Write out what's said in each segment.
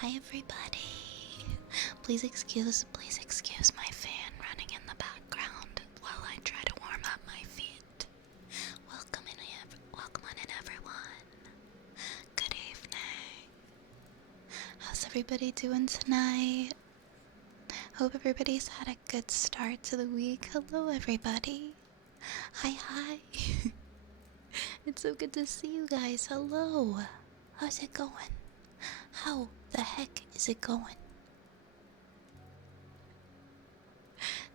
Hi everybody. Please excuse my fan running in the background while I try to warm up my feet. Welcome on in everyone. Good evening. How's everybody doing tonight? Hope everybody's had a good start to the week. Hello everybody. Hi. It's so good to see you guys. Hello. How's it going? How the heck is it going?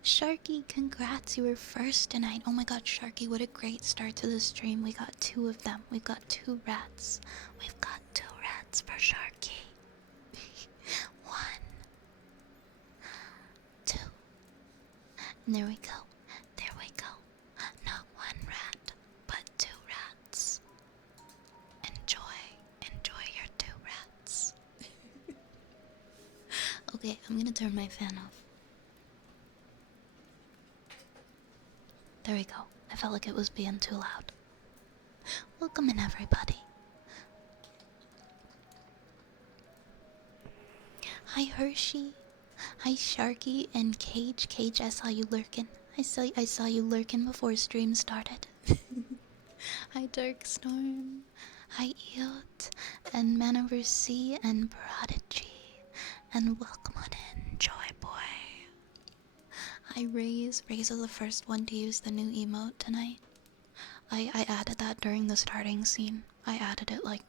Sharky, congrats, you were first tonight. Oh my god, Sharky, what a great start to the stream. We got 2 of them. We've got 2 rats. We've got 2 rats for Sharky. 1, 2. And there we go. There we go. Not 1 rat, but 2 rats. Enjoy your 2 rats. Okay, I'm gonna turn my fan off. There we go. I felt like it was being too loud. Welcome in, everybody. Hi, Hershey. Hi, Sharky and Cage. Cage, I saw you lurking. I saw you lurking before stream started. Hi, Darkstorm. Hi, Eot. And Manoverse and Prodigy. And welcome on in, Joy Boy. Hi, Raze. Raze was the first one to use the new emote tonight. I added that during the starting scene. I added it like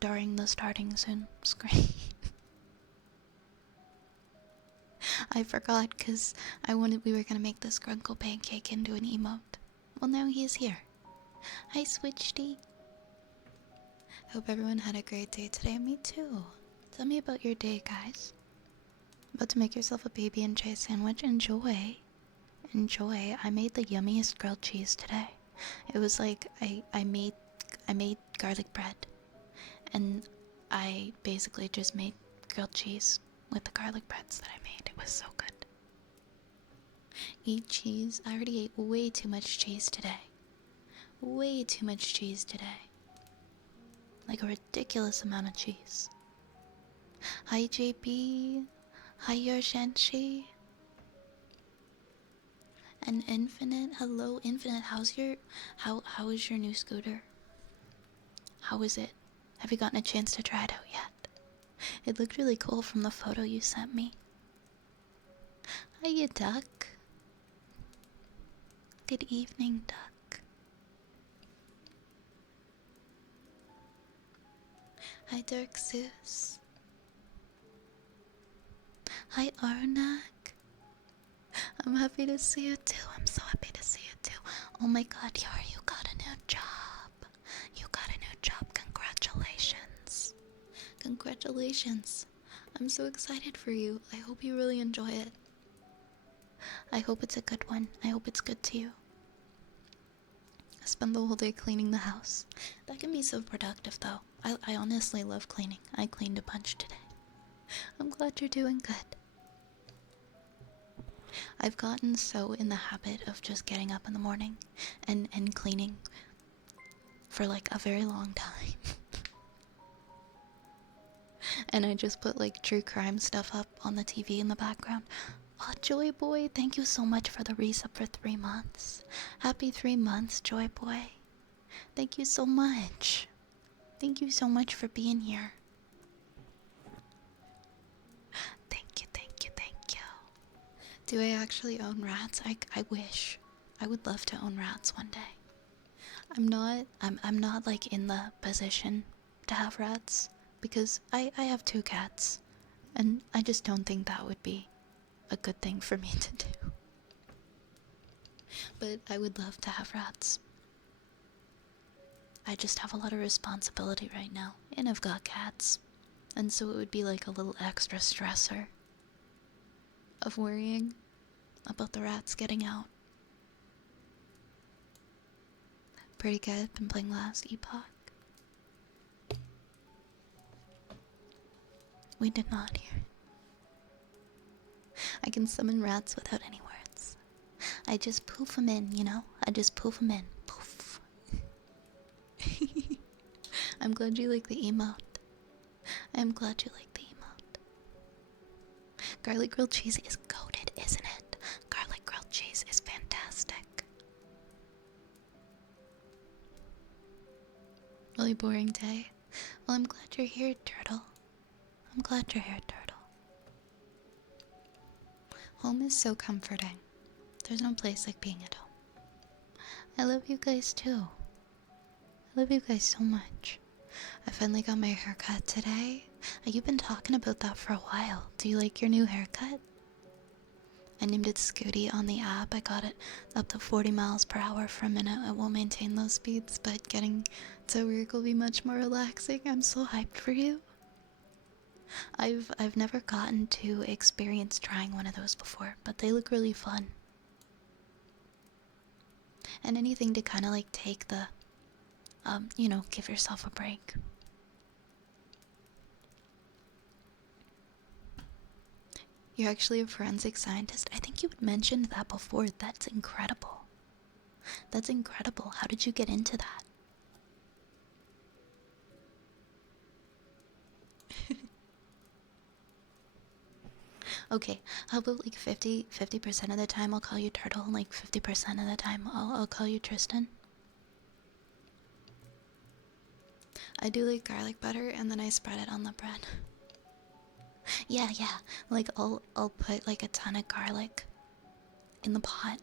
during the starting screen. I forgot because we were gonna make this Grunkle Pancake into an emote. Well, now he is here. Hi, Switchty. Hope everyone had a great day today. Me too. Tell me about your day, guys. About to make yourself a PB and J sandwich. Enjoy. I made the yummiest grilled cheese today. It was like I made garlic bread, and I basically just made grilled cheese with the garlic breads that I made. It was so good. Eat cheese. I already ate way too much cheese today. Way too much cheese today. Like a ridiculous amount of cheese. Hi, JB. Hi, Yorshenshi. And Infinite. Hello, Infinite. How is your new scooter? How is it? Have you gotten a chance to try it out yet? It looked really cool from the photo you sent me. Hiya, Duck. Good evening, Duck. Hi, Dark Zeus. Hi, Arnak. I'm happy to see you too. I'm so happy to see you too. Oh my god, Yar, you got a new job. You got a new job. Congratulations. Congratulations. I'm so excited for you. I hope you really enjoy it. I hope it's a good one. I hope it's good to you. I spend the whole day cleaning the house. That can be so productive though. I honestly love cleaning. I cleaned a bunch today. I'm glad you're doing good. I've gotten so in the habit of just getting up in the morning and cleaning for like a very long time. And I just put like true crime stuff up on the TV in the background. Oh, Joy Boy, thank you so much for the resub for 3 months. Happy 3 months, Joy Boy. Thank you so much. Thank you so much for being here. Thank you. Do I actually own rats? I wish. I would love to own rats one day. I'm not like in the position to have rats because I have 2 cats and I just don't think that would be a good thing for me to do. But I would love to have rats. I just have a lot of responsibility right now and I've got cats. And so it would be like a little extra stressor of worrying about the rats getting out. Pretty good. Been playing last epoch. We did not hear. I can summon rats without any words. I just poof them in, you know? I just poof them in. Poof. I'm glad you like the emote. I'm glad you like the emote. Garlic grilled cheese is goated, isn't it? Garlic grilled cheese is fantastic. Really boring day. Well, I'm glad you're here, Turtle. I'm glad you're here, Turtle. Home is so comforting. There's no place like being at home. I love you guys too. I love you guys so much. I finally got my haircut today. You've been talking about that for a while. Do you like your new haircut? I named it Scooty on the app. I got it up to 40 miles per hour for a minute. I won't maintain those speeds, but getting to work will be much more relaxing. I'm so hyped for you. I've never gotten to experience trying one of those before, but they look really fun. And anything to kind of like take the, you know, give yourself a break. You're actually a forensic scientist. I think you had mentioned that before. That's incredible. That's incredible. How did you get into that? Okay, how about like 50% of the time I'll call you Turtle, and like 50% of the time I'll call you Tristan? I do like garlic butter and then I spread it on the bread. Yeah, like I'll put like a ton of garlic in the pot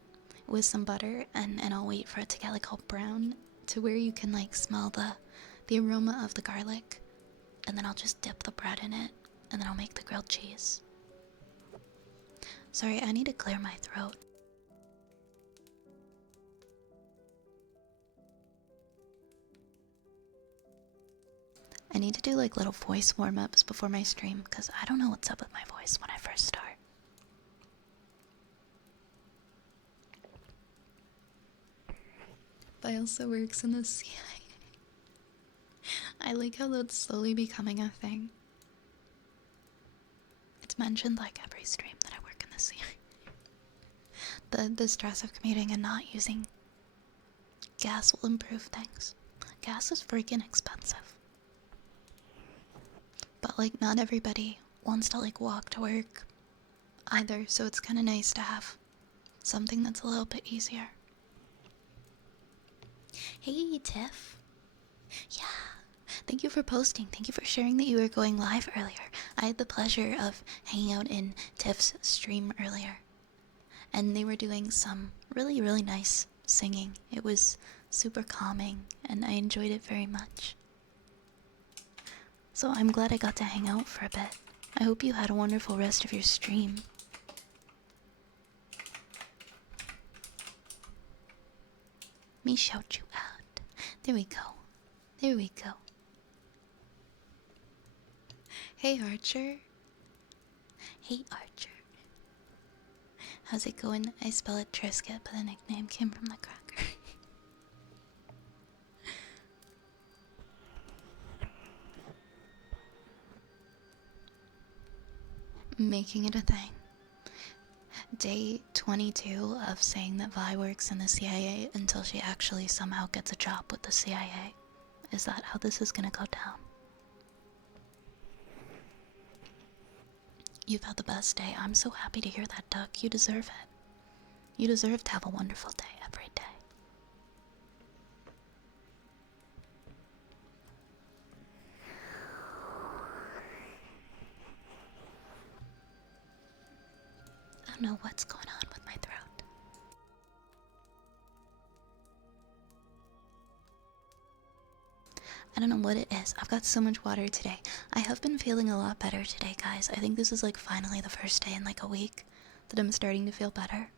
with some butter, and I'll wait for it to get like all brown to where you can like smell the aroma of the garlic, and then I'll just dip the bread in it, and then I'll make the grilled cheese. Sorry, I need to clear my throat. I need to do like little voice warm-ups before my stream, because I don't know what's up with my voice when I first start. But also works in the CIA. I like how that's slowly becoming a thing. It's mentioned like every stream that I work in the CIA. The stress of commuting and not using gas will improve things. Gas is freaking expensive. But like not everybody wants to like walk to work either, so it's kind of nice to have something that's a little bit easier. Hey Tiff. Yeah. Thank you for posting. Thank you for sharing that you were going live earlier. I had the pleasure of hanging out in Tiff's stream earlier, and they were doing some really, really nice singing. It was super calming, and I enjoyed it very much. So I'm glad I got to hang out for a bit. I hope you had a wonderful rest of your stream. Me shout you out. There we go. There we go. Hey Archer. Hey Archer. How's it going? I spell it Trisket, but the nickname came from the cracker. Making it a thing. Day 22 of saying that Vi works in the CIA until she actually somehow gets a job with the CIA. Is that how this is gonna go down? You've had the best day. I'm so happy to hear that, Duck. You deserve it. You deserve to have a wonderful day every day. I don't know what's going on with my throat. I don't know what it is. I've got so much water today. I have been feeling a lot better today, guys. I think this is like finally the first day in like a week that I'm starting to feel better.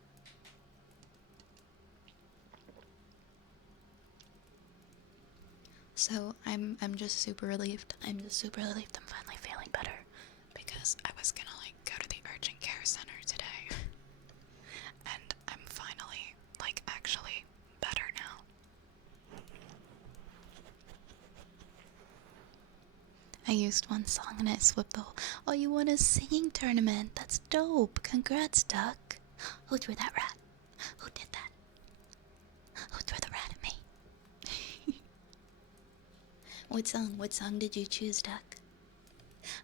So I'm just super relieved. I'm finally feeling better, because I was gonna like go to the urgent care center today. And I'm finally like actually better now. I used one song and I swept the whole. Oh, you won a singing tournament. That's dope. Congrats, Duck. Who threw that rat? Who did that? Who threw the rat at me? What song did you choose, Duck?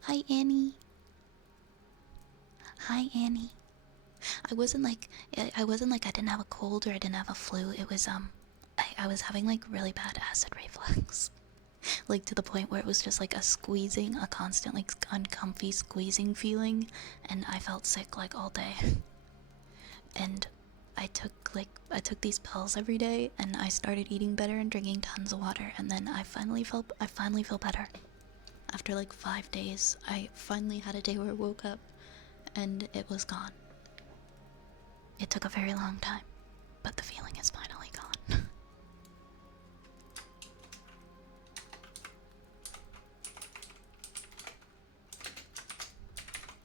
Hi, Annie. Hi, Annie. I wasn't like I didn't have a cold or I didn't have a flu. It was I was having like really bad acid reflux. Like to the point where it was just like a squeezing, a constant like uncomfy squeezing feeling, and I felt sick like all day. And I took these pills every day, and I started eating better and drinking tons of water, and then I finally feel better. After like 5 days, I finally had a day where I woke up and it was gone. It took a very long time, but the feeling is finally gone.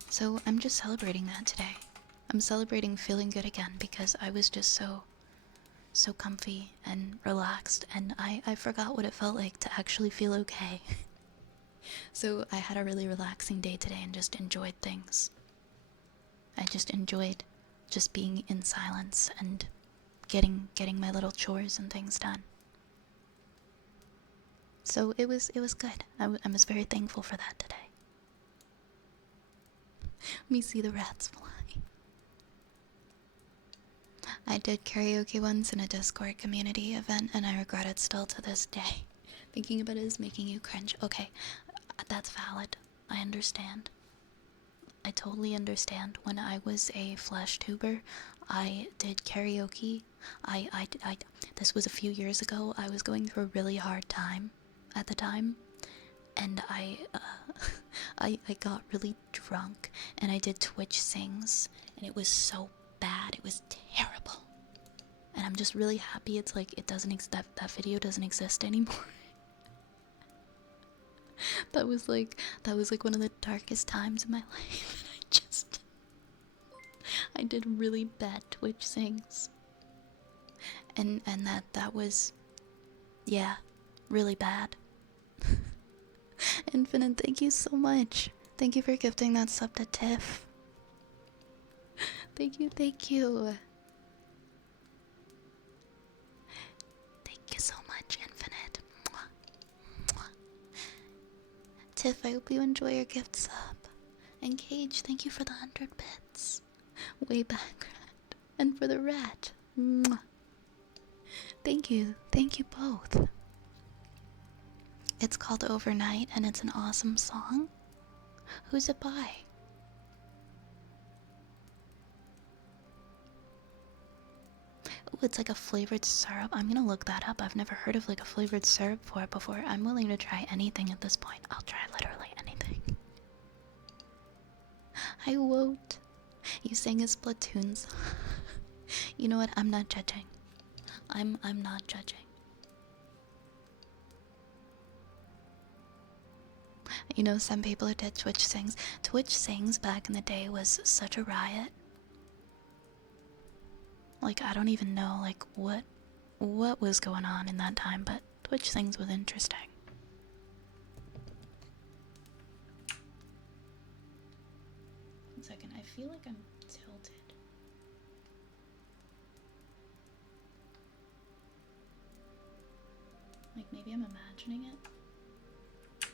So I'm just celebrating that today. I'm celebrating feeling good again because I was just so comfy and relaxed, and I forgot what it felt like to actually feel okay. So I had a really relaxing day today and just enjoyed things. I just enjoyed just being in silence and getting my little chores and things done. So it was good. I was very thankful for that today. Let me see the rats fly. I did karaoke once in a Discord community event, and I regret it still to this day. Thinking about it is making you cringe. Okay, that's valid. I understand. I totally understand. When I was a flesh tuber, I did karaoke. This was a few years ago. I was going through a really hard time at the time, and I got really drunk, and I did Twitch sings, and it was so bad. It was terrible. And I'm just really happy it's like it doesn't that video doesn't exist anymore. That was like one of the darkest times in my life. I did really bad Twitch sings. And that was, yeah, really bad. Infinite, thank you so much. Thank you for gifting that sub to Tiff. Thank you, thank you. Thank you so much, Infinite. Mwah. Mwah. Tiff, I hope you enjoy your gift sub. And Cage, thank you for the 100 bits. Way back, rat. And for the rat. Mwah. Thank you both. It's called Overnight, and it's an awesome song. Who's it by? Ooh, it's like a flavored syrup. I'm gonna look that up. I've never heard of like a flavored syrup for it before. I'm willing to try anything at this point. I'll try literally anything. I won't. You sang a Splatoon song. You know what? I'm not judging. I'm not judging. You know, some people who did Twitch sings. Twitch sings back in the day was such a riot. Like, I don't even know, like, what was going on in that time, but Twitch sings was interesting. One second, I feel like I'm tilted. Like, maybe I'm imagining it.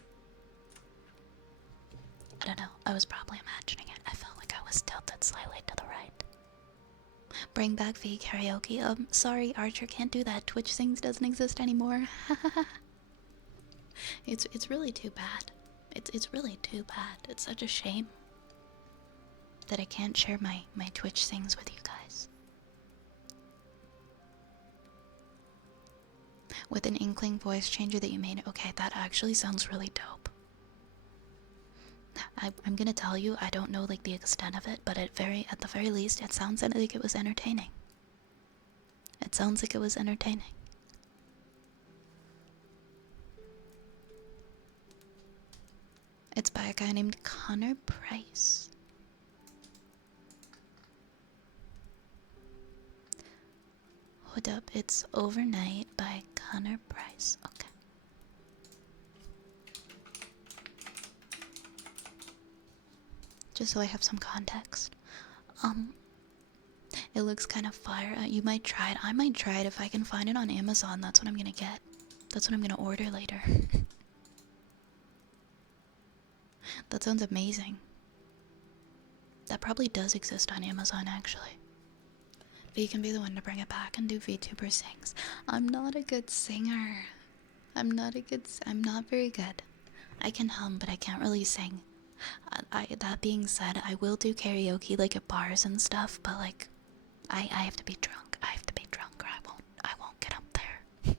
I don't know. I was probably imagining it. I felt like I was tilted slightly to the right. Bring back V karaoke. Sorry, Archer, can't do that. Twitch Sings doesn't exist anymore. It's really too bad. It's really too bad. It's such a shame that I can't share my Twitch Sings with you guys. With an inkling voice changer that you made. Okay, that actually sounds really dope. I'm gonna tell you, I don't know like the extent of it, but at the very least, it sounds like it was entertaining. It sounds like it was entertaining. It's by a guy named Connor Price. Hold up, it's Overnight by Connor Price. Okay. Just so I have some context. It looks kind of fire. You might try it. I might try it if I can find it on Amazon. That's what I'm gonna get. That's what I'm gonna order later. That sounds amazing. That probably does exist on Amazon, actually. But you can be the one to bring it back and do VTuber sings. I'm not a good singer. I'm not very good. I can hum, but I can't really sing. That being said, I will do karaoke like at bars and stuff, but like, I have to be drunk. I have to be drunk, or I won't get up there.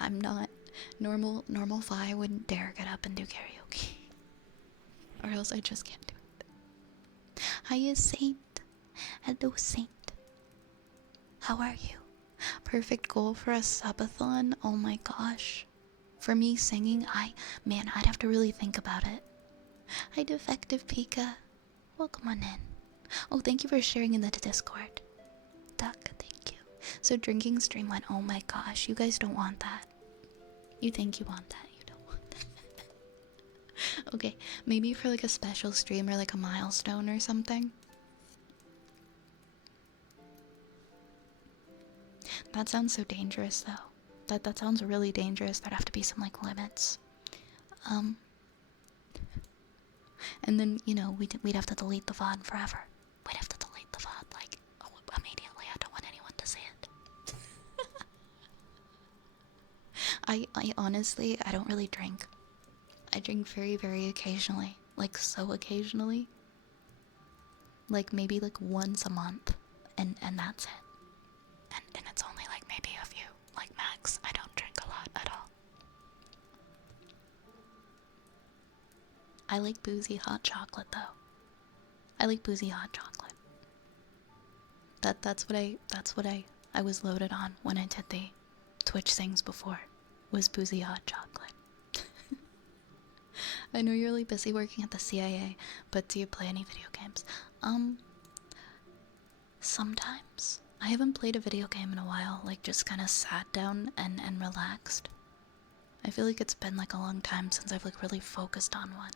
I'm not normal Fi wouldn't dare get up and do karaoke, or else I just can't do it. Hiya, Saint. Hello, Saint. How are you? Perfect goal for a subathon. Oh my gosh. For me singing, man, I'd have to really think about it. Hi, Defective Pika. Welcome on in. Oh, thank you for sharing in the Discord. Duck, thank you. So drinking stream went, oh my gosh, you guys don't want that. You think you want that, you don't want that. Okay, maybe for like a special stream or like a milestone or something. That sounds so dangerous though. That sounds really dangerous. There'd have to be some like limits. And then, you know, we'd have to delete the VOD forever. We'd have to delete the VOD like immediately. I don't want anyone to see it. I honestly, I don't really drink. I drink very, very occasionally. Like so occasionally. Like maybe like once a month. And that's it. And it's only like maybe a few. Like max. I don't drink a lot at all. I like boozy hot chocolate though. I like boozy hot chocolate. That's what I was loaded on when I did the Twitch things before. Was boozy hot chocolate. I know you're really busy working at the CIA, but do you play any video games? Sometimes. I haven't played a video game in a while, like just kind of sat down and relaxed. I feel like it's been like a long time since I've like really focused on one.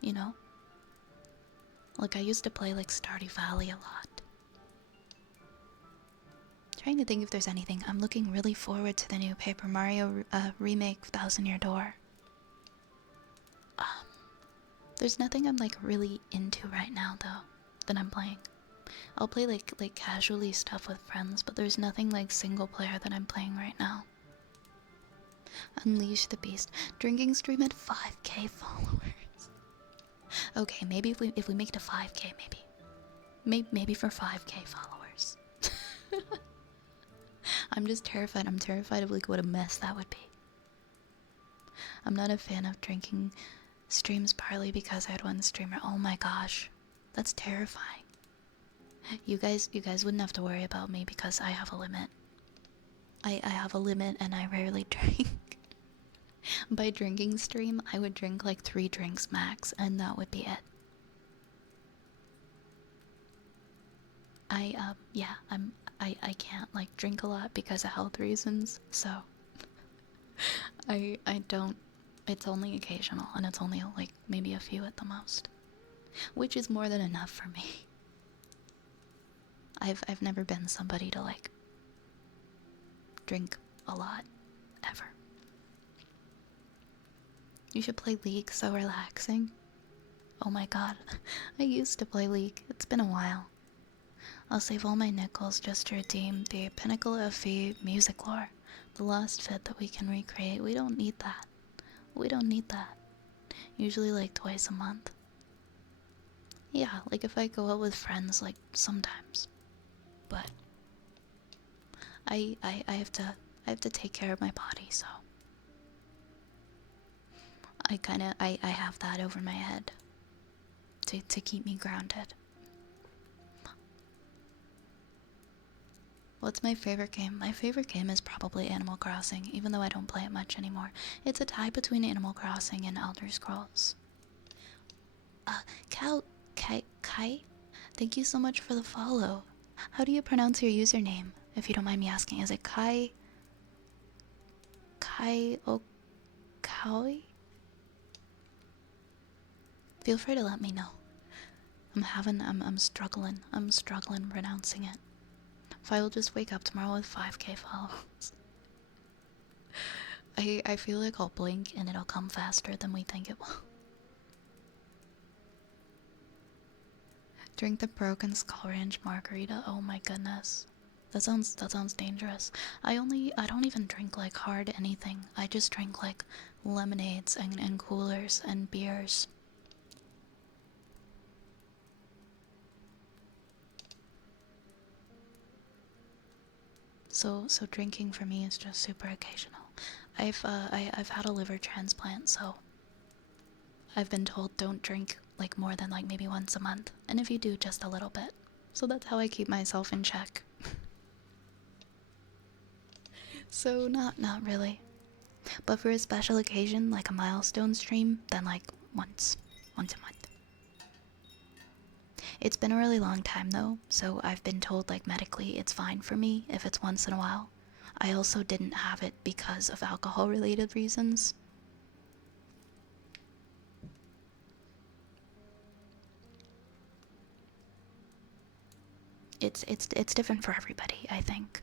You know? Like I used to play like Stardew Valley a lot. Trying to think if there's anything. I'm looking really forward to the new Paper Mario remake, Thousand Year Door. There's nothing I'm like really into right now though that I'm playing. I'll play like casually stuff with friends, but there's nothing like single player that I'm playing right now. Unleash the Beast. Drinking stream at 5k followers. Okay, maybe if we make it to 5k, maybe for 5k followers. I'm just terrified. I'm terrified of like what a mess that would be. I'm not a fan of drinking streams partly because I had one streamer. Oh my gosh, that's terrifying. You guys wouldn't have to worry about me because I have a limit. I have a limit and I rarely drink. By drinking stream, I would drink like 3 drinks max, and that would be it. I can't like drink a lot because of health reasons, so I don't. It's only occasional, and it's only like maybe a few at the most, which is more than enough for me. I've never been somebody to like drink a lot ever. You should play League, so relaxing. Oh my god, I used to play League. It's been a while. I'll save all my nickels just to redeem the Pinnacle of Fee music lore. The last fit that we can recreate. We don't need that. We don't need that. Usually like twice a month. Yeah, like if I go out with friends, like sometimes. But I have to take care of my body, so I have that over my head to keep me grounded. What's my favorite game? My favorite game is probably Animal Crossing, even though I don't play it much anymore. It's a tie between Animal Crossing and Elder Scrolls. Kai, thank you so much for the follow. How do you pronounce your username, if you don't mind me asking? Is it Kai Okawi? Feel free to let me know. I'm struggling pronouncing it. If I will just wake up tomorrow with 5k followers. I feel like I'll blink and it'll come faster than we think it will. Drink the Broken Skull Ranch margarita. Oh my goodness. That sounds dangerous. I don't even drink like hard anything. I just drink like lemonades and coolers and beers. So drinking for me is just super occasional. I've had a liver transplant, so I've been told don't drink like more than like maybe once a month, and if you do, just a little bit. So that's how I keep myself in check. So not really. But for a special occasion, like a milestone stream, then like once a month. It's been a really long time though, so I've been told like medically it's fine for me if it's once in a while. I also didn't have it because of alcohol related reasons. It's different for everybody, I think.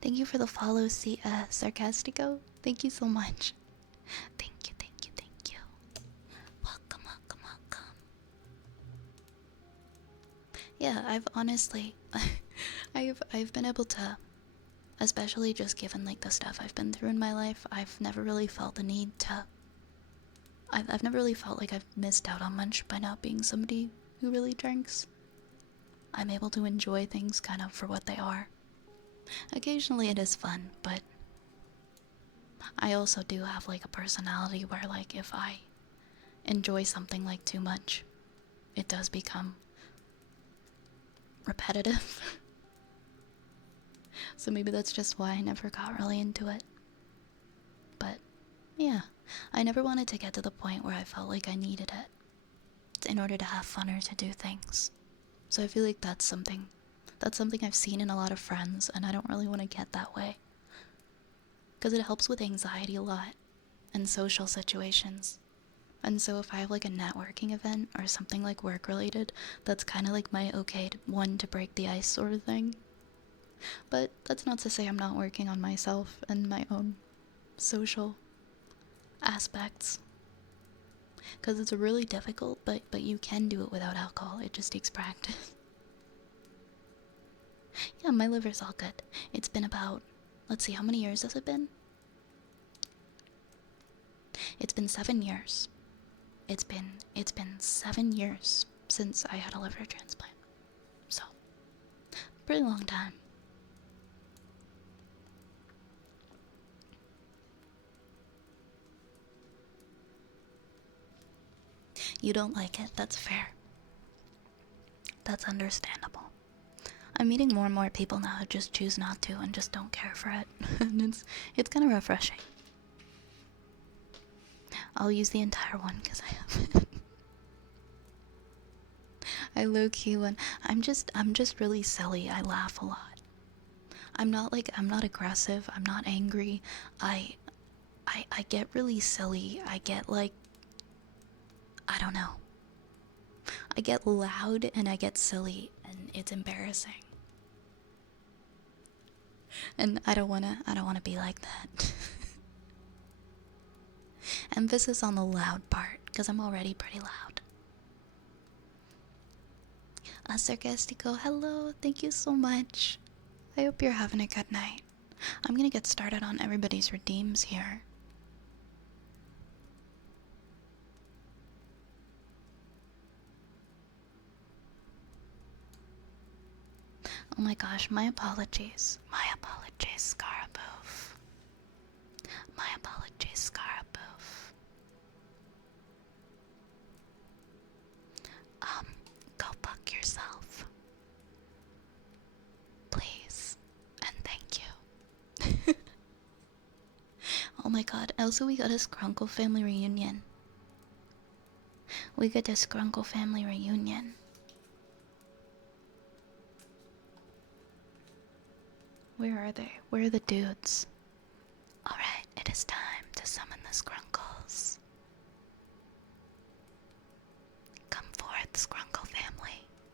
Thank you for the follow, Sarcastico. Thank you so much. Thank you. Welcome. Yeah, I've honestly, I've been able to, especially just given like the stuff I've been through in my life, I've never really felt the need to. I've never really felt like I've missed out on much by not being somebody who really drinks. I'm able to enjoy things kind of for what they are. Occasionally it is fun, but I also do have like a personality where like if I enjoy something like too much, it does become repetitive. So maybe that's just why I never got really into it. But yeah, I never wanted to get to the point where I felt like I needed it in order to have fun or to do things. So I feel like that's something I've seen in a lot of friends, and I don't really want to get that way. Because it helps with anxiety a lot and social situations. And so if I have like a networking event or something like work related, that's kind of like my okay one to break the ice sort of thing. But that's not to say I'm not working on myself and my own social aspects. Because it's really difficult, but you can do it without alcohol. It just takes practice. Yeah, my liver's all good. It's been about, let's see, how many years has it been? It's been 7 years. It's been 7 years since I had a liver transplant. So, pretty long time. You don't like it, that's fair. That's understandable. I'm meeting more and more people now who just choose not to and just don't care for it. And it's kind of refreshing. I'll use the entire one because I have it. I low-key when I'm just really silly. I laugh a lot. I'm not aggressive. I'm not angry. I get really silly. I get like, I don't know. I get loud and I get silly and it's embarrassing. And I don't wanna be like that. Emphasis on the loud part, because I'm already pretty loud. Sarcastico, hello, thank you so much. I hope you're having a good night. I'm gonna get started on everybody's redeems here. Oh my gosh, my apologies. My apologies, Scaraboof. My apologies, Scaraboof. Go fuck yourself. Please. And thank you. Oh my god, also we got a Skrunkle family reunion. We got a Skrunkle family reunion. Where are they? Where are the dudes? Alright, it is time to summon the Skrunkles. Come forth, Skrunkle family.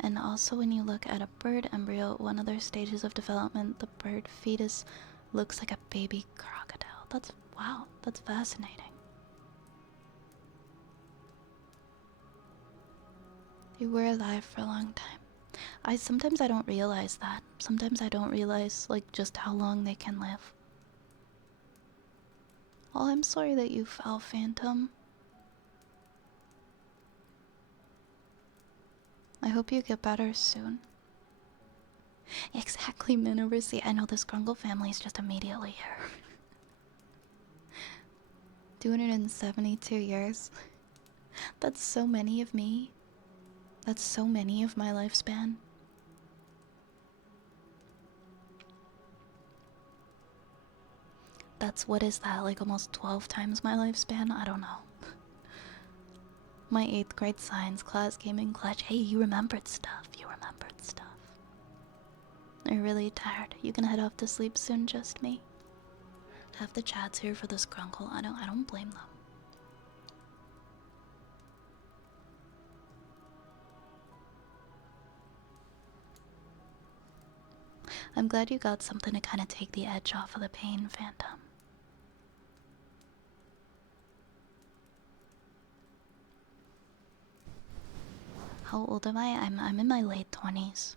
And also, when you look at a bird embryo, one of their stages of development, the bird fetus looks like a baby crocodile. That's wow, that's fascinating. They were alive for a long time. Sometimes I don't realize that. Sometimes I don't realize like just how long they can live. Oh, I'm sorry that you fell, Phantom. I hope you get better soon. Exactly, Miniverse. I know this Grungle family is just immediately here. 272 years. That's so many of me. That's so many of my lifespan. That's, what is that, like almost 12 times my lifespan? I don't know. My 8th grade science class came in clutch. Hey, you remembered stuff. You remembered stuff. You're really tired. You can head off to sleep soon, just me. Have the chats here for this grunkle. I don't blame them. I'm glad you got something to kind of take the edge off of the pain, Phantom. How old am I? I'm in my late 20s.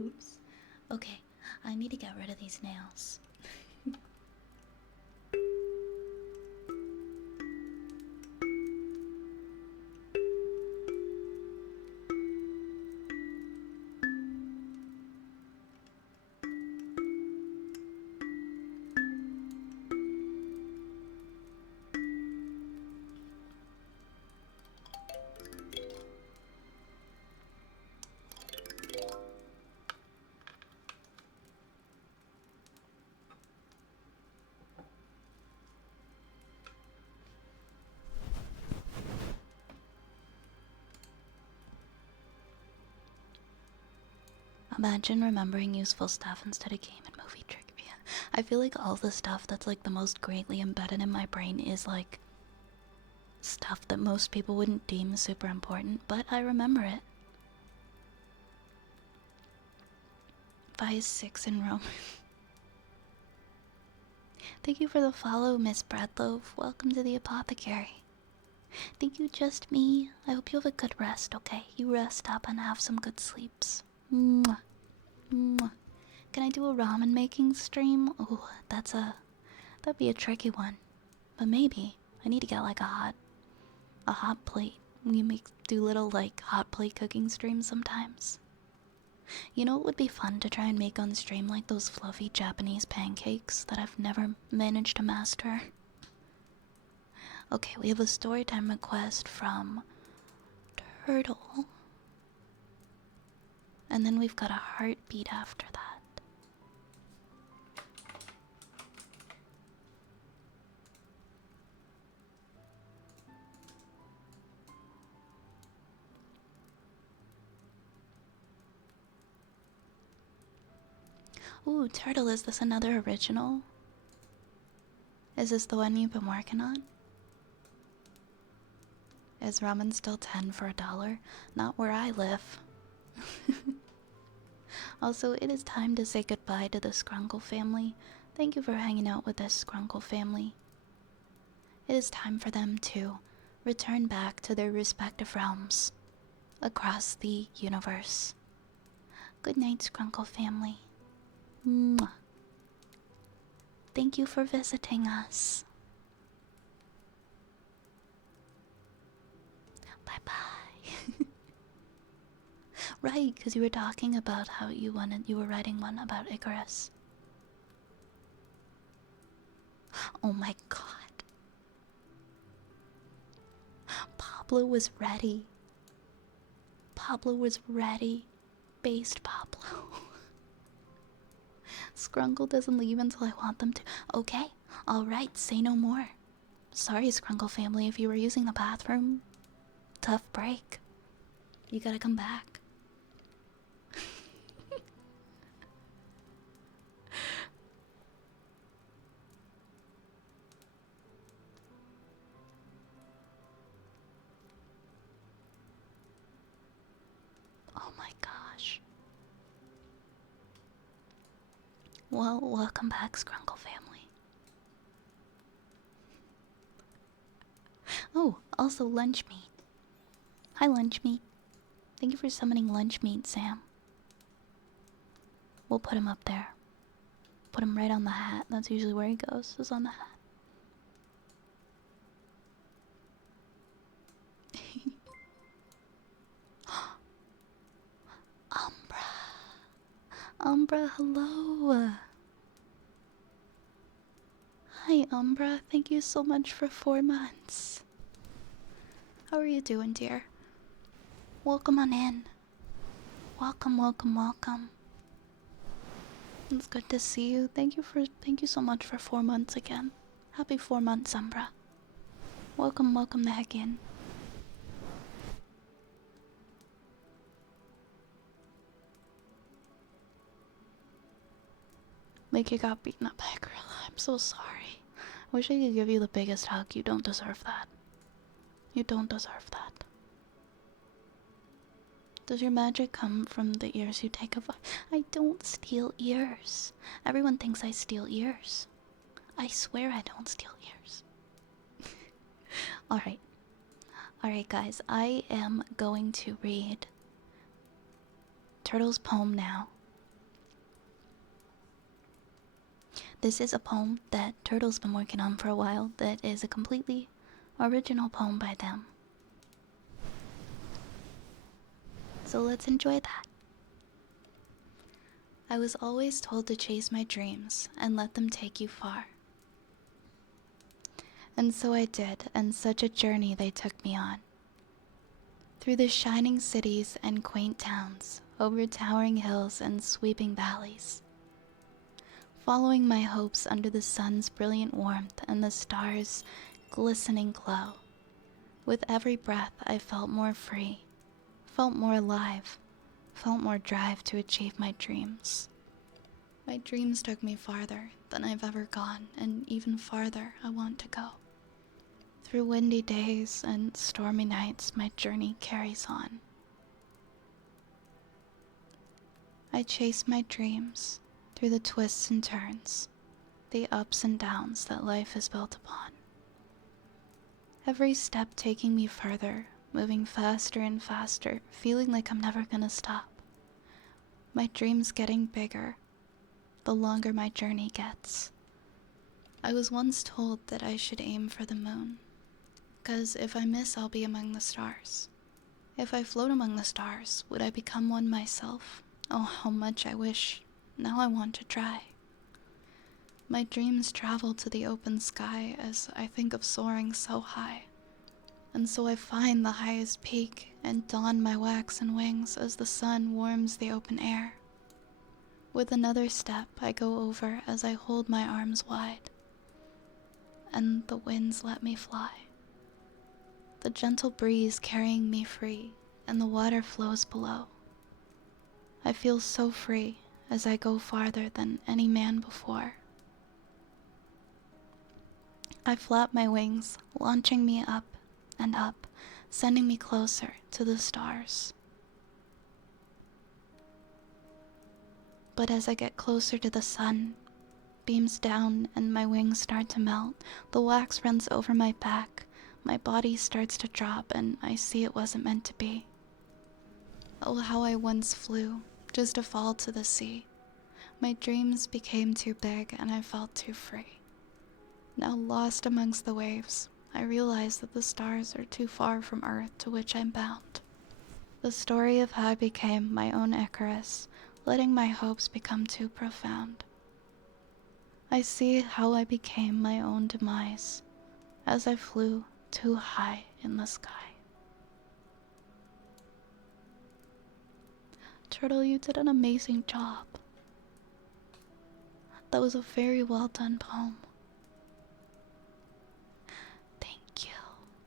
Oops. Okay, I need to get rid of these nails. Imagine remembering useful stuff instead of game and movie trivia. I feel like all the stuff that's like the most greatly embedded in my brain is like stuff that most people wouldn't deem super important, but I remember it. 5-6 in Rome. Thank you for the follow, Miss Bradloaf. Welcome to the apothecary. Thank you, just me. I hope you have a good rest, okay? You rest up and have some good sleeps. Mwah. Mwah. Can I do a ramen making stream? Oh, that'd be a tricky one. But maybe. I need to get like a hot plate. We do little like hot plate cooking streams sometimes. You know what would be fun to try and make on stream, like those fluffy Japanese pancakes that I've never managed to master? Okay, we have a storytime request from Turtle. And then we've got a heartbeat after that. Ooh, Turtle, is this another original? Is this the one you've been working on? Is ramen still 10 for $1? Not where I live. Also, it is time to say goodbye to the Scrunkle family. Thank you for hanging out with this Scrunkle family. It is time for them to return back to their respective realms across the universe. Good night, Scrunkle family. Mwah. Thank you for visiting us. Bye-bye. Right, because you were talking about how you were writing one about Icarus. Oh my god. Pablo was ready. Pablo was ready. Based Pablo. Scrunkle doesn't leave until I want them to. Okay, alright, say no more. Sorry, Scrunkle family, if you were using the bathroom. Tough break. You gotta come back. Oh my gosh. Well, welcome back, Scrunkle family. Oh, also lunch meat. Hi, lunch meat. Thank you for summoning lunch meat, Sam. We'll put him up there. Put him right on the hat. That's usually where he goes, is on the hat. Umbra. Umbra, hello. Hi, Umbra. Thank you so much for 4 months. How are you doing, dear? Welcome on in. Welcome, welcome, welcome. It's good to see you. Thank you so much for 4 months again. Happy 4 months, Umbra. Welcome, welcome the heck in. Like you got beaten up by a gorilla. I'm so sorry. I wish I could give you the biggest hug. You don't deserve that. You don't deserve that. Does your magic come from the ears you take of? I don't steal ears. Everyone thinks I steal ears. I swear I don't steal ears. Alright. Alright, guys. I am going to read Turtle's poem now. This is a poem that Turtle's been working on for a while that is a completely original poem by them. So let's enjoy that. I was always told to chase my dreams and let them take you far. And so I did, and such a journey they took me on. Through the shining cities and quaint towns, over towering hills and sweeping valleys. Following my hopes under the sun's brilliant warmth and the stars' glistening glow. With every breath I felt more free, felt more alive, felt more drive to achieve my dreams. My dreams took me farther than I've ever gone, and even farther I want to go. Through windy days and stormy nights, my journey carries on. I chase my dreams through the twists and turns, the ups and downs that life is built upon. Every step taking me further, moving faster and faster, feeling like I'm never gonna stop. My dreams getting bigger, the longer my journey gets. I was once told that I should aim for the moon, 'cause if I miss, I'll be among the stars. If I float among the stars, would I become one myself? Oh, how much I wish. Now I want to try. My dreams travel to the open sky as I think of soaring so high. And so I find the highest peak and don my waxen wings as the sun warms the open air. With another step I go over as I hold my arms wide, and the winds let me fly. The gentle breeze carrying me free, and the water flows below. I feel so free as I go farther than any man before. I flap my wings, launching me up and up, sending me closer to the stars. But as I get closer to the sun, beams down and my wings start to melt, the wax runs over my back, my body starts to drop, and I see it wasn't meant to be. Oh, how I once flew, just to fall to the sea. My dreams became too big and I felt too free. Now lost amongst the waves, I realize that the stars are too far from Earth to which I'm bound. The story of how I became my own Icarus, letting my hopes become too profound. I see how I became my own demise, as I flew too high in the sky. Turtle, you did an amazing job. That was a very well done poem. Thank you.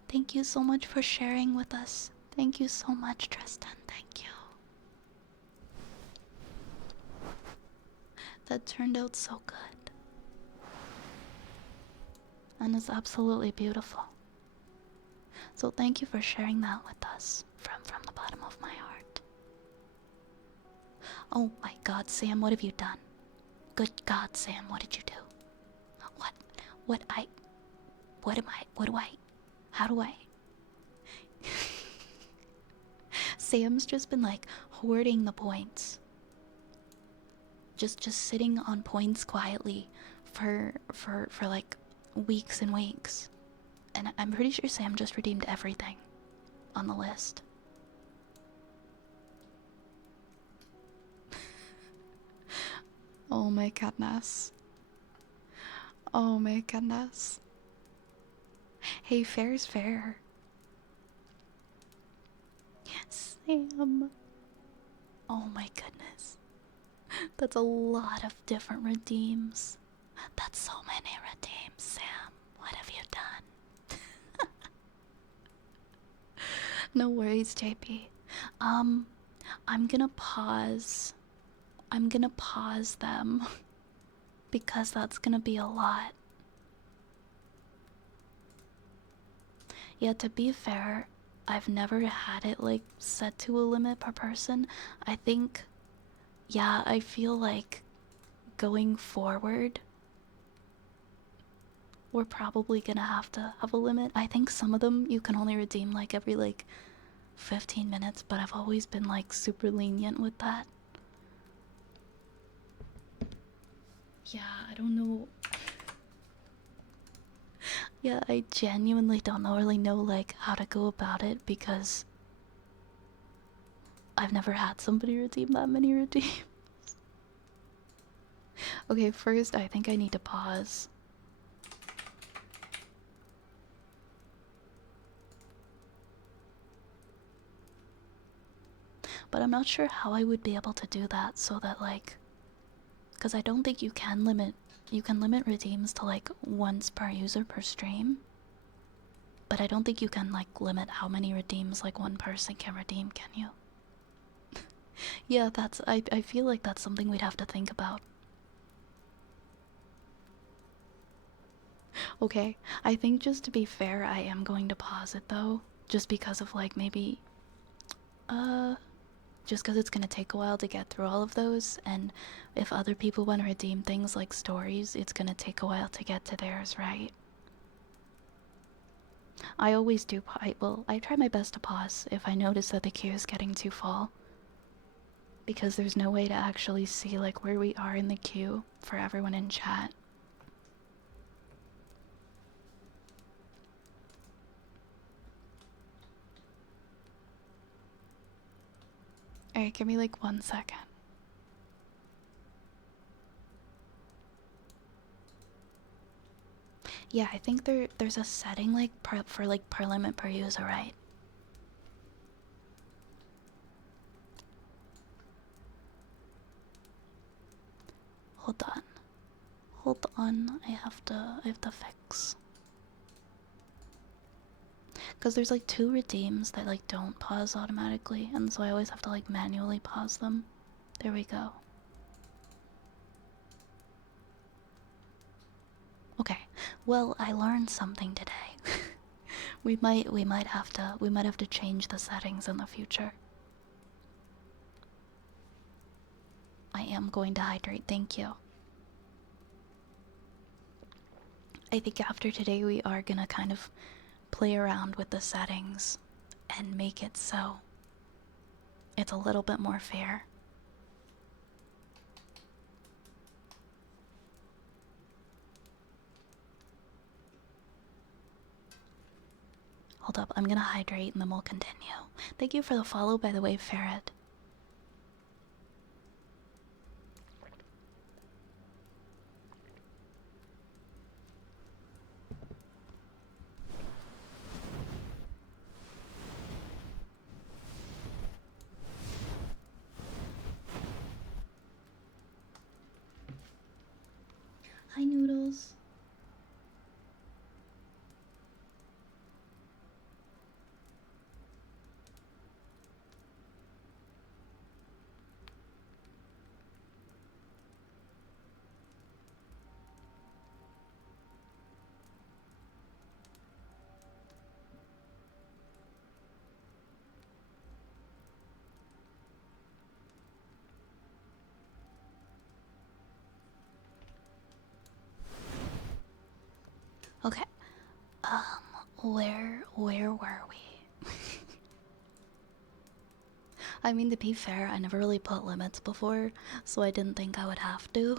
Thank you so much for sharing with us. Thank you so much, Tristan. Thank you. That turned out so good. And is absolutely beautiful. So thank you for sharing that with us from the bottom of my heart. Oh my God, Sam, what have you done? Good God, Sam, what did you do? How do I? Sam's just been like hoarding the points. Just sitting on points quietly for like weeks and weeks. And I'm pretty sure Sam just redeemed everything on the list. Oh my goodness. Oh my goodness. Hey, fair's fair. Sam. Oh my goodness. That's a lot of different redeems. That's so many redeems, Sam. What have you done? No worries, JP. I'm gonna pause. I'm gonna pause them because that's gonna be a lot. Yeah, to be fair, I've never had it like set to a limit per person. I think, yeah, I feel like going forward, we're probably gonna have to have a limit. I think some of them you can only redeem like every like 15 minutes, but I've always been like super lenient with that. Yeah, I don't know. Yeah, I genuinely don't really know like how to go about it because I've never had somebody redeem that many redeems. Okay, first I think I need to pause. But I'm not sure how I would be able to do that so that like, because I don't think you can limit redeems to like once per user per stream. But I don't think you can like limit how many redeems like one person can redeem, can you? Yeah, I feel like that's something we'd have to think about. Okay, I think just to be fair, I am going to pause it though, just because of like maybe just because it's gonna take a while to get through all of those, and if other people want to redeem things like stories, it's gonna take a while to get to theirs, right? I always do. I try my best to pause if I notice that the queue is getting too full, because there's no way to actually see like where we are in the queue for everyone in chat. Alright, give me like 1 second. Yeah, I think there's a setting like for like per limit per user, right? Hold on. Hold on. I have to fix. Cuz there's like two redeems that like don't pause automatically, and so I always have to like manually pause them. There we go. Okay. Well, I learned something today. we might have to change the settings in the future. I am going to hydrate. Thank you. I think after today we are gonna kind of play around with the settings and make it so it's a little bit more fair. Hold up, I'm gonna hydrate and then we'll continue. Thank you for the follow, by the way, Ferret. Hi, Noodles. Okay. Where were we? I mean, to be fair, I never really put limits before, so I didn't think I would have to.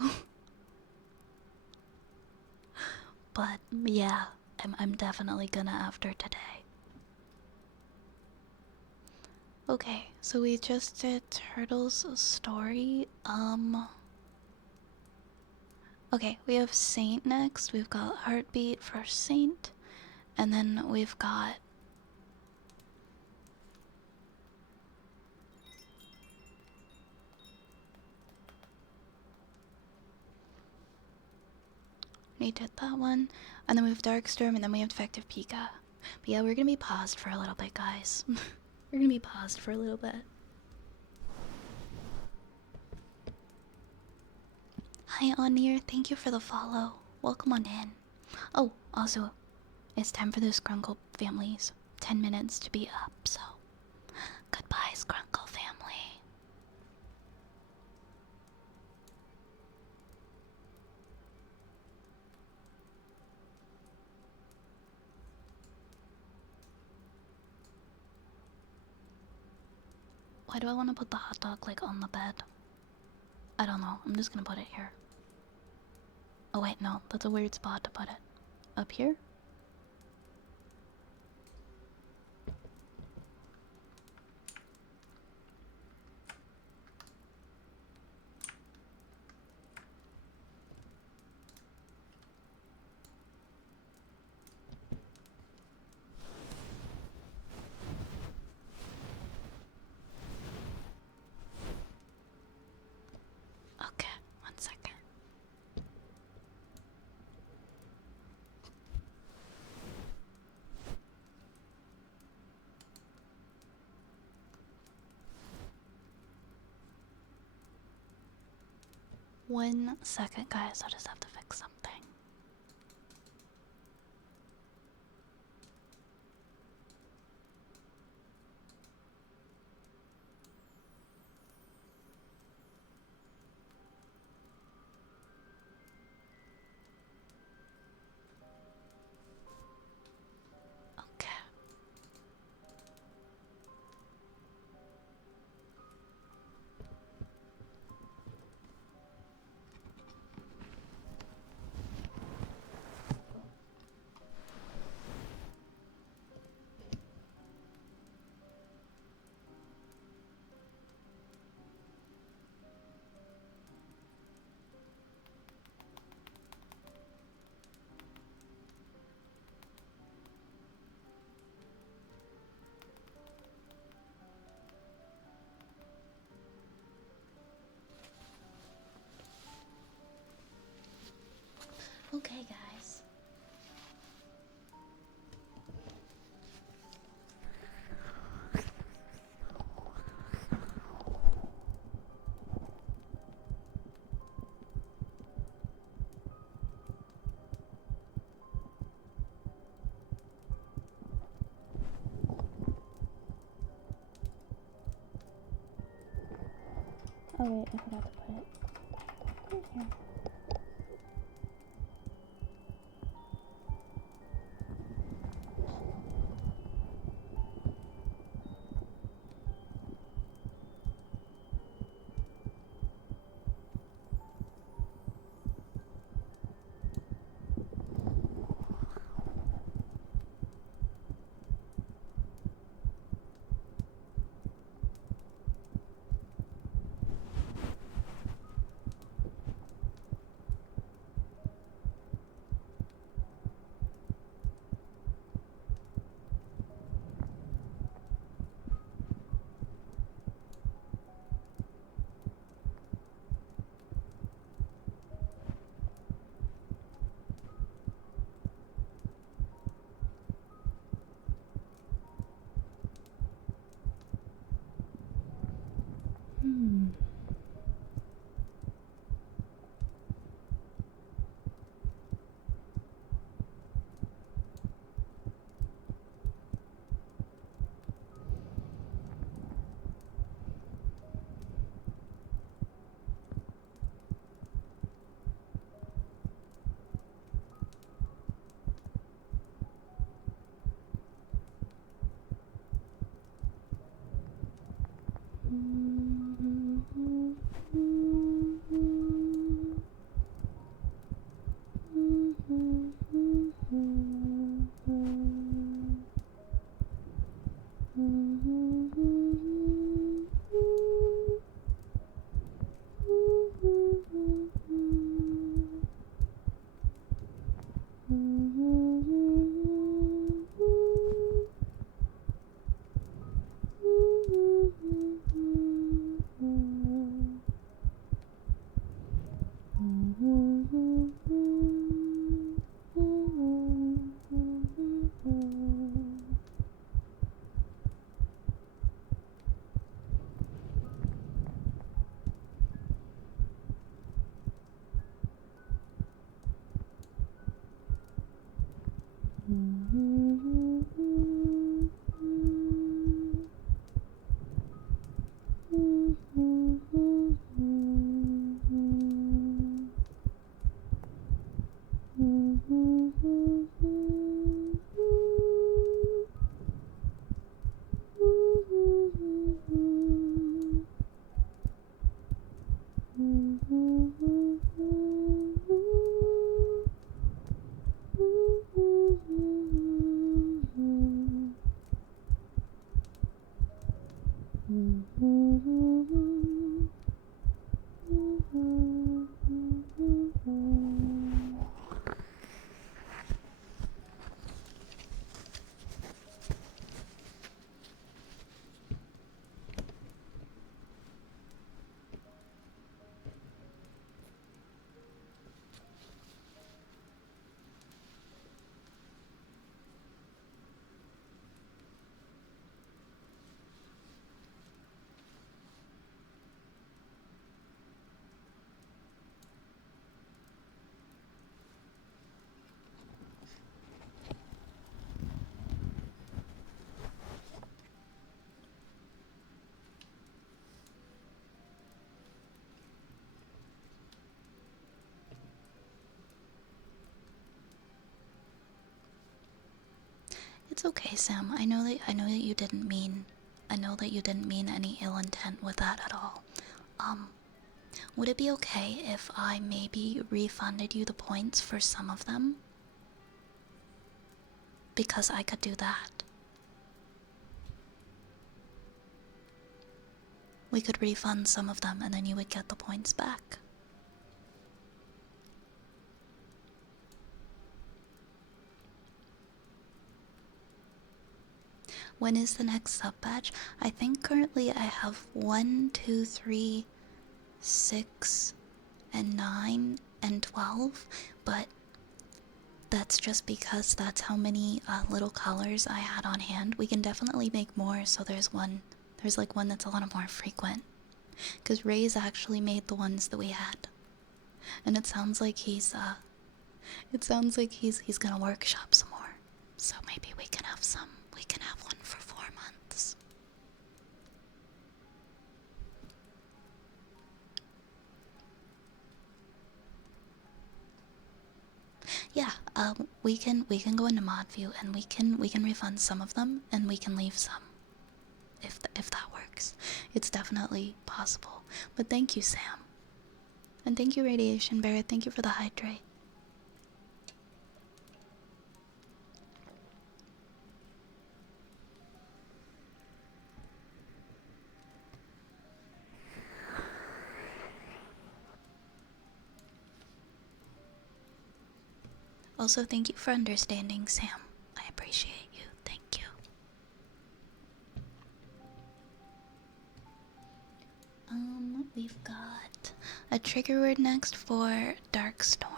But yeah, I'm definitely gonna after today. Okay, so we just did Turtle's story. Okay, we have Saint next. We've got Heartbeat for Saint. And then we've got... We did that one. And then we have Darkstorm, and then we have Defective Pika. But yeah, we're gonna be paused for a little bit, guys. We're gonna be paused for a little bit. Hi, Onir. Thank you for the follow. Welcome on in. Oh, also, it's time for the Scrunkle families. 10 minutes to be up, so goodbye, Scrunkle family. Why do I want to put the hot dog like on the bed? I don't know. I'm just gonna put it here. Oh wait, no, that's a weird spot to put it. Up here? Okay, 1 second. One second, guys. I just have to fix something. Okay. Oh wait, I forgot to put it right here. It's okay, Sam. I know that you didn't mean any ill intent with that at all. Would it be okay if I maybe refunded you the points for some of them? Because I could do that. We could refund some of them and then you would get the points back. When is the next sub badge? I think currently I have 1, 2, 3, 6, and 9, and 12, but that's just because that's how many little colors I had on hand. We can definitely make more, so there's like one that's a lot more frequent. Because Ray's actually made the ones that we had. And it sounds like he's gonna workshop some more. So maybe we can have one for 4 months. Yeah, we can go into mod view and we can refund some of them and we can leave some. If that works. It's definitely possible. But thank you, Sam. And thank you, Radiation Bear. Thank you for the hydrate. Also, thank you for understanding, Sam. I appreciate you. Thank you. We've got a trigger word next for Dark Storm.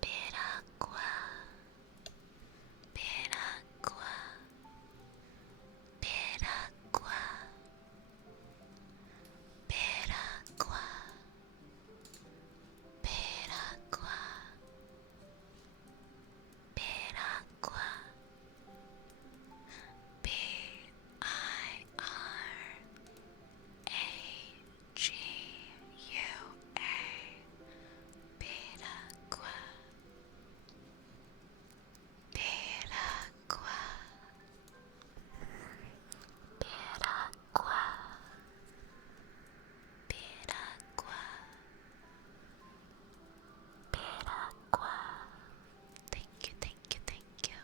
Piragua. Piragua. Piragua. Piragua. Piragua. Piragua. Piragua. Piragua. Piragua. Piragua. Piragua. Piragua. Thank you, thank you, thank you.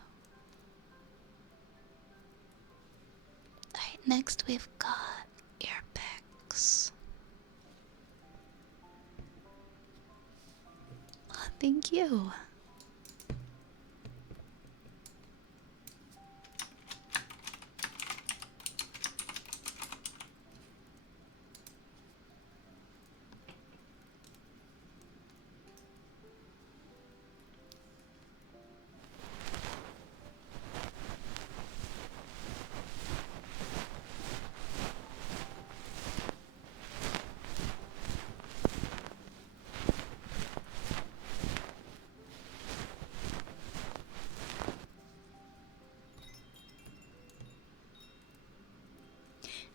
Alright, next we've got earpicks. Oh, thank you.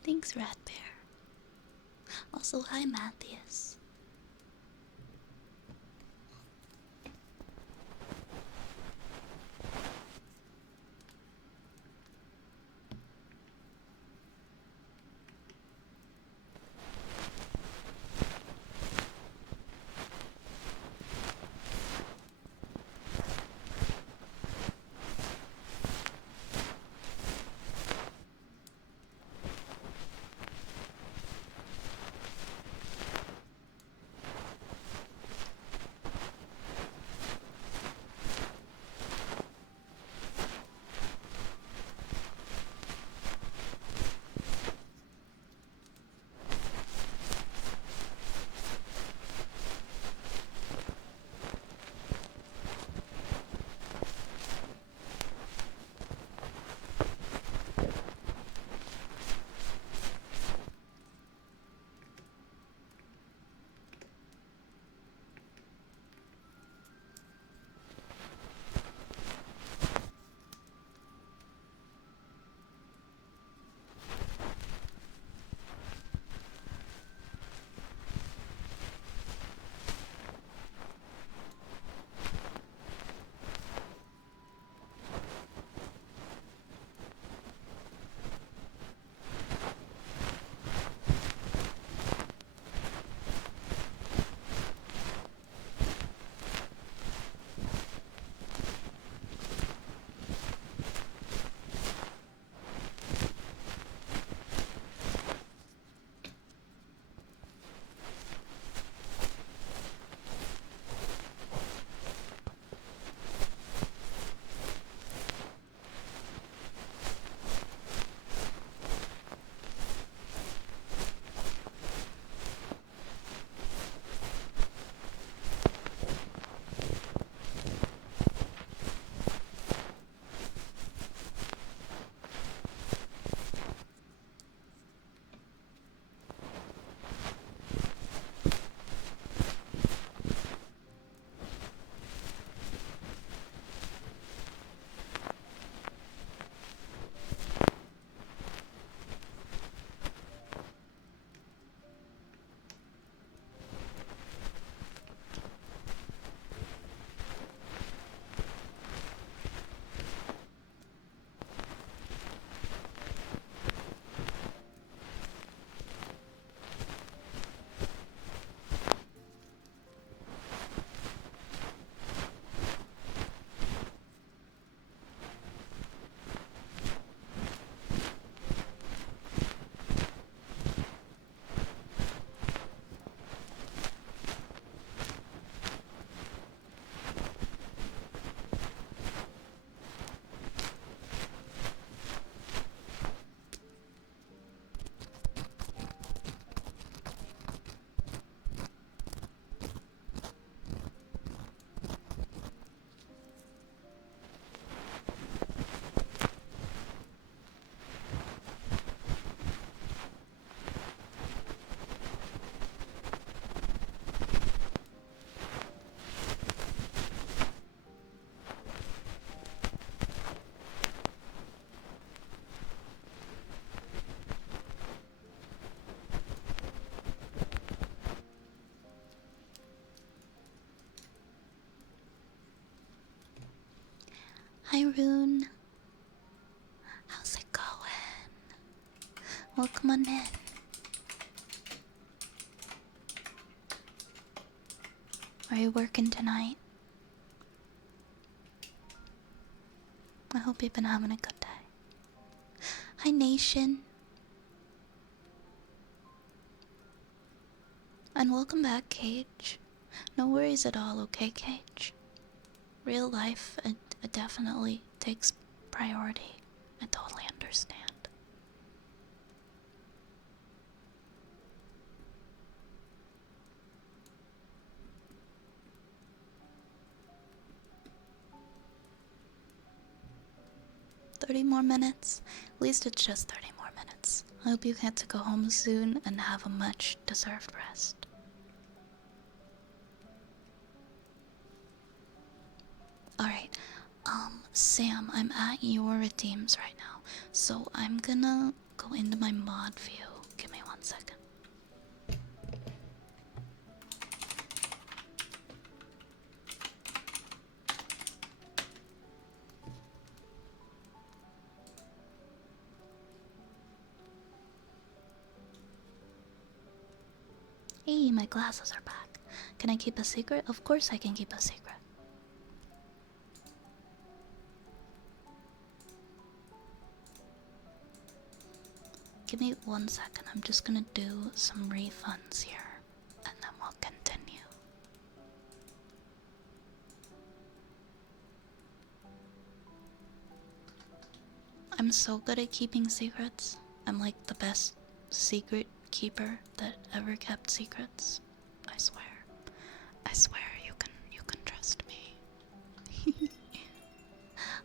Thanks, Rat Bear. Also, hi, Matthias. Maroon. How's it going? Welcome on in. Are you working tonight? I hope you've been having a good day. Hi, Nation. And welcome back, Cage. No worries at all, okay, Cage? Real life, it definitely takes priority. I totally understand. "30 more minutes? At least it's just 30 more minutes. I hope you get to go home soon and have a much deserved rest." Alright, Sam, I'm at your redeems right now, so I'm gonna go into my mod view. Give me 1 second. Hey, my glasses are back. Can I keep a secret? Of course I can keep a secret. Give me 1 second. I'm just gonna do some refunds here, and then we'll continue. I'm so good at keeping secrets. I'm like the best secret keeper that ever kept secrets. I swear. I swear you can trust me.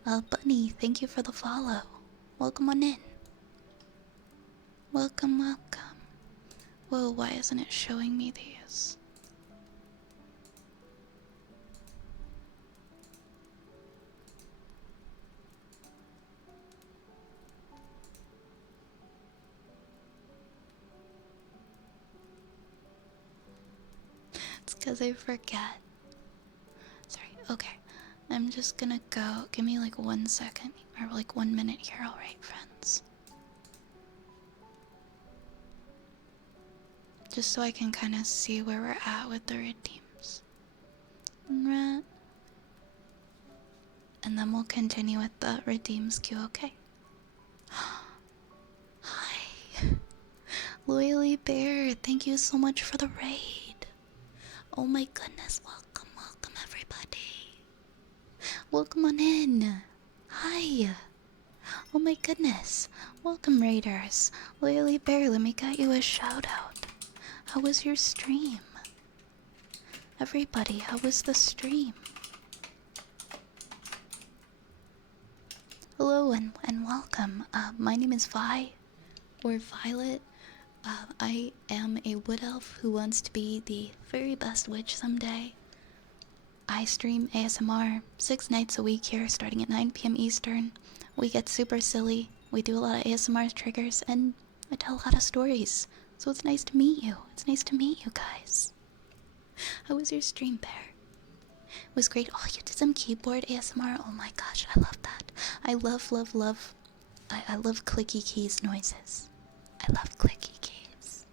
Bunny, thank you for the follow. Welcome on in. Welcome, welcome. Whoa, why isn't it showing me these? It's because I forget. Sorry, okay. I'm just gonna go. Give me like 1 second, or like 1 minute here, alright, friends? Just so I can kind of see where we're at with the redeems. Right. And then we'll continue with the redeems queue, okay? Hi. Loyally Bear, thank you so much for the raid. Oh my goodness, welcome, welcome everybody. Welcome on in. Hi. Oh my goodness. Welcome, raiders. Loyally Bear, let me get you a shout out. How was your stream? Everybody, how was the stream? Hello and welcome. My name is Vi, or Violet. I am a wood elf who wants to be the very best witch someday. I stream ASMR 6 nights a week here, starting at 9 p.m. Eastern. We get super silly, we do a lot of ASMR triggers, and I tell a lot of stories. So it's nice to meet you. It's nice to meet you guys. How was your stream, Bear? It was great. Oh, you did some keyboard ASMR? Oh my gosh, I love that. I love I love clicky keys noises. I love clicky keys.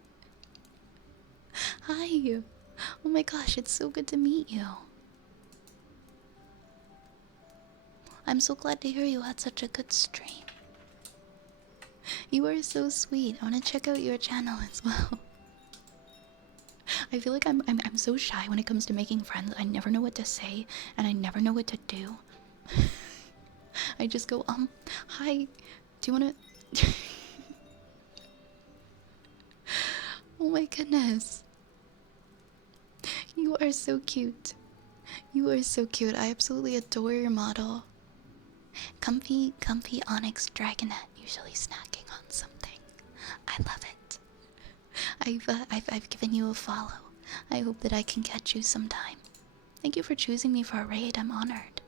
Hi. Oh my gosh, it's so good to meet you. I'm so glad to hear you had such a good stream. You are so sweet. I want to check out your channel as well. I feel like I'm so shy when it comes to making friends. I never know what to say and I never know what to do. I just go, hi, do you wanna Oh my goodness. You are so cute. You are so cute. I absolutely adore your model. Comfy Onyx Dragonette, usually snacking on something. I love it. I've given you a follow. I hope that I can catch you sometime. Thank you for choosing me for a raid. I'm honored.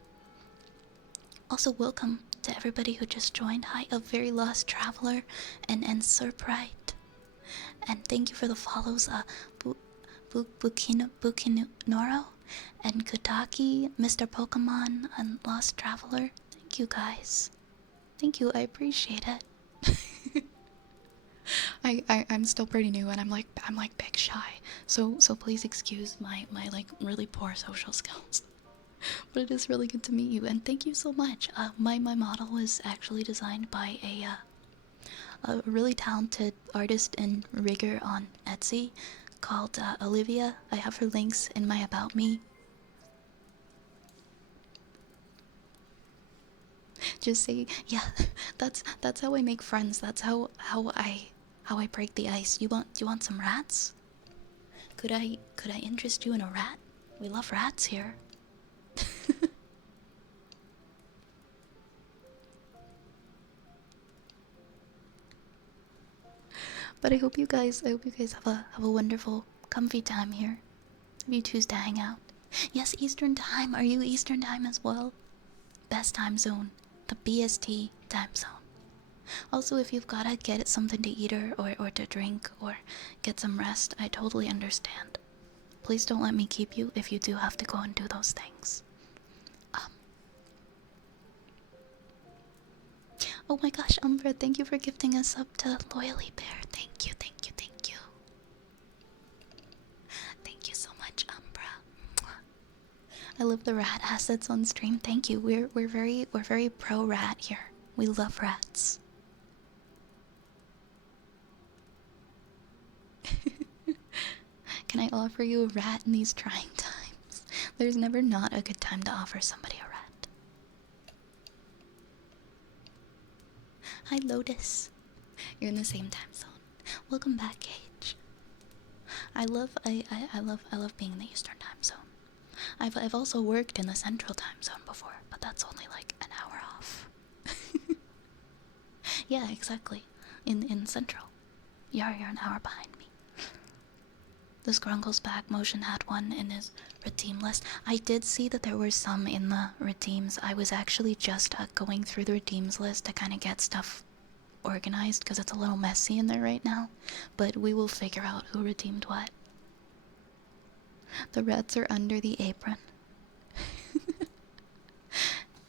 Also, welcome to everybody who just joined. Hi, A Very Lost Traveler and Surprite. And thank you for the follows, Bukinoro and Kutaki, Mr. Pokemon, and Lost Traveler. Thank you guys. Thank you, I appreciate it. I'm still pretty new and I'm like big shy. So please excuse my like really poor social skills. But it is really good to meet you and thank you so much. My model was actually designed by a really talented artist and rigger on Etsy called Olivia. I have her links in my about me. Just say, yeah, that's how I make friends. That's how I break the ice. You want some rats? Could I interest you in a rat? We love rats here. But I hope you guys have a wonderful, comfy time here. If you choose to hang out. Yes, Eastern time. Are you Eastern time as well? Best time zone. The BST time zone. Also, if you've gotta get something to eat or to drink or get some rest, I totally understand. Please don't let me keep you if you do have to go and do those things. Oh my gosh, Umbra, thank you for gifting us up to Loyally Bear. Thank you, thank you, thank you. Thank you so much, Umbra. I love the rat assets on stream. Thank you. We're very pro rat here. We love rats. Can I offer you a rat in these trying times? There's never not a good time to offer somebody a rat. Hi, Lotus. You're in the same time zone. Welcome back, Cage. I love being in the Eastern time zone. I've also worked in the Central time zone before, but that's only like an hour off. Yeah, exactly. In Central. You're an hour behind me. The Scrunkle's back motion had one in his redeem list. I did see that there were some in the redeems. I was actually just going through the redeems list to kind of get stuff organized because it's a little messy in there right now. But we will figure out who redeemed what. The reds are under the apron.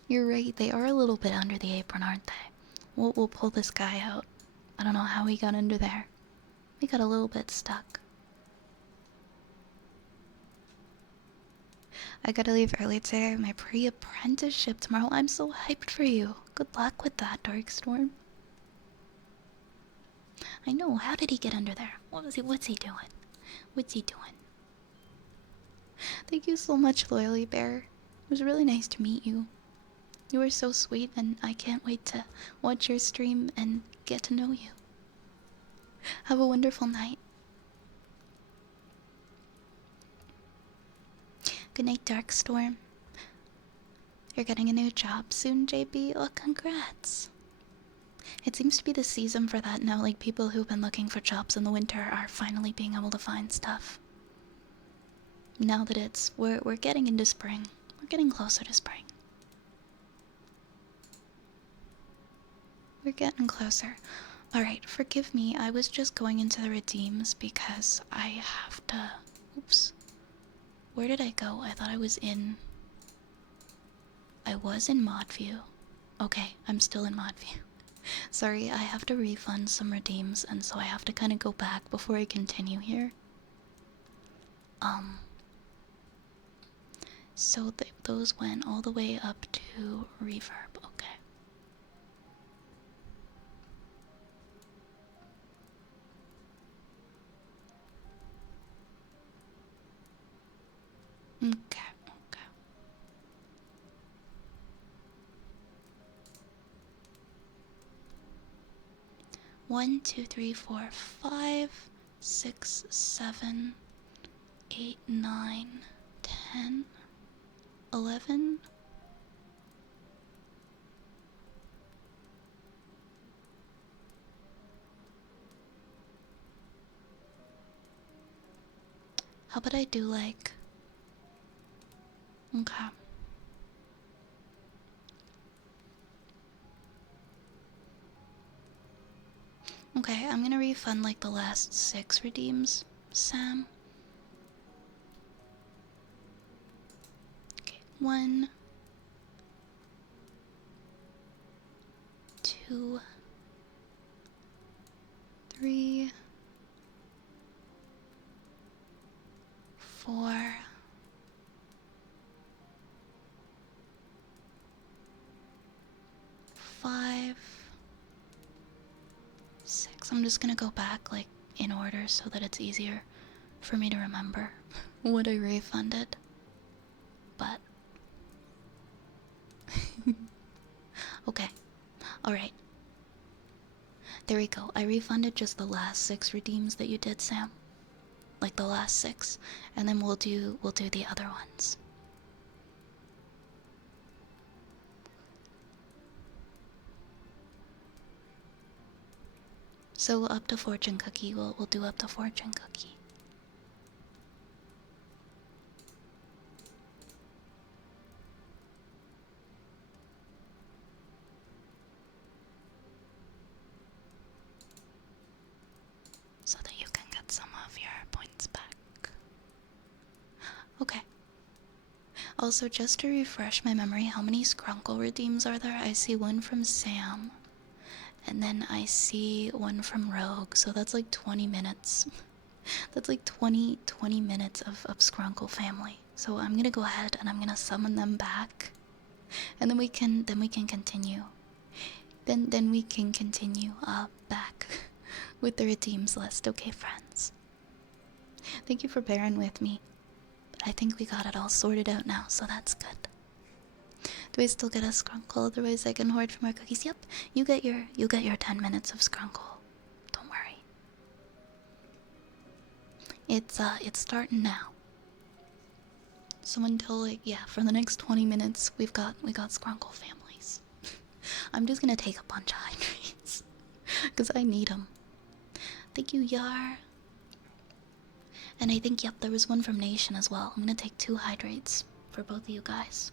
You're right, they are a little bit under the apron, aren't they? We'll pull this guy out. I don't know how he got under there. He got a little bit stuck. I gotta leave early today. I have my pre-apprenticeship tomorrow. I'm so hyped for you. Good luck with that, Darkstorm. I know, how did he get under there? What's he doing? What's he doing? Thank you so much, Loyally Bear. It was really nice to meet you. You were so sweet, and I can't wait to watch your stream and get to know you. Have a wonderful night. Good night, Darkstorm. You're getting a new job soon, JB? Oh, congrats. It seems to be the season for that now, like people who've been looking for jobs in the winter are finally being able to find stuff. Now that we're getting into spring. We're getting closer to spring. We're getting closer. Alright, forgive me, I was just going into the redeems because I have to... Oops. Where did I go? I thought I was in mod view. Okay, I'm still in mod view. Sorry, I have to refund some redeems, and so I have to kind of go back before I continue here. So those went all the way up to reverb. Okay. Okay. 1, 2, 3, 4, 5, 6, 7, 8, 9, 10, 11. How about I do like... Okay. Okay, I'm gonna refund like the last 6 redeems, Sam. Okay, 1, 2, 3, 4, 5, 6. I'm just gonna go back like in order so that it's easier for me to remember what I refunded. But okay. Alright. There we go. I refunded just the last 6 redeems that you did, Sam. Like the last 6. And then we'll do the other ones. So up to fortune cookie, we'll do up to fortune cookie. So that you can get some of your points back. Okay. Also, just to refresh my memory, how many Skrunkle redeems are there? I see one from Sam. And then I see one from Rogue, so that's like 20 minutes. That's like 20 minutes of Skrunkle family. So I'm gonna go ahead and I'm gonna summon them back. And then we can continue. Then we can continue back with the redeems list, okay friends? Thank you for bearing with me. But I think we got it all sorted out now, so that's good. Do I still get a Skrunkle? Otherwise I can hoard for more cookies. Yep, you get your 10 minutes of Skrunkle. Don't worry. It's starting now. So until like, yeah, for the next 20 minutes we got Skrunkle families. I'm just gonna take a bunch of hydrates because I need them. Thank you, Yar. And I think, yep, there was one from Nation as well. I'm gonna take 2 hydrates for both of you guys.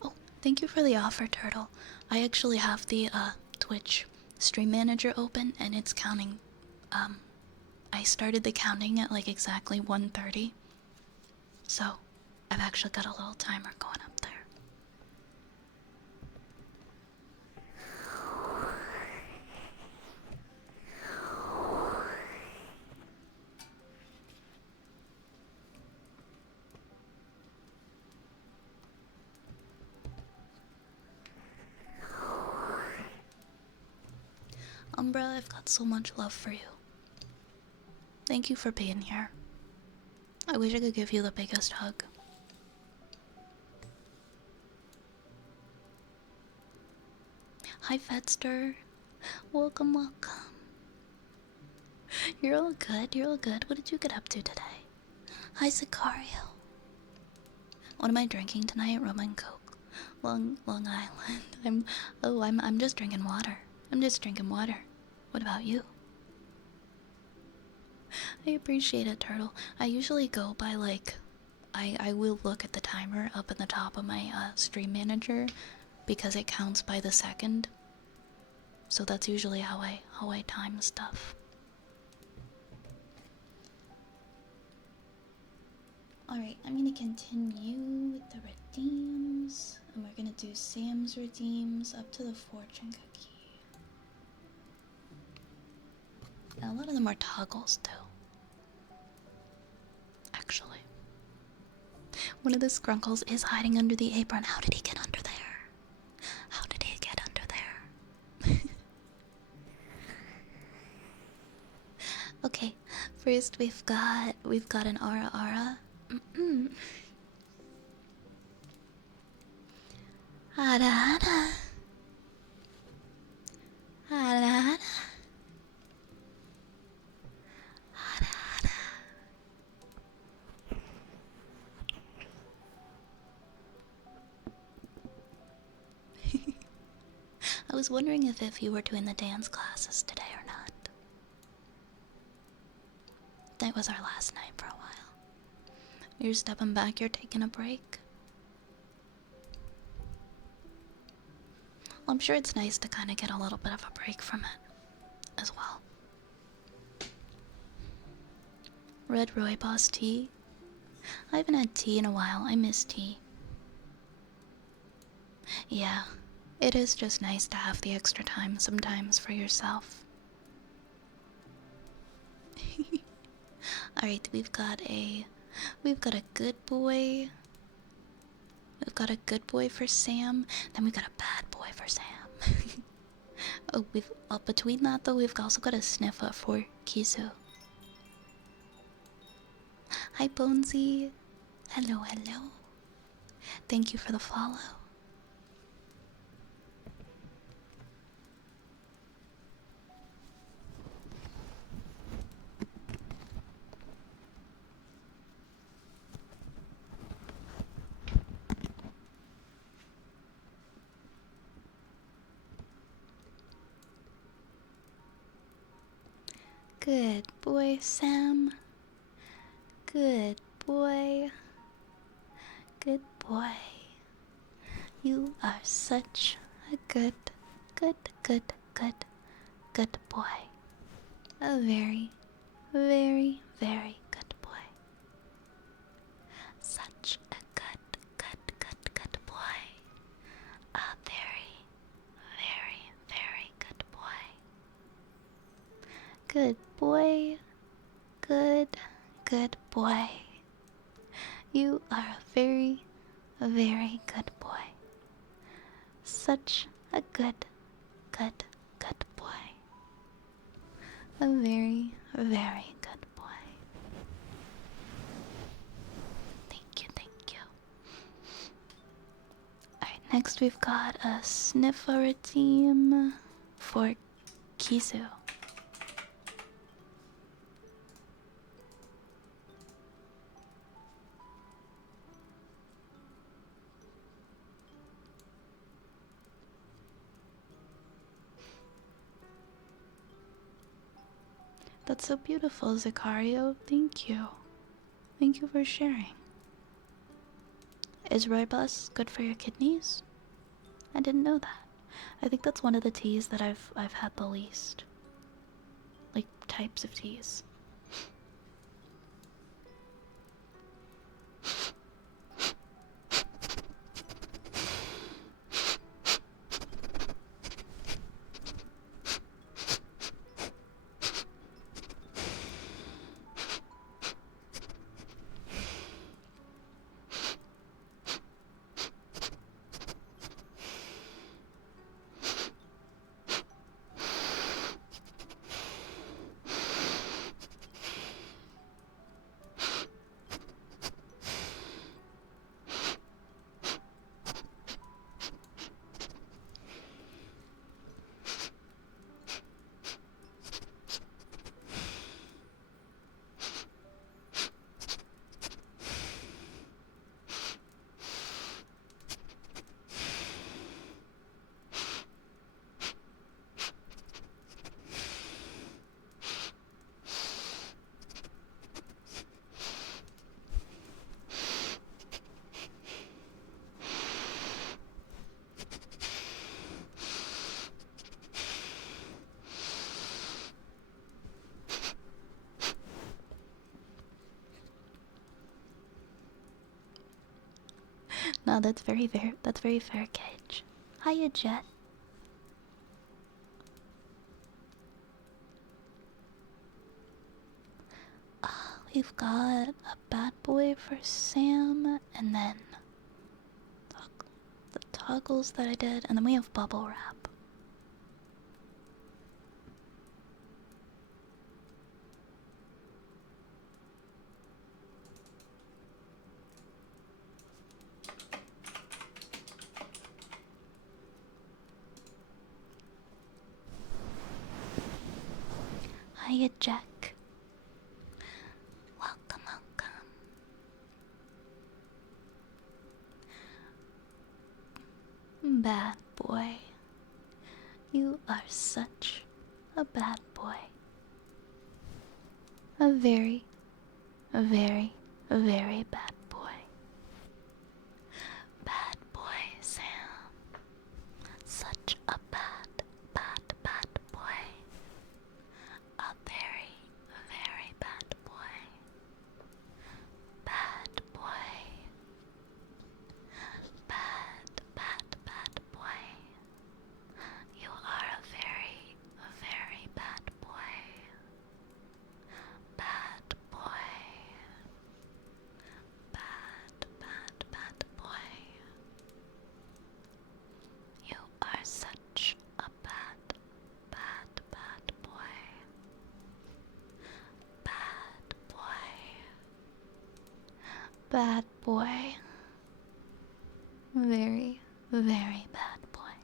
Oh, thank you for the offer, Turtle. I actually have the Twitch stream manager open and it's counting. I started the counting at like exactly 1:30. So I've actually got a little timer going up there. Umbra, I've got so much love for you. Thank you for being here. I wish I could give you the biggest hug. Hi, Fedster. Welcome, welcome. You're all good, you're all good. What did you get up to today? Hi, Sicario. What am I drinking tonight? Rum and Coke. Long Island. I'm just drinking water. I'm just drinking water. What about you? I appreciate it, Turtle. I usually go by like, I will look at the timer up at the top of my stream manager because it counts by the second. So that's usually how I time stuff. Alright, I'm gonna continue with the redeems. And we're gonna do Sam's redeems up to the fortune cookie. And a lot of them are toggles too. Actually. One of the Skrunkles is hiding under the apron. How did he get under there? How did he get under there? Okay, first we've got an Ara Ara. Ara Ara. Ara Ara. I was wondering if you were doing the dance classes today or not. That was our last night for a while. You're stepping back, you're taking a break. Well, I'm sure it's nice to kind of get a little bit of a break from it as well. Red Rooibos tea. I haven't had tea in a while. I miss tea. Yeah, it is just nice to have the extra time sometimes for yourself. Alright, we've got a good boy. We've got a good boy for Sam, then we've got a bad boy for Sam. Oh, between that though, we've also got a sniffer for Kizu. Hi Bonesy. Hello, hello. Thank you for the follow. Good boy, Sam. Good boy. Good boy. You are such a good, good, good, good, good boy. A very, very, very good boy. Such a good, good, good, good boy. A very, very, very good boy. Good boy. Good, good boy. You are a very, very good boy. Such a good, good, good boy. A very, very good boy. Thank you, thank you. Alright, next we've got a sniffer team for Kizu. That's so beautiful, Zicario. Thank you. Thank you for sharing. Is rooibos good for your kidneys? I didn't know that. I think that's one of the teas that I've had the least. Like types of teas. No, that's very fair, Cage. Hiya, Jet. We've got a bad boy for Sam, and then the toggles that I did, and then we have bubble wrap. Hiya, Jack. Welcome, welcome. Bad boy. You are such a bad boy. A very, very, very bad boy. Bad boy, Sam. Such a bad, bad, bad boy. A very, very bad boy. Bad bad boy. Very, very bad boy.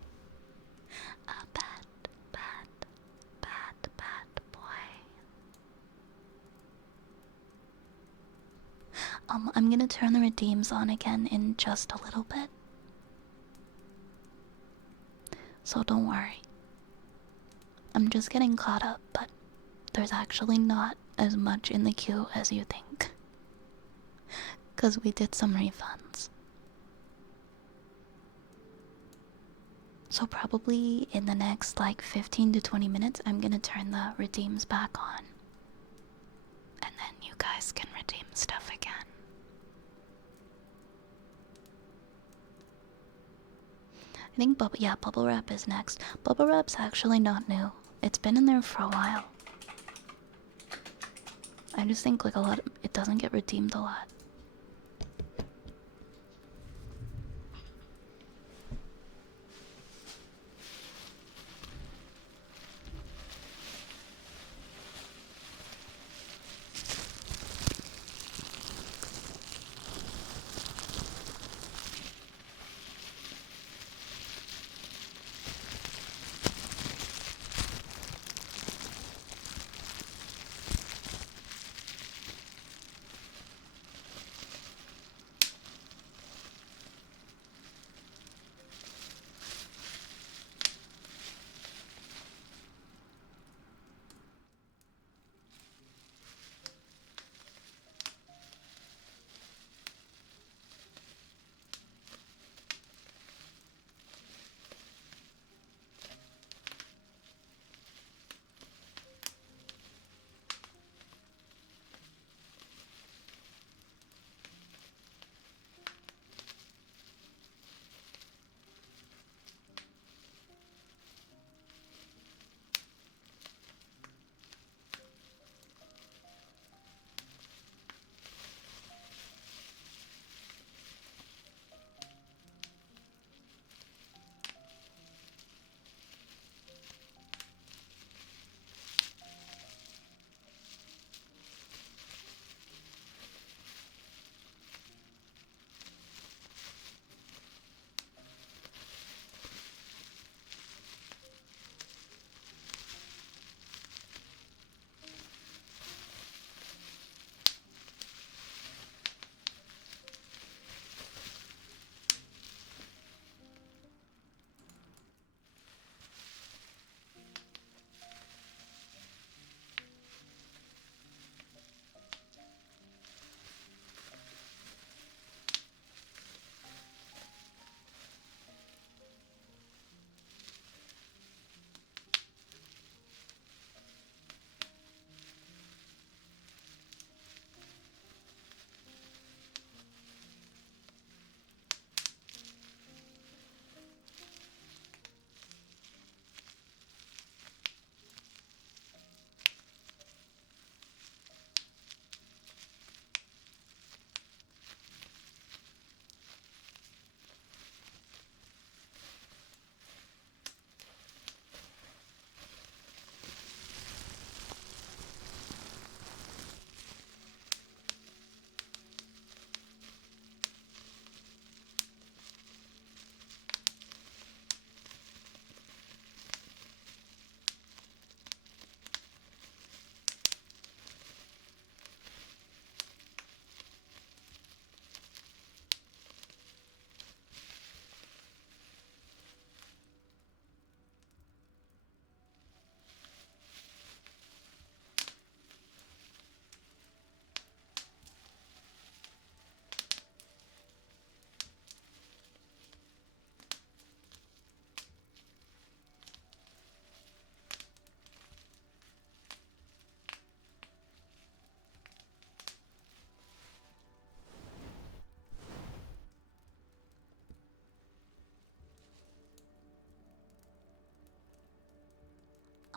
A bad, bad, bad, bad boy. I'm gonna turn the redeems on again in just a little bit. So don't worry. I'm just getting caught up, but there's actually not as much in the queue as you think. Because we did some refunds. So probably in the next like 15 to 20 minutes, I'm gonna turn the redeems back on. And then you guys can redeem stuff again. I think bubble wrap is next. Bubble wrap's actually not new. It's been in there for a while. I just think like it doesn't get redeemed a lot.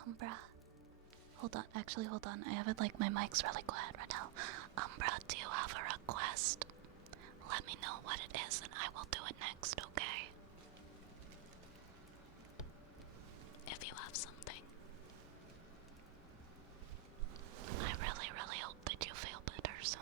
Umbra. Hold on, actually hold on. I have it like my mic's really quiet right now. Umbra, do you have a request? Let me know what it is and I will do it next, okay? If you have something. I really, really hope that you feel better soon.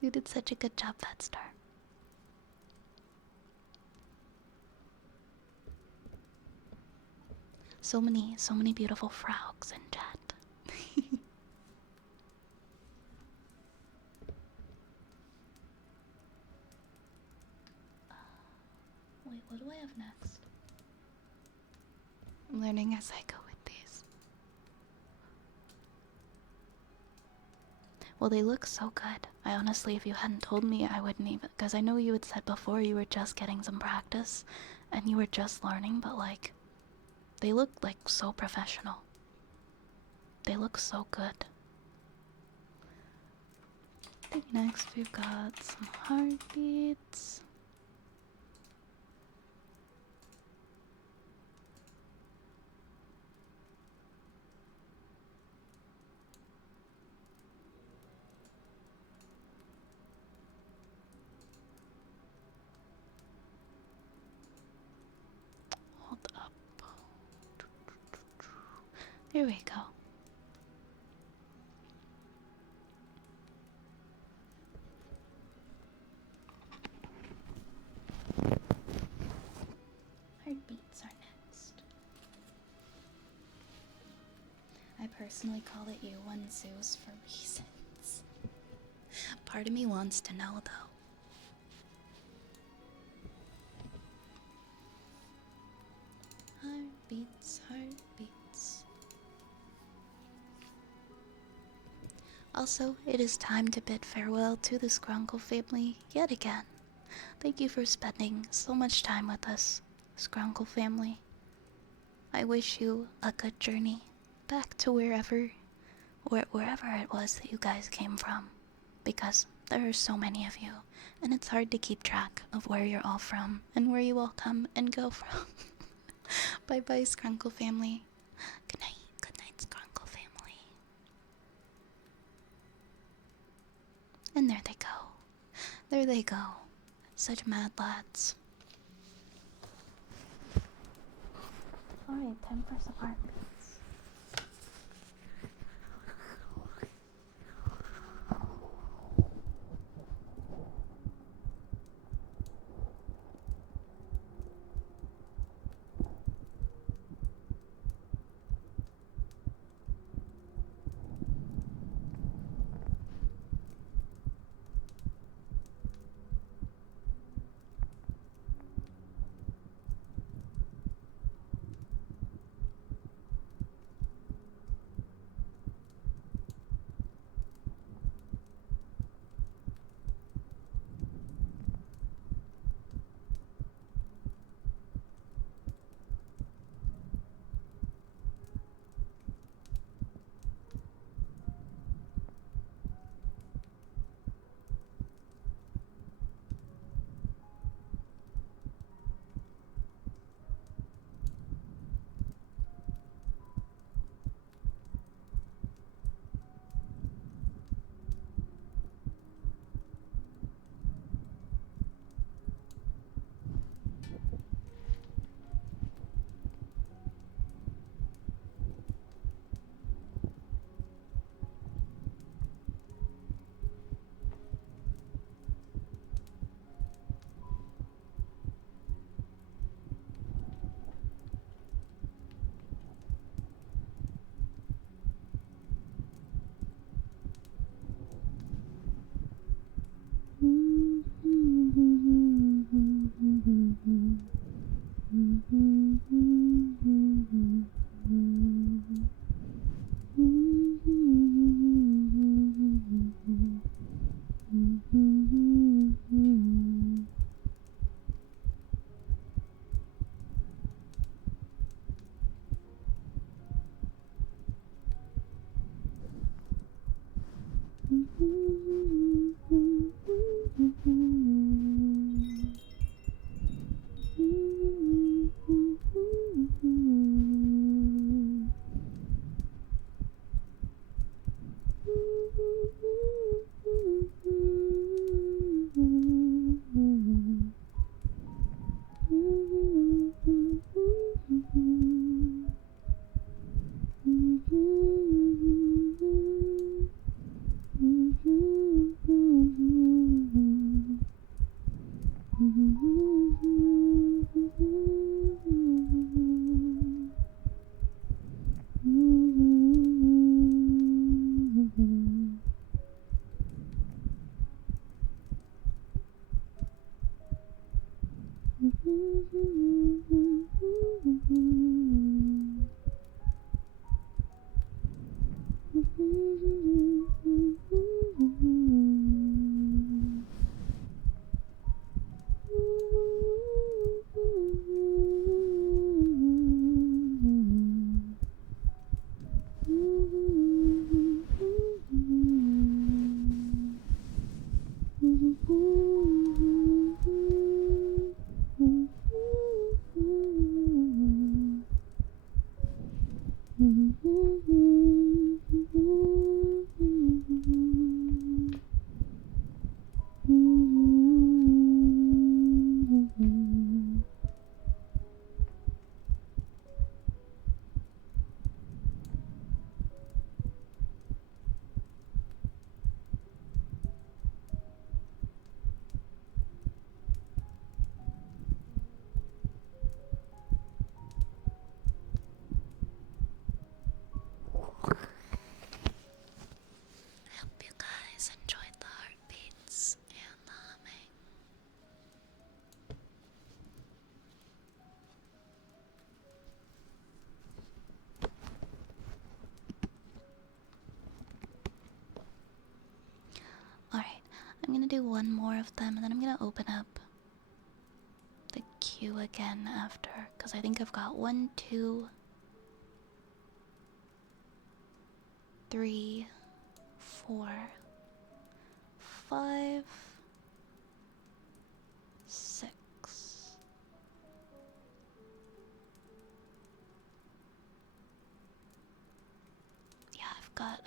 You did such a good job, that star. So many beautiful frogs in chat. Wait, what do I have next? I'm learning as I go with these. Well, they look so good. I honestly, if you hadn't told me, I wouldn't even. Because I know you had said before you were just getting some practice and you were just learning, but like, they look like so professional. They look so good. I think next we've got some heartbeats. Hold up. Here we go. Heartbeats are next. I personally call it U1 Zeus for reasons. Part of me wants to know though. Heartbeats, heartbeats. Also, it is time to bid farewell to the Skrunkle family yet again. Thank you for spending so much time with us, Skrunkle family. I wish you a good journey back to wherever it was that you guys came from, because there are so many of you, and it's hard to keep track of where you're all from and where you all come and go from. Bye bye, Skrunkle family. Good night, Skrunkle family. And there they go. There they go. Such mad lads. Alright, time for some heartbeats. I hope you guys enjoyed the heartbeats and the humming. Alright, I'm gonna do one more of them and then I'm gonna open up the queue again after, because I think I've got 1, 2, 3, 4, 5, 6. Yeah,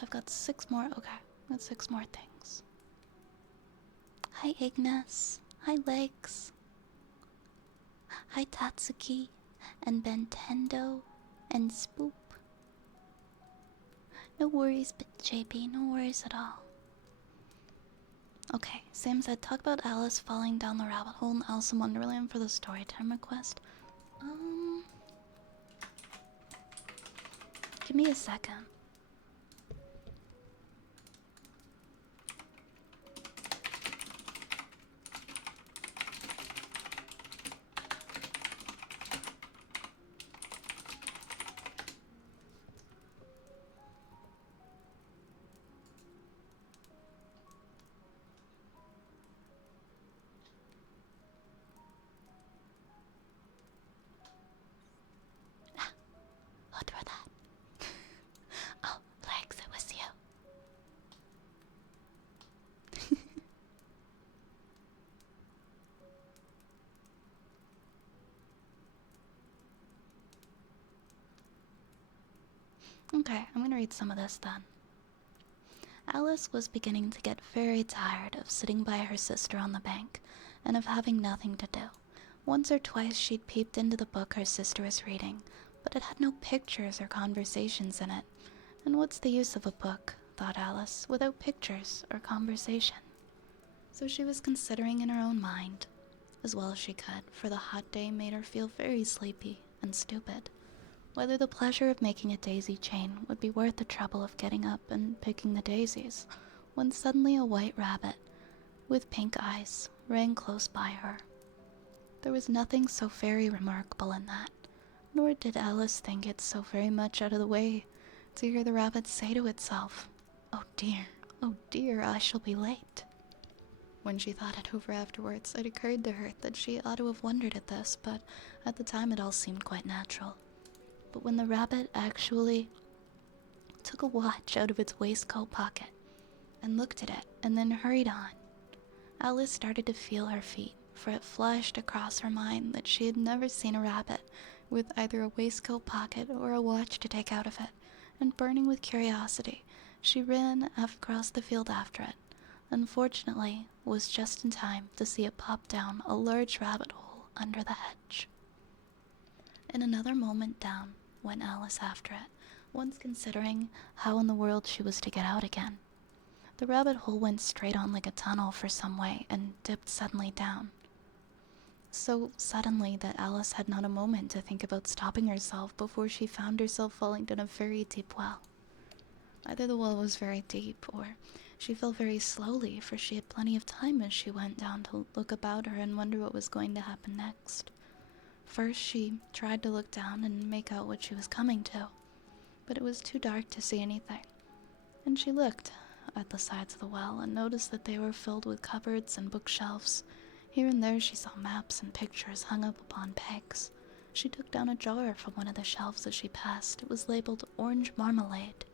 I've got 6 more. Okay, I've got 6 more things. Hi Ignis. Hi Legs. Hi Tatsuki and Bentendo and Spoop. No worries, but JP, no worries at all. Okay, Sam said talk about Alice falling down the rabbit hole in Alice in Wonderland for the storytime request. Give me a second. What were that? Oh, Legs, it was you. Okay, I'm gonna read some of this then. Alice was beginning to get very tired of sitting by her sister on the bank and of having nothing to do. Once or twice she'd peeped into the book her sister was reading, but it had no pictures or conversations in it. And what's the use of a book, thought Alice, without pictures or conversation? So she was considering in her own mind, as well as she could, for the hot day made her feel very sleepy and stupid, whether the pleasure of making a daisy chain would be worth the trouble of getting up and picking the daisies, when suddenly a white rabbit, with pink eyes, ran close by her. There was nothing so very remarkable in that, nor did Alice think it so very much out of the way to hear the rabbit say to itself, oh dear, I shall be late." When she thought it over afterwards, it occurred to her that she ought to have wondered at this, but at the time it all seemed quite natural. But when the rabbit actually took a watch out of its waistcoat pocket and looked at it and then hurried on, Alice started to feel her feet, for it flashed across her mind that she had never seen a rabbit with either a waistcoat pocket or a watch to take out of it, and burning with curiosity, she ran across the field after it. Unfortunately, was just in time to see it pop down a large rabbit hole under the hedge. In another moment down went Alice after it, once considering how in the world she was to get out again. The rabbit hole went straight on like a tunnel for some way and dipped suddenly down. So suddenly that Alice had not a moment to think about stopping herself before she found herself falling down a very deep well. Either the well was very deep, or She fell very slowly, for she had plenty of time as she went down to look about her and wonder what was going to happen next. First, she tried to look down and make out what she was coming to, but it was too dark to see anything. And she looked at the sides of the well and noticed that they were filled with cupboards and bookshelves. Here and there she saw maps and pictures hung up upon pegs. She took down a jar from one of the shelves as she passed. It was labeled orange marmalade,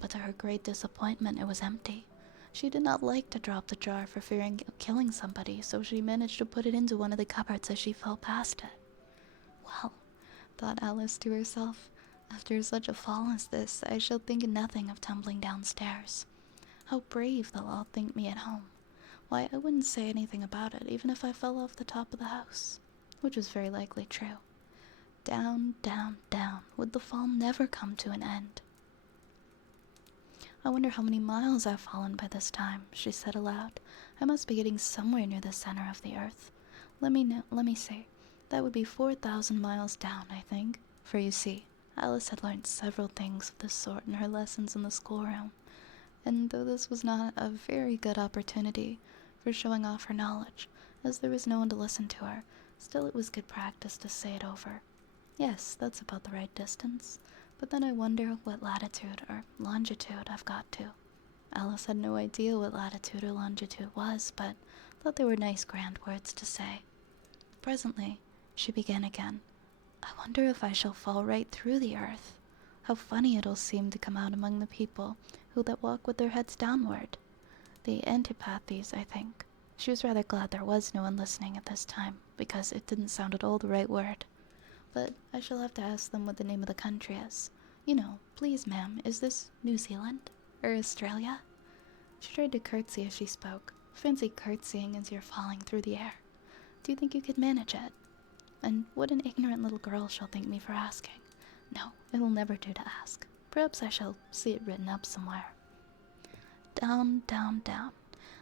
but to her great disappointment it was empty. She did not like to drop the jar for fearing of killing somebody, so she managed to put it into one of the cupboards as she fell past it. Well, thought Alice to herself, after such a fall as this, I shall think nothing of tumbling downstairs. How brave they'll all think me at home. Why, I wouldn't say anything about it, even if I fell off the top of the house. Which was very likely true. Down, down, down, would the fall never come to an end? I wonder how many miles I've fallen by this time, she said aloud. I must be getting somewhere near the center of the earth. Let me see. That would be 4,000 miles down, I think. For you see, Alice had learned several things of this sort in her lessons in the schoolroom, and though this was not a very good opportunity for showing off her knowledge, as there was no one to listen to her, still it was good practice to say it over. Yes, that's about the right distance, but then I wonder what latitude or longitude I've got to. Alice had no idea what latitude or longitude was, but thought they were nice grand words to say. Presently, she began again. I wonder if I shall fall right through the earth. How funny it'll seem to come out among the people who that walk with their heads downward. The antipathies, I think. She was rather glad there was no one listening at this time, because it didn't sound at all the right word. But I shall have to ask them what the name of the country is. You know, please, ma'am, is this New Zealand? Or Australia? She tried to curtsy as she spoke. Fancy curtsying as you're falling through the air. Do you think you could manage it? And what an ignorant little girl shall think me for asking. No, it will never do to ask. Perhaps I shall see it written up somewhere. Down, down, down.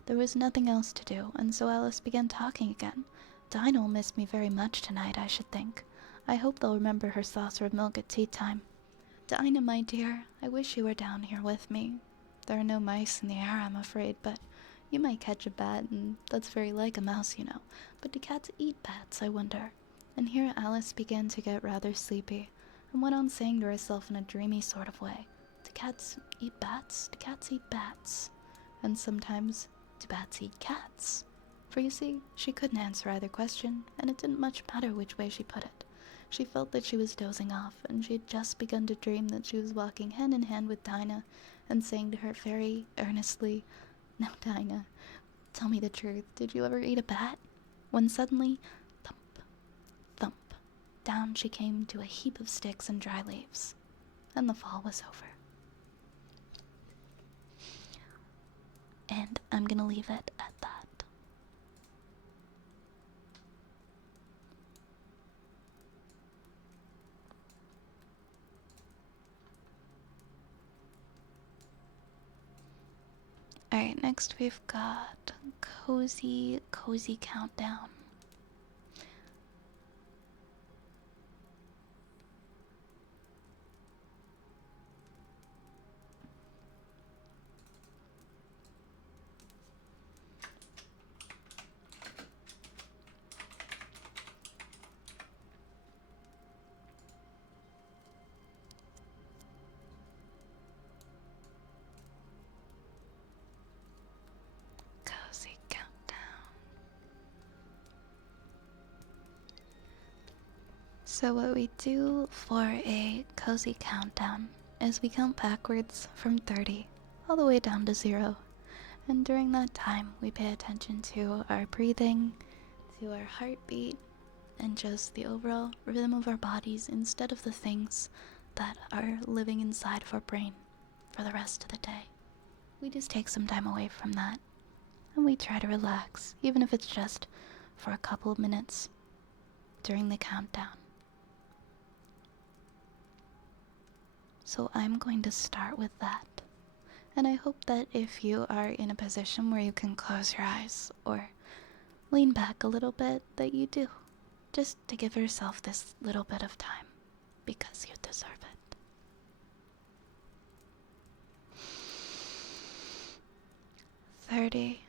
There was nothing else to do, and so Alice began talking again. Dinah will miss me very much tonight, I should think. I hope they'll remember her saucer of milk at tea time. Dinah, my dear, I wish you were down here with me. There are no mice in the air, I'm afraid, but you might catch a bat, and that's very like a mouse, you know. But do cats eat bats, I wonder? And here Alice began to get rather sleepy, and went on saying to herself in a dreamy sort of way, do cats eat bats? Do cats eat bats? And sometimes, do bats eat cats? For you see, she couldn't answer either question, and it didn't much matter which way she put it. She felt that she was dozing off, and she had just begun to dream that she was walking hand in hand with Dinah, and saying to her very earnestly, Now, Dinah, tell me the truth, did you ever eat a bat? When suddenly, thump, thump, down she came to a heap of sticks and dry leaves, and the fall was over. And I'm gonna leave it at that. Alright, next we've got Cozy Countdown. Cozy Countdown. So what we do for a Cozy Countdown is we count backwards from 30 all the way down to 0. And during that time, we pay attention to our breathing, to our heartbeat, and just the overall rhythm of our bodies instead of the things that are living inside of our brain for the rest of the day. We just take some time away from that, and we try to relax, even if it's just for a couple of minutes during the countdown. So I'm going to start with that. And I hope that if you are in a position where you can close your eyes or lean back a little bit, that you do. Just to give yourself this little bit of time, because you deserve it. 30,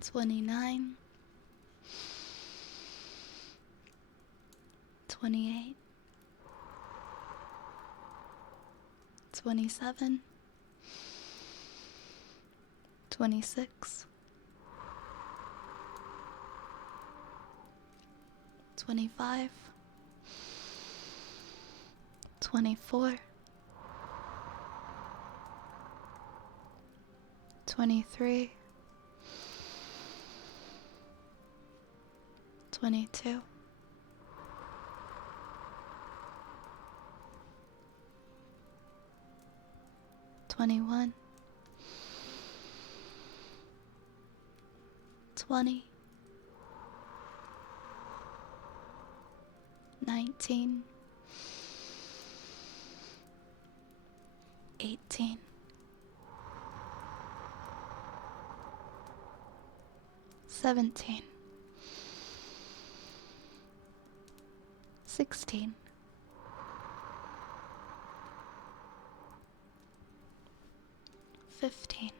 29, 28, 27, 26, 25, 24, 23, 22, 21, 20, 19, 18, 17, 16, 15,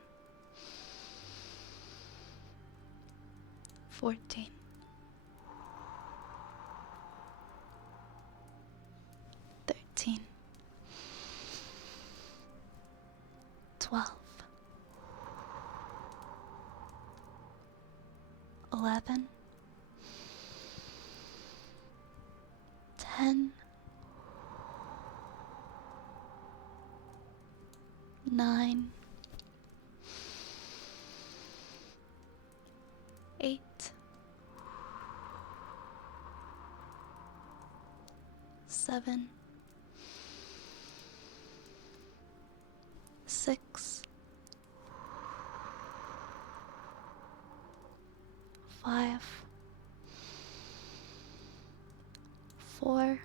14, 13, 12, 11, 10, 9, 8, 7, 6, 5, 4,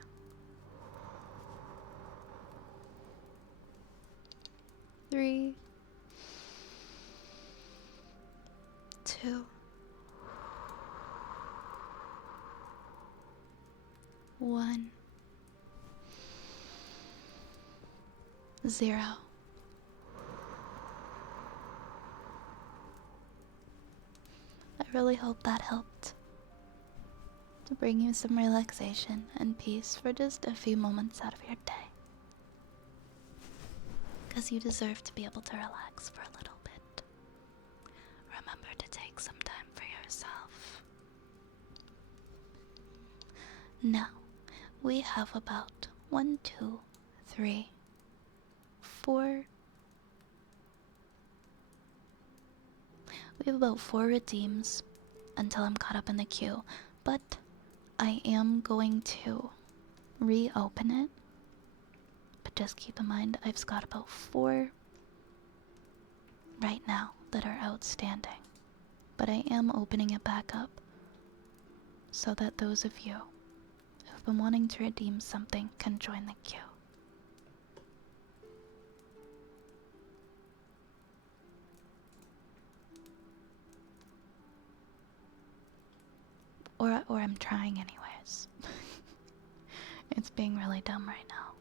3, 2, 1, 0. I really hope that helped to bring you some relaxation and peace for just a few moments out of your day. Because you deserve to be able to relax for a little bit. Remember to take some time for yourself. Now, we have about 1, 2, 3, 4. We have about 4 redeems until I'm caught up in the queue, but I am going to reopen it. But just keep in mind, I've got about 4 right now that are outstanding. But I am opening it back up so that those of you who've been wanting to redeem something can join the queue. Or I'm trying anyways. It's being really dumb right now.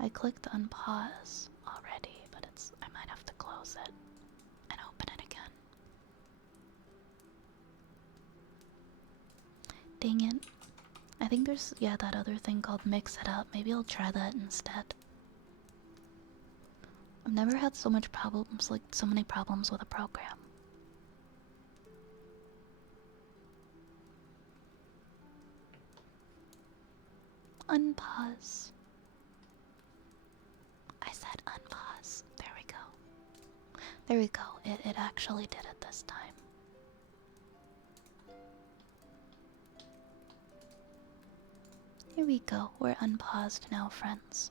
I clicked unpause already, but I might have to close it and open it again. Dang it. I think there's, that other thing called mix it up. Maybe I'll try that instead. I've never had so many problems with a program. Unpause. I said unpause. There we go. There we go. It actually did it this time. Here we go. We're unpaused now, friends.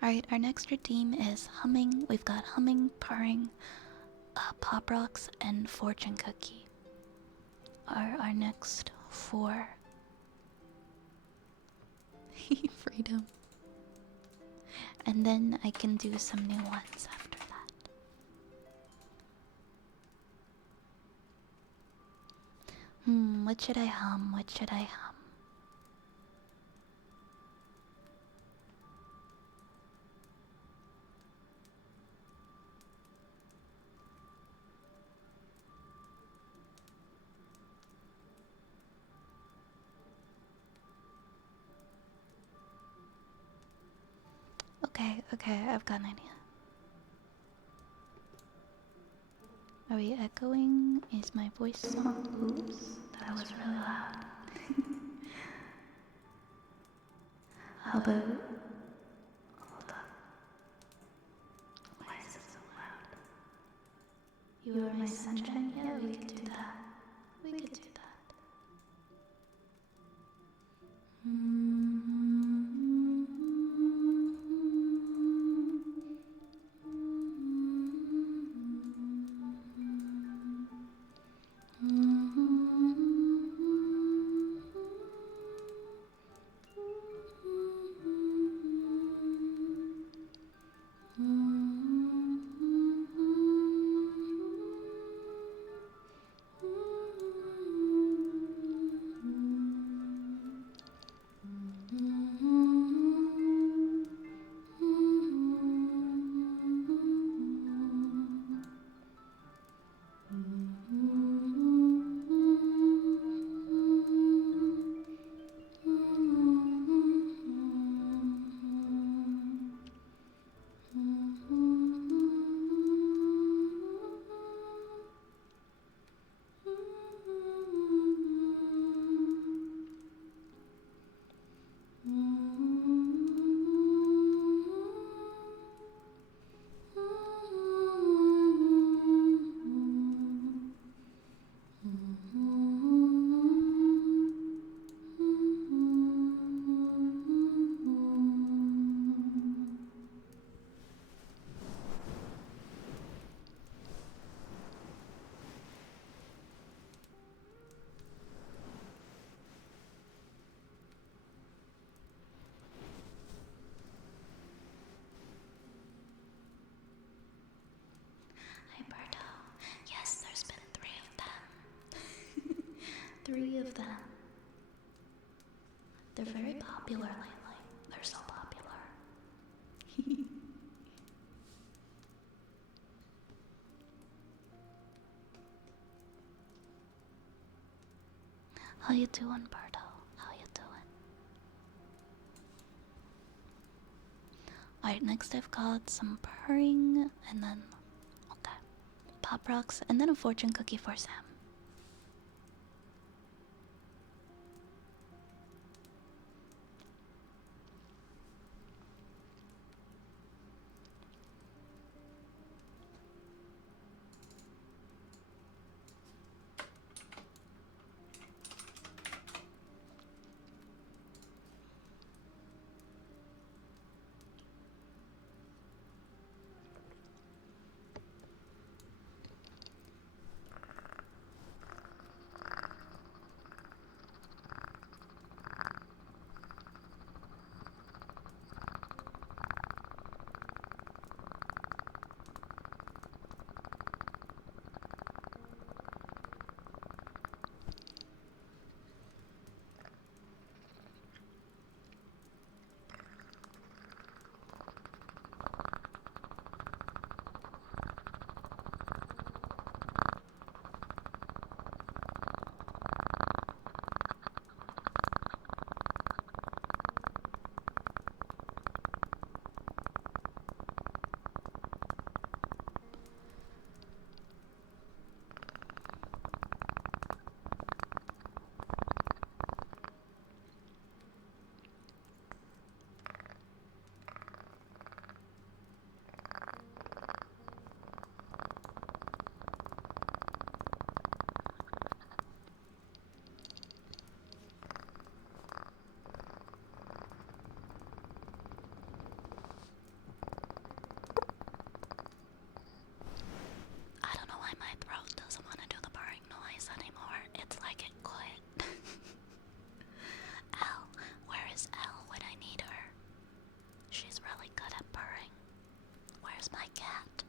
Alright, our next redeem is humming. We've got humming, purring, pop rocks, and fortune cookie. Our next 4. Freedom. And then I can do some new ones after that. What should I hum? What should I hum? Okay, I've got an idea. Are we echoing? Is my voice on? Oops, that was really loud. How about... Hold on. Why is it so loud? You are my sunshine? Yeah, we could do that. We could do that. Hi, Bardo. Yes, there's been 3 of them. 3 of them. They're very popular lately. They're so popular. How you doing, Bardo? How you doing? Alright, next I've got some purring, and then... Okay. Pop rocks, and then a fortune cookie for Sam. I don't know why my throat doesn't want to do the purring noise anymore. It's like it quit. Elle, where is Elle when I need her? She's really good at purring. Where's my cat?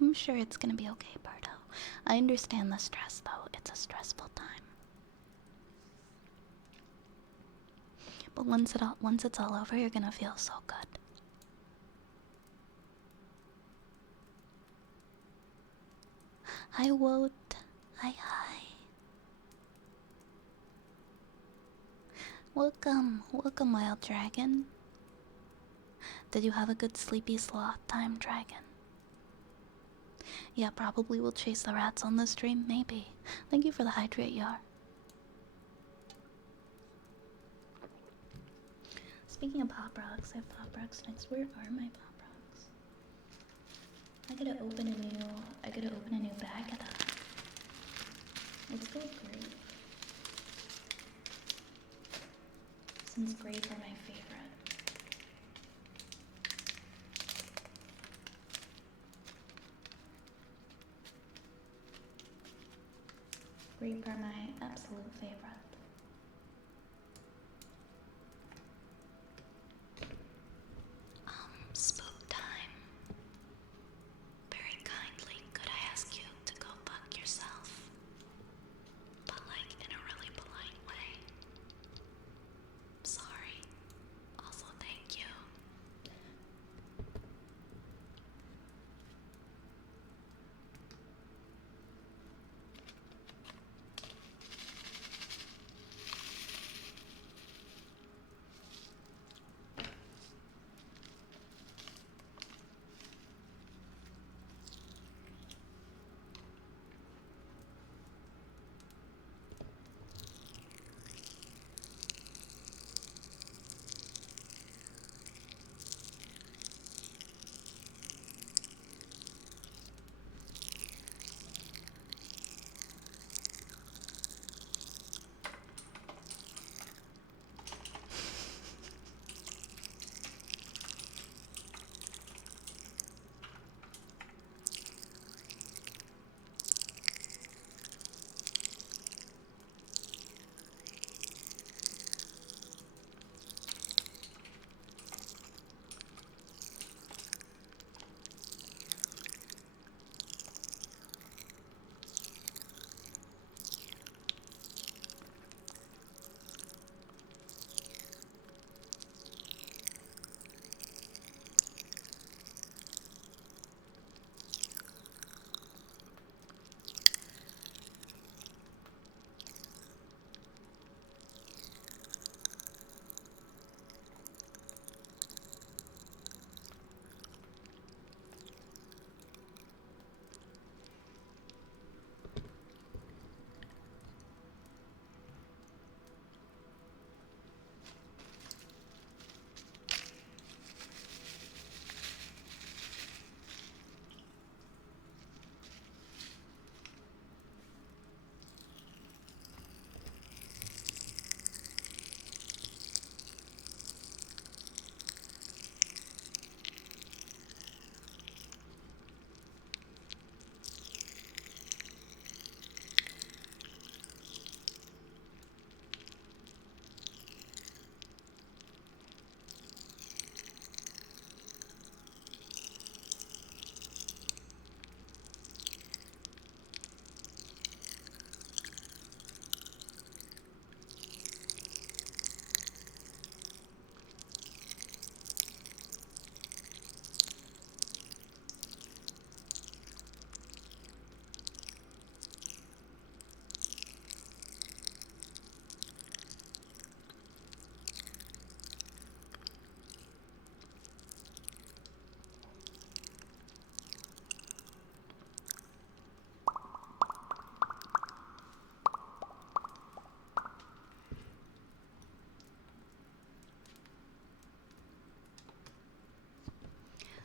I'm sure it's gonna be okay, Bardo. I understand the stress, though. It's a stressful time. But once it's all over, you're gonna feel so good. Hi, Woat. Hi, hi. Welcome, welcome, Wild Dragon. Did you have a good sleepy sloth time, Dragon? Yeah, probably we'll chase the rats on the stream, maybe. Thank you for the hydrate, Yar. Speaking of Pop Rocks, I have Pop Rocks next. Where are my Pop Rocks? I gotta open a new bag of that. Let's go with grape. Since grape are my favorite. Grape are my absolute favorite. Spook time. Very kindly, could I ask you to go fuck yourself? But like in a really polite way. Sorry. Also, thank you.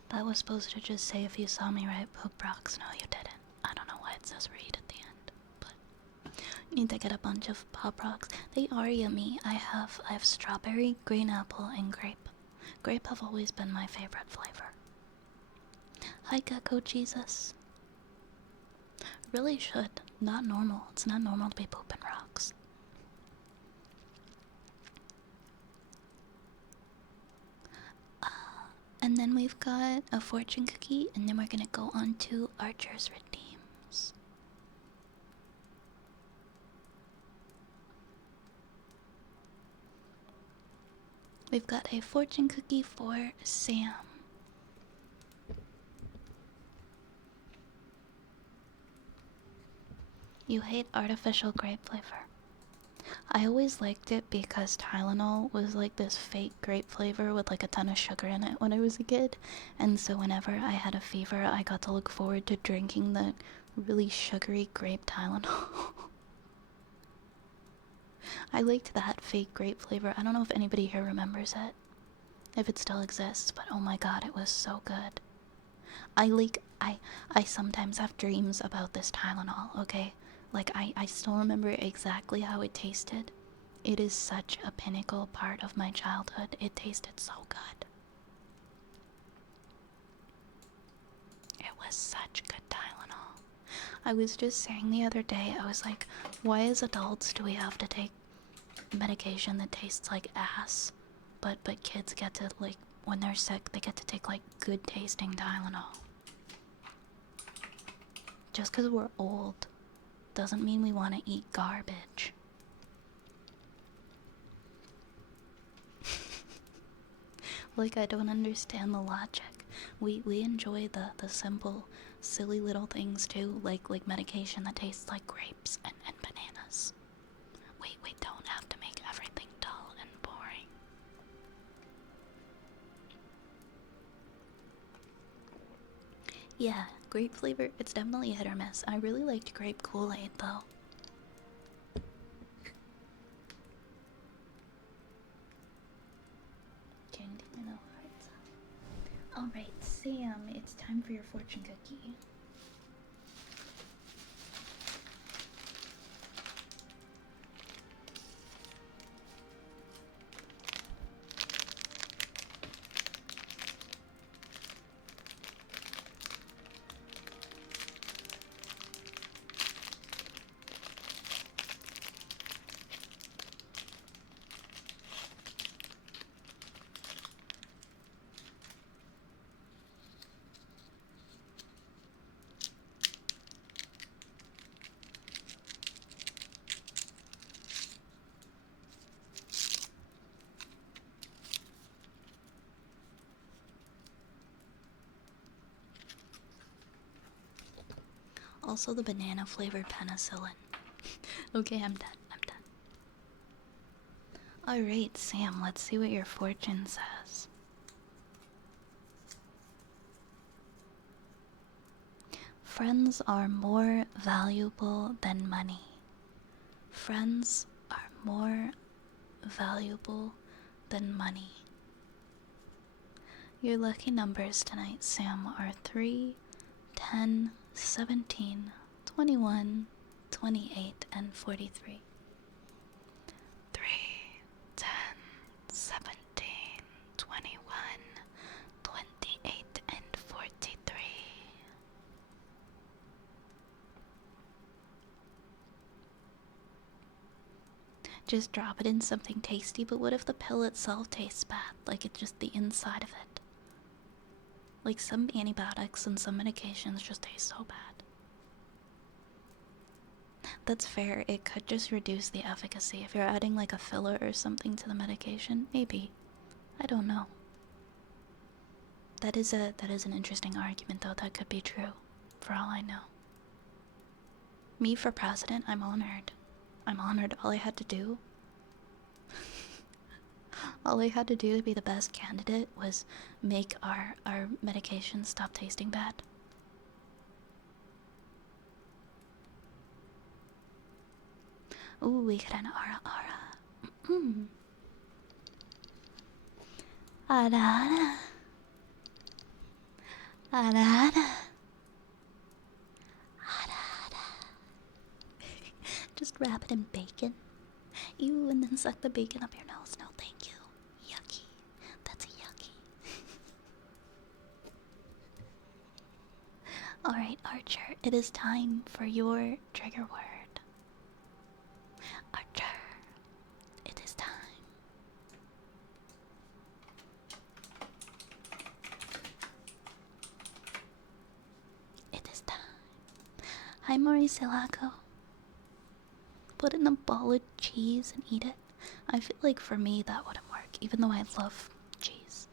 That was supposed to just say if you saw me right, Poop Rocks. No, you didn't. I don't know why it says read at the end, but you need to get a bunch of Pop Rocks. They are yummy. I have strawberry, green apple, and grape. Grape have always been my favorite flavor. Hi, Gecko Jesus. Really should. Not normal. It's not normal to be pooping rocks. And then we've got a fortune cookie, and then we're gonna go on to Archer's Redeems. We've got a fortune cookie for Sam. You hate artificial grape flavor. I always liked it because Tylenol was like this fake grape flavor with like a ton of sugar in it when I was a kid. And so whenever I had a fever, I got to look forward to drinking the really sugary grape Tylenol. I liked that fake grape flavor. I don't know if anybody here remembers it, if it still exists, but oh my god, it was so good. I sometimes have dreams about this Tylenol, okay? Like, I still remember exactly how it tasted. It is such a pinnacle part of my childhood. It tasted so good. It was such good Tylenol. I was just saying the other day, I was like, why as adults do we have to take medication that tastes like ass? But kids get to, like, when they're sick, they get to take, like, good tasting Tylenol. Just because we're old doesn't mean we want to eat garbage. Like, I don't understand the logic. We enjoy the simple, silly little things too, like medication that tastes like grapes and bananas. We don't have to make everything dull and boring. Yeah, grape flavor, it's definitely hit or miss. I really liked grape Kool-Aid though. Alright, Sam, it's time for your fortune cookie. Also the banana flavored penicillin. Okay, I'm done. Alright, Sam, let's see what your fortune says. Friends are more valuable than money. Friends are more valuable than money. Your lucky numbers tonight, Sam, are 3, 10, 17, 21, 28, and 43. 3, 10, 17, 21, 28, and 43. Just drop it in something tasty, but what if the pill itself tastes bad? Like it's just the inside of it. Like some antibiotics and some medications just taste so bad. That's fair, it could just reduce the efficacy. If you're adding like a filler or something to the medication, maybe. I don't know. That is an interesting argument though, that could be true, for all I know. Me for president, I'm honored. I'm honored. All I had to do to be the best candidate was make our medication stop tasting bad. Ooh, we got an aura. Ara. Just wrap it in bacon. Ew, and then suck the bacon up your nose. No, thank you. Yucky. That's yucky. Alright, Archer, it is time for your trigger word. Archer, it is time. Hi, Maurice. Put in a ball of cheese and eat it. I feel like for me that wouldn't work, even though I love cheese.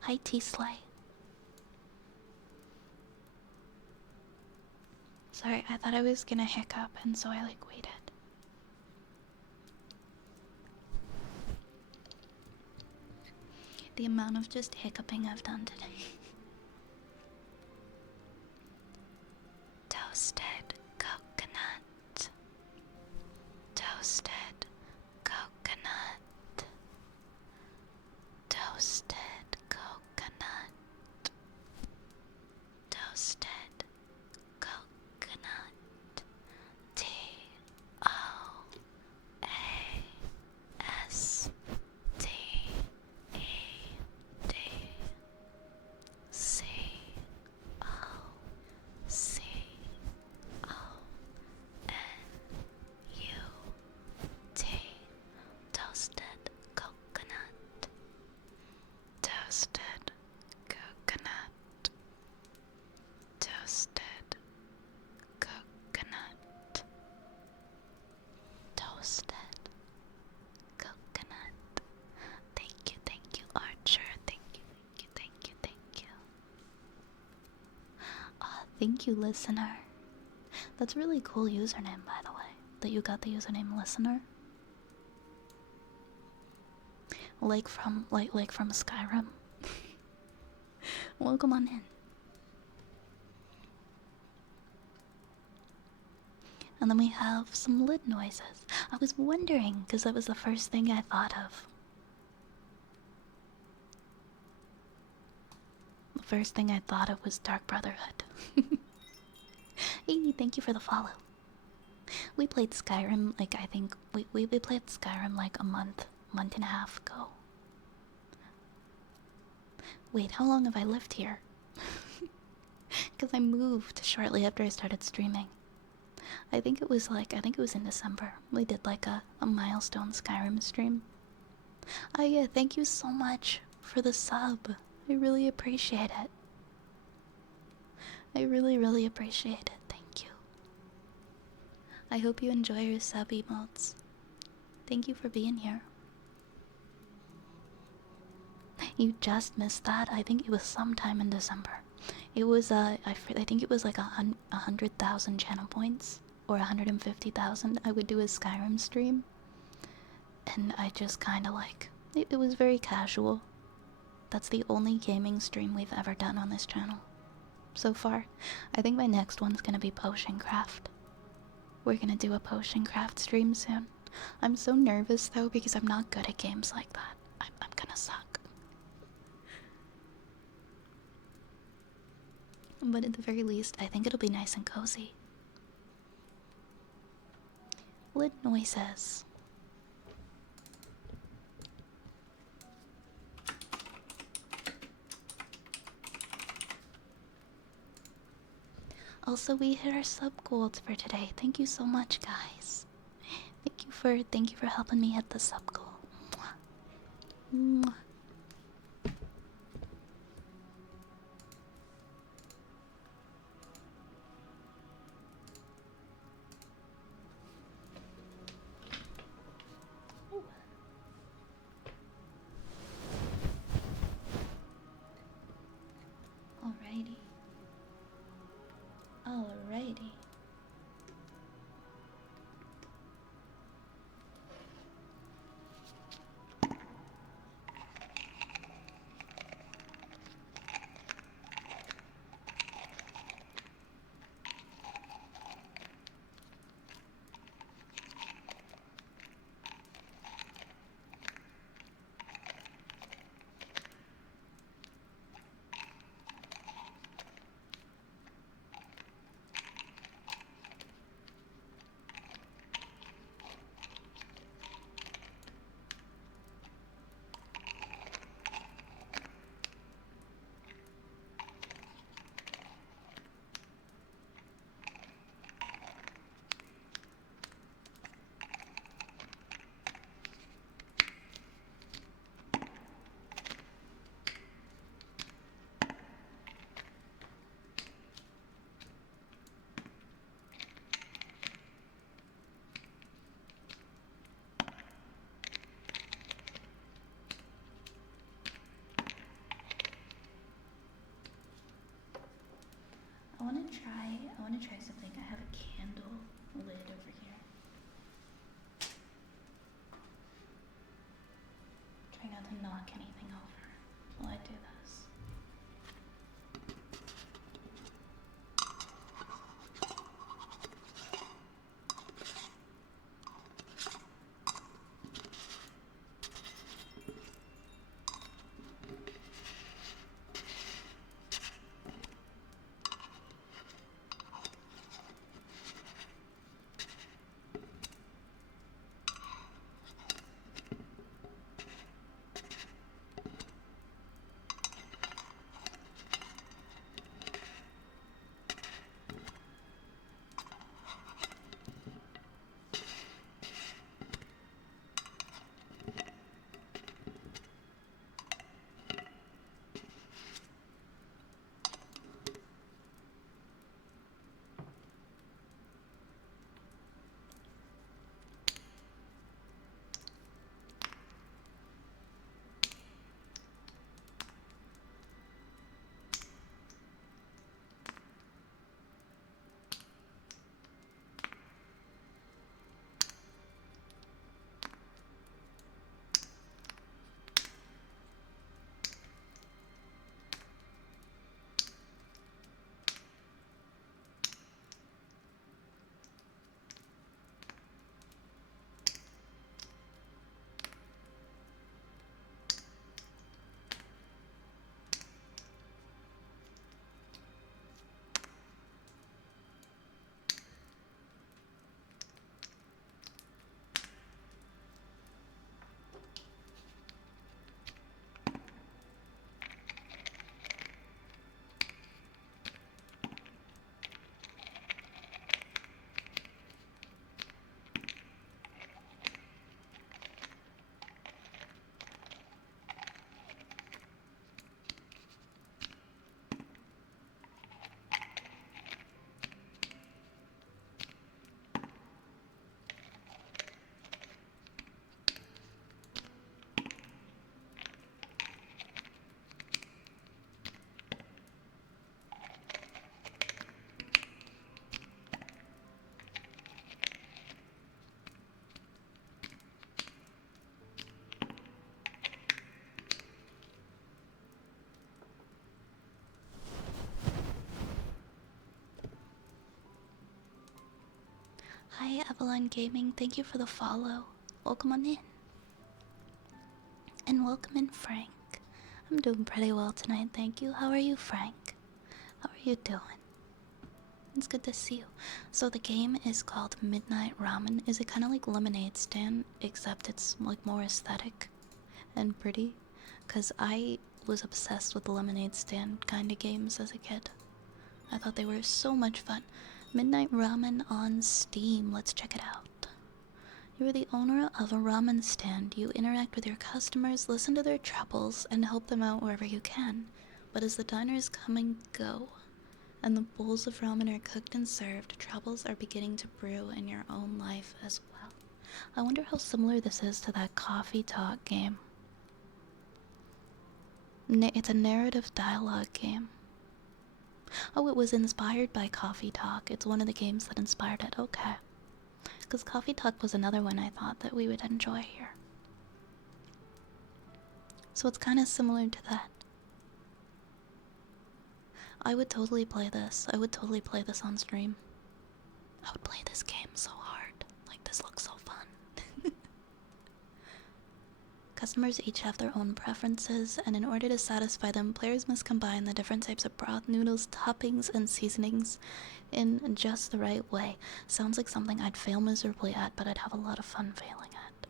Hi, T-Slay. Sorry, I thought I was gonna hiccup, and so I like waited. The amount of just hiccuping I've done today. Toasted coconut. Toasted coconut. Toasted coconut. Toasted coconut. Toasted. Toasted coconut. Toasted coconut. Toasted coconut. Toasted coconut. Thank you, Archer. Thank you. Thank you, listener. That's a really cool username, by the way. That you got the username listener. Like from Skyrim. Welcome on in. And then we have some lid noises. I was wondering, because that was the first thing I thought of. The first thing I thought of was Dark Brotherhood. Hey, thank you for the follow. We played Skyrim, like, I think, we played Skyrim like a month and a half ago. Wait, how long have I lived here? Because I moved shortly after I started streaming. I think it was in December. We did like a milestone Skyrim stream. Yeah, thank you so much for the sub. I really appreciate it. I really appreciate it. Thank you. I hope you enjoy your sub emotes. Thank you for being here. You just missed that. I think it was sometime in December. It was I think it was like 100,000 channel points or 150,000. I would do a Skyrim stream, and I just kind of like it was very casual. That's the only gaming stream we've ever done on this channel so far. I think my next one's gonna be potion craft. We're gonna do a potion craft stream soon. I'm so nervous though because I'm not good at games like that. I'm gonna suck. But at the very least, I think it'll be nice and cozy. Lid noises. Also, we hit our sub goals for today. Thank you so much, guys. Thank you for helping me hit the sub goal. Mwah. Mwah. Alrighty. Alrighty. try something. I have a candle lid over here. Try not to knock anything over while I do this. Hi, Avalon Gaming. Thank you for the follow. Welcome on in. And welcome in, Frank. I'm doing pretty well tonight, thank you. How are you, Frank? How are you doing? It's good to see you. So the game is called Midnight Ramen. Is it kind of like Lemonade Stand, except it's like more aesthetic and pretty? Because I was obsessed with the Lemonade Stand kind of games as a kid. I thought they were so much fun. Midnight Ramen on Steam. Let's check it out. You are the owner of a ramen stand. You interact with your customers, listen to their troubles, and help them out wherever you can. But as the diners come and go, and the bowls of ramen are cooked and served, troubles are beginning to brew in your own life as well. I wonder how similar this is to that Coffee Talk game. It's a narrative dialogue game. Oh, it was inspired by Coffee Talk. It's one of the games that inspired it. Okay. Because Coffee Talk was another one I thought that we would enjoy here. So it's kind of similar to that. I would totally play this. I would totally play this on stream. I would play this game so hard. Like, this looks so fun. Customers each have their own preferences, and in order to satisfy them, players must combine the different types of broth, noodles, toppings, and seasonings in just the right way. Sounds like something I'd fail miserably at, but I'd have a lot of fun failing at.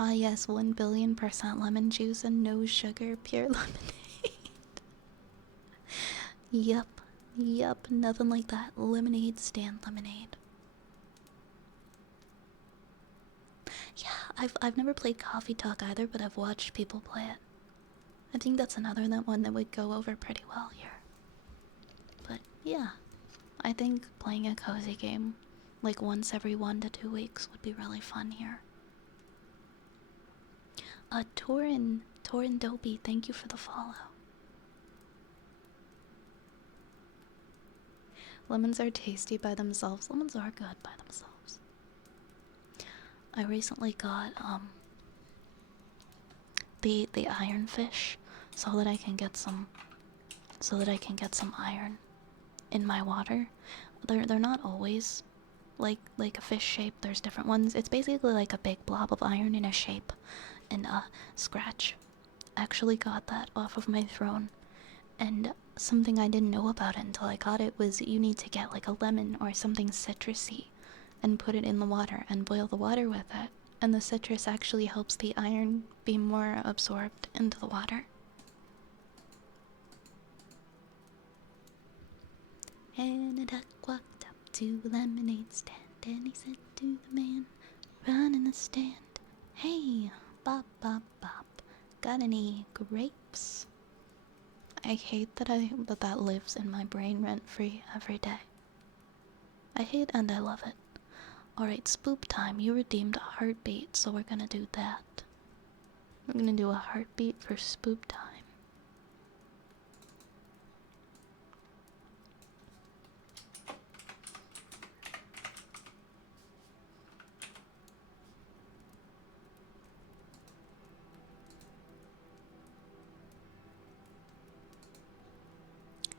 Ah yes, 1,000,000,000% lemon juice and no sugar, pure lemonade. Yep, nothing like that. Lemonade stand lemonade. Yeah, I've never played Coffee Talk either, but I've watched people play it. I think that's another one that would go over pretty well here. But yeah, I think playing a cozy game like once every 1 to 2 weeks would be really fun here. Torin Dopey, thank you for the follow. Lemons are tasty by themselves. Lemons are good by themselves. I recently got the iron fish so that I can get some iron in my water. They're not always like a fish shape. There's different ones. It's basically like a big blob of iron in a shape. And Scratch actually got that off of my throne. And something I didn't know about it until I got it was you need to get like a lemon or something citrusy and put it in the water and boil the water with it. And the citrus actually helps the iron be more absorbed into the water. And a duck walked up to a lemonade stand, and he said to the man, run in the stand, hey, bop, bop, bop, got any grapes? I hate that that lives in my brain rent-free every day. I hate and I love it. Alright, spoop time. You redeemed a heartbeat, so we're gonna do that. We're gonna do a heartbeat for spoop time.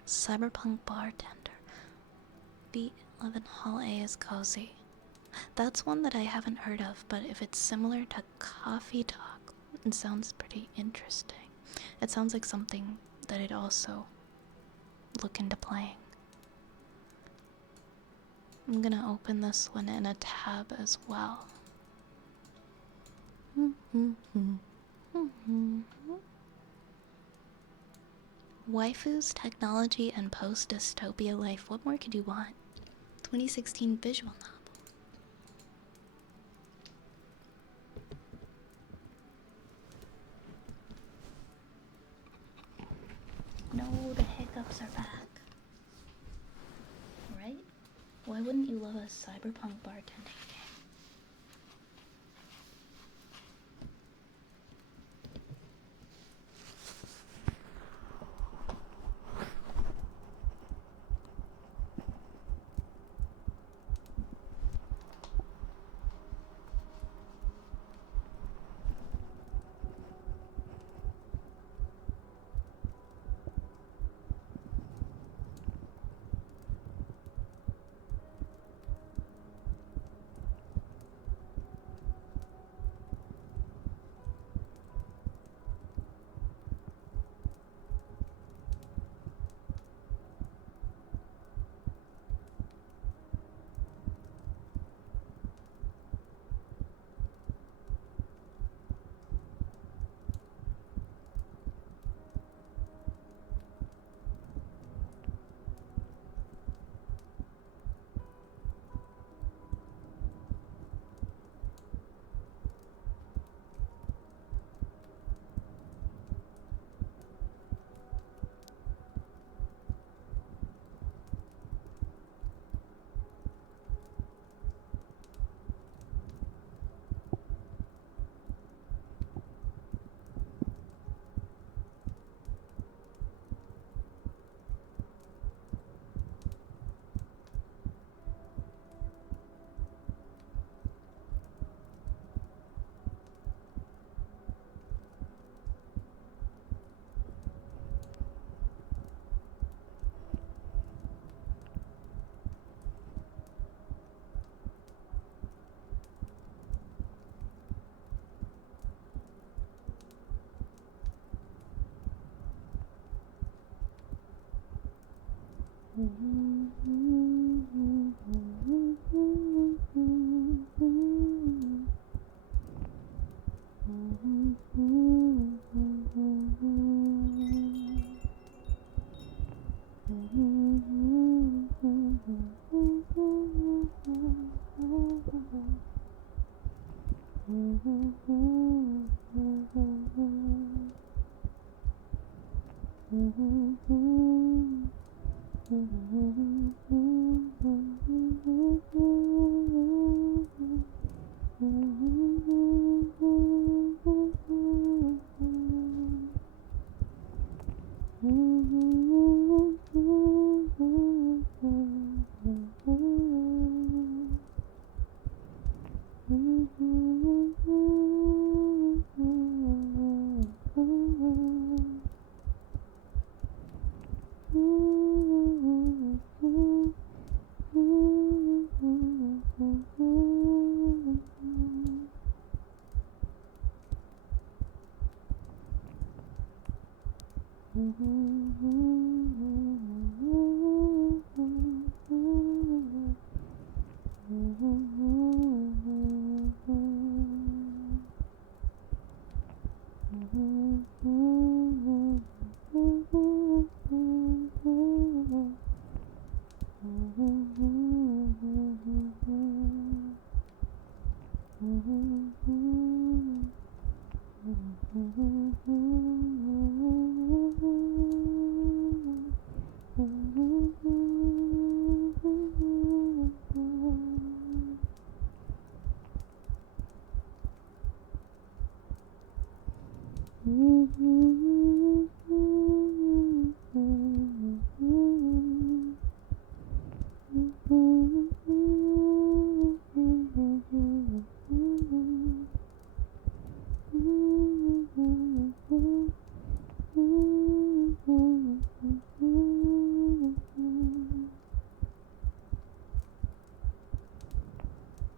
Cyberpunk bartender. B11 Hall A is cozy. That's one that I haven't heard of, but if it's similar to Coffee Talk, it sounds pretty interesting. It sounds like something that I'd also look into playing. I'm gonna open this one in a tab as well. Waifus, technology, and post-dystopia life. What more could you want? 2016 visual novel. No, the hiccups are back. Right? Why wouldn't you love a cyberpunk bartending game?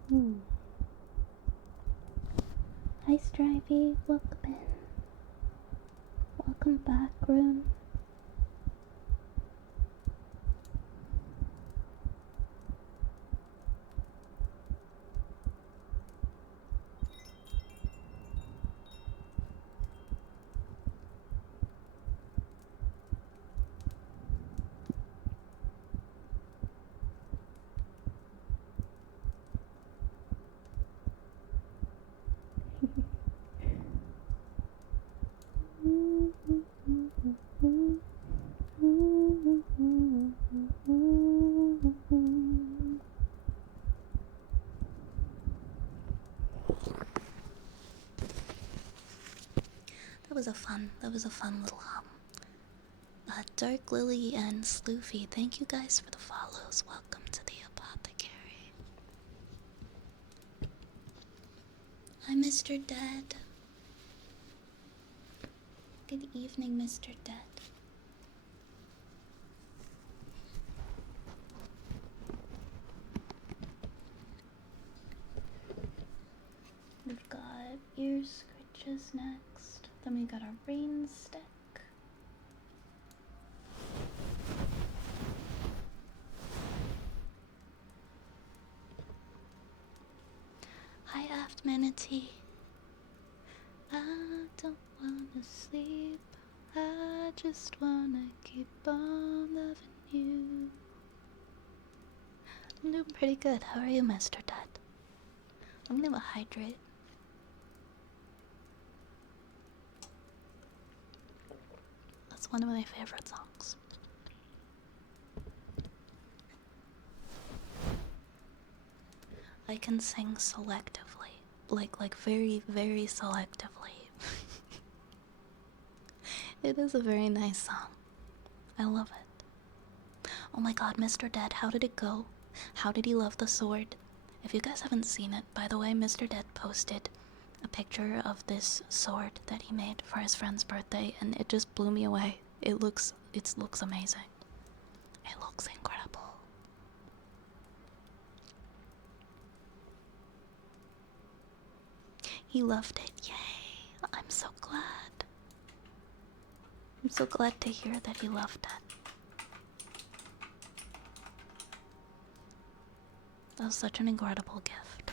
Hi Strivey, welcome in. Welcome back, Rune. That was a fun little hum. Dark Lily and Sloofy, thank you guys for the follows. Welcome to the apothecary. Hi, Mr. Dead. Good evening, Mr. Dead. We've got ear scritches next. Then we got a rain stick. Hi, Aft Manatee. I don't wanna sleep. I just wanna keep on loving you. I'm doing pretty good. How are you, Mr. Dead? I'm gonna hydrate. That's one of my favorite songs. I can sing selectively, like very, very selectively. It is a very nice song. I love it. Oh my god, Mr. Dead, how did it go? How did he love the sword? If you guys haven't seen it, by the way, Mr. Dead posted a picture of this sword that he made for his friend's birthday, and it just blew me away. It looks amazing. It looks incredible. He loved it. Yay! I'm so glad. I'm so glad to hear that he loved it. That was such an incredible gift.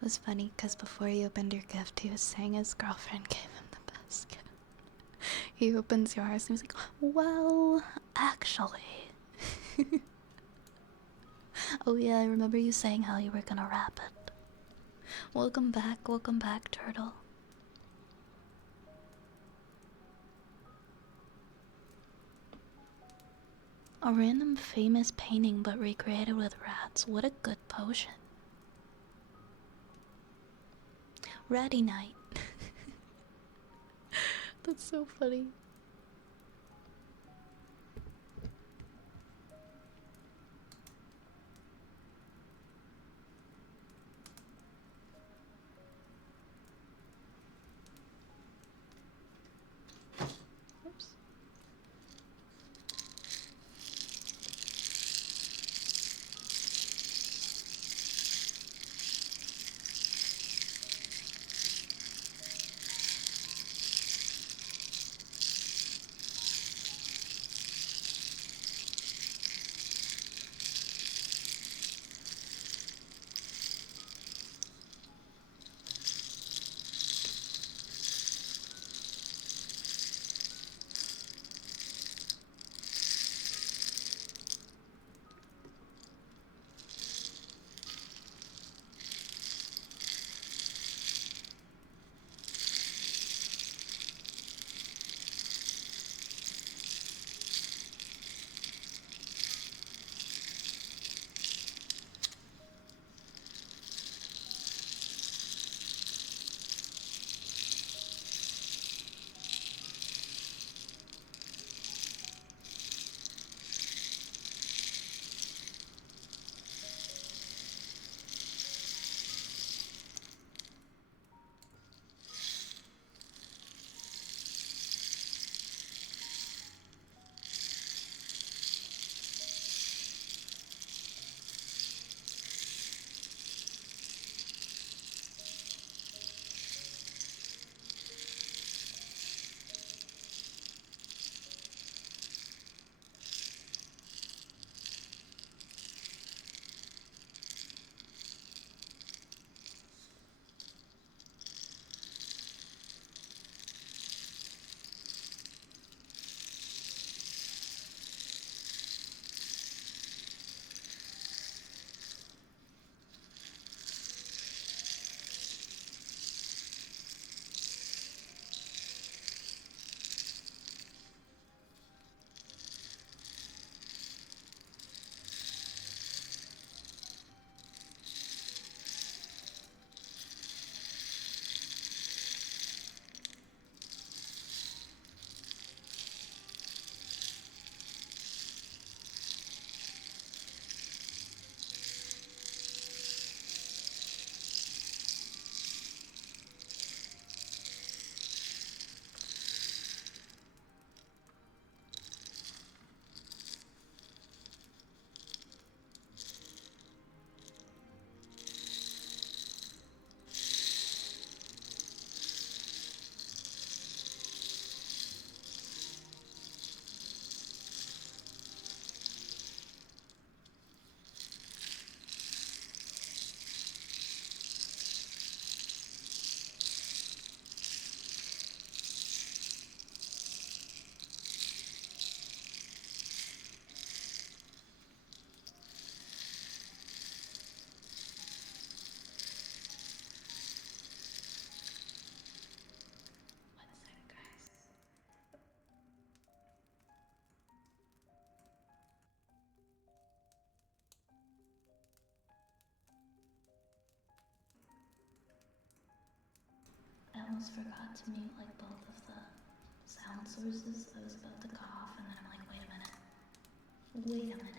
It was funny because before he opened your gift, he was saying his girlfriend gave him the best gift. He opens yours and he was like, well, actually. Oh, yeah, I remember you saying how you were gonna wrap it. Welcome back, Turtle. A random famous painting but recreated with rats. What a good potion. Ratty Night. That's so funny. Oops. I almost forgot to mute like both of the sound sources. I was about to cough and then I'm like, wait a minute. Wait a minute.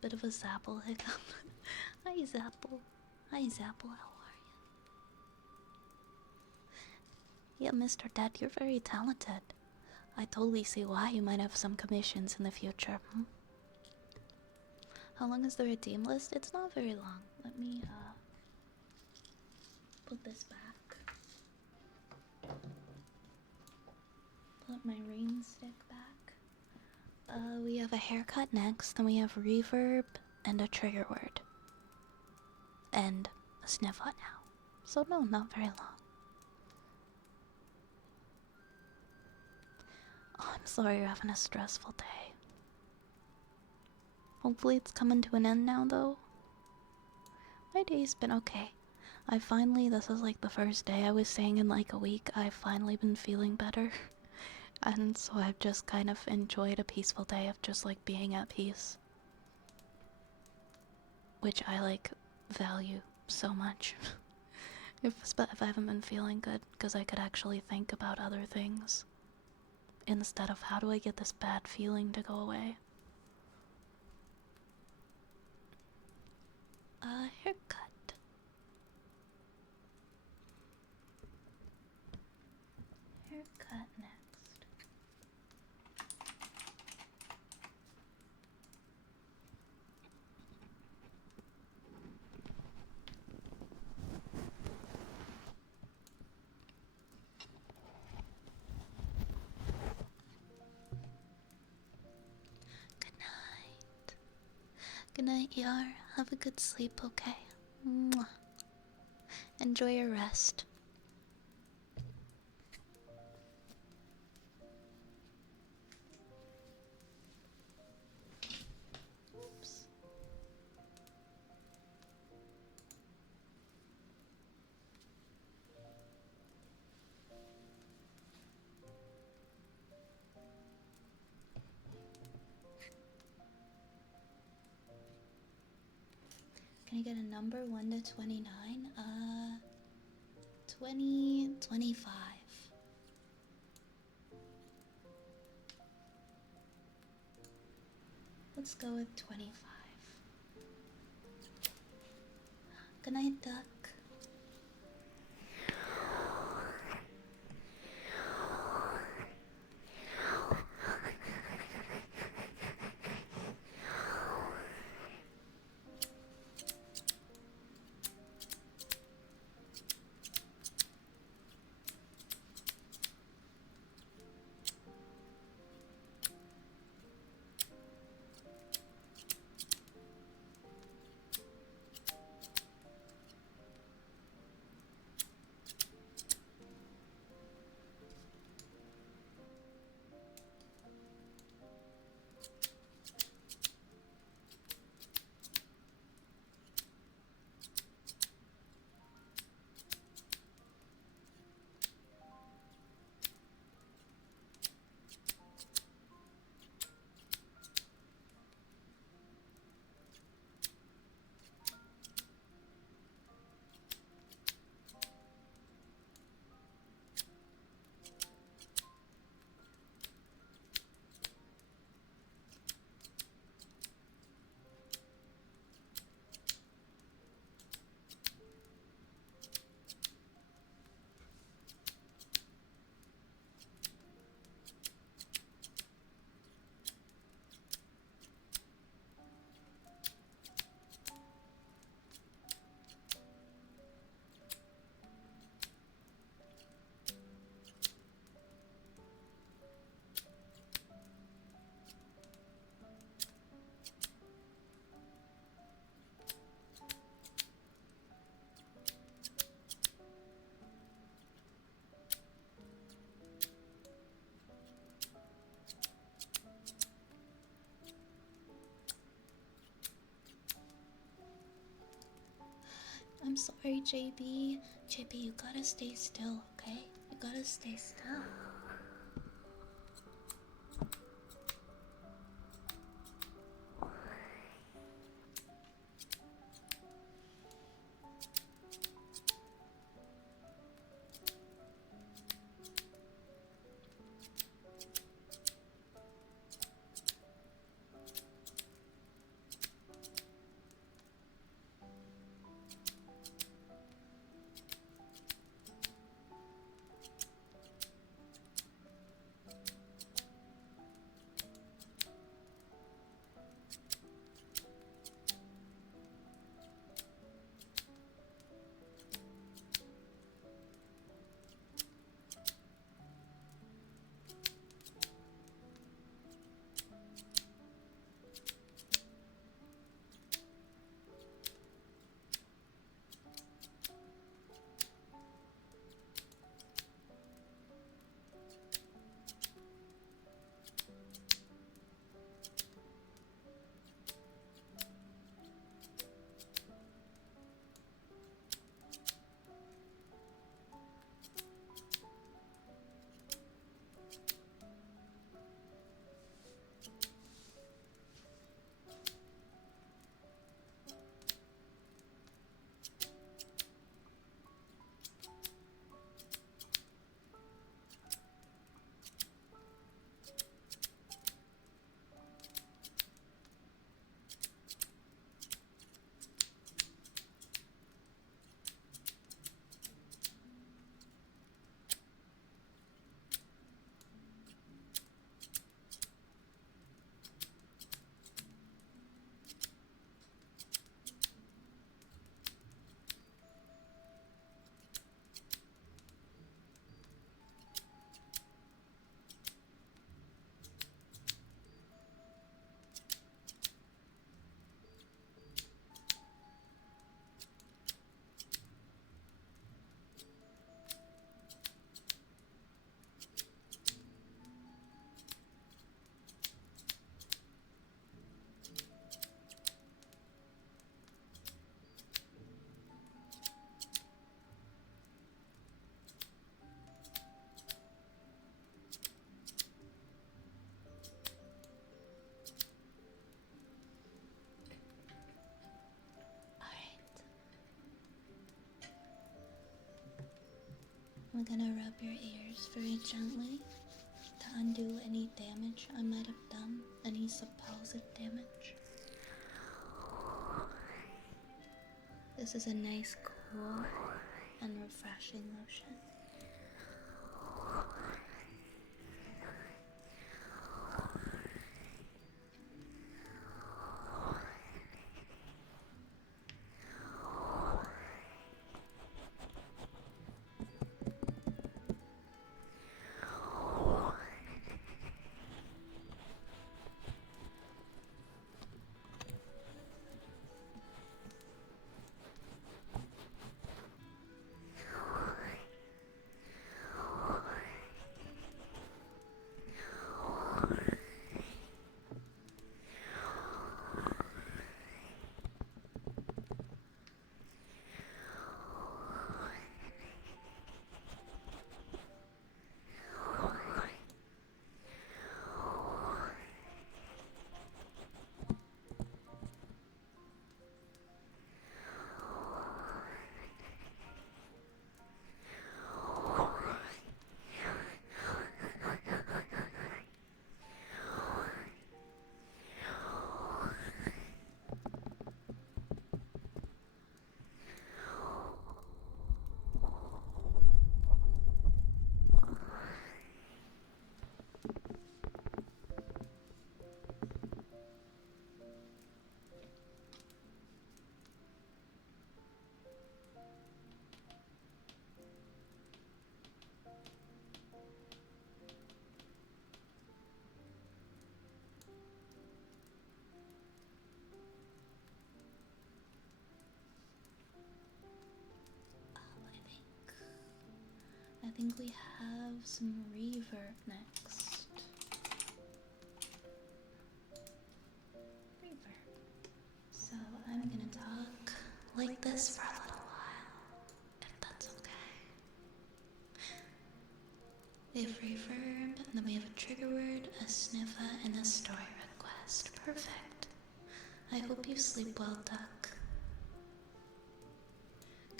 bit of a Zapple hiccup. Hi Zapple. Hi Zapple, how are you? Yeah, Mr. Dead, you're very talented. I totally see why you might have some commissions in the future. How long is the redeem list? It's not very long. Let me put this back. Put my rain stick back. We have a haircut next, then we have reverb and a trigger word. And a sniff out now. So no, not very long. Oh, I'm sorry you're having a stressful day. Hopefully it's coming to an end now though. My day's been okay. This is like the first day I was saying in like a week, I've finally been feeling better. And so I've just kind of enjoyed a peaceful day of just like being at peace. Which I like value so much. if I haven't been feeling good, because I could actually think about other things. Instead of how do I get this bad feeling to go away. Haircut. Haircut next. Good night. Good night, Yar. Have a good sleep, okay? Mwah. Enjoy your rest. Oops. Can I get a number 1 to 29? 25. Let's go with 25. Good night, duck. I'm sorry, JB. JB, you gotta stay still, okay? You gotta stay still. I'm gonna rub your ears very gently to undo any damage I might have done, any supposed damage. This is a nice, cool, and refreshing lotion. I think we have some reverb next. Reverb. So I'm gonna talk like this for a little while, if that's okay. We have reverb, and then we have a trigger word, a sniffer, and a story request. Perfect. I hope you sleep well, Duck.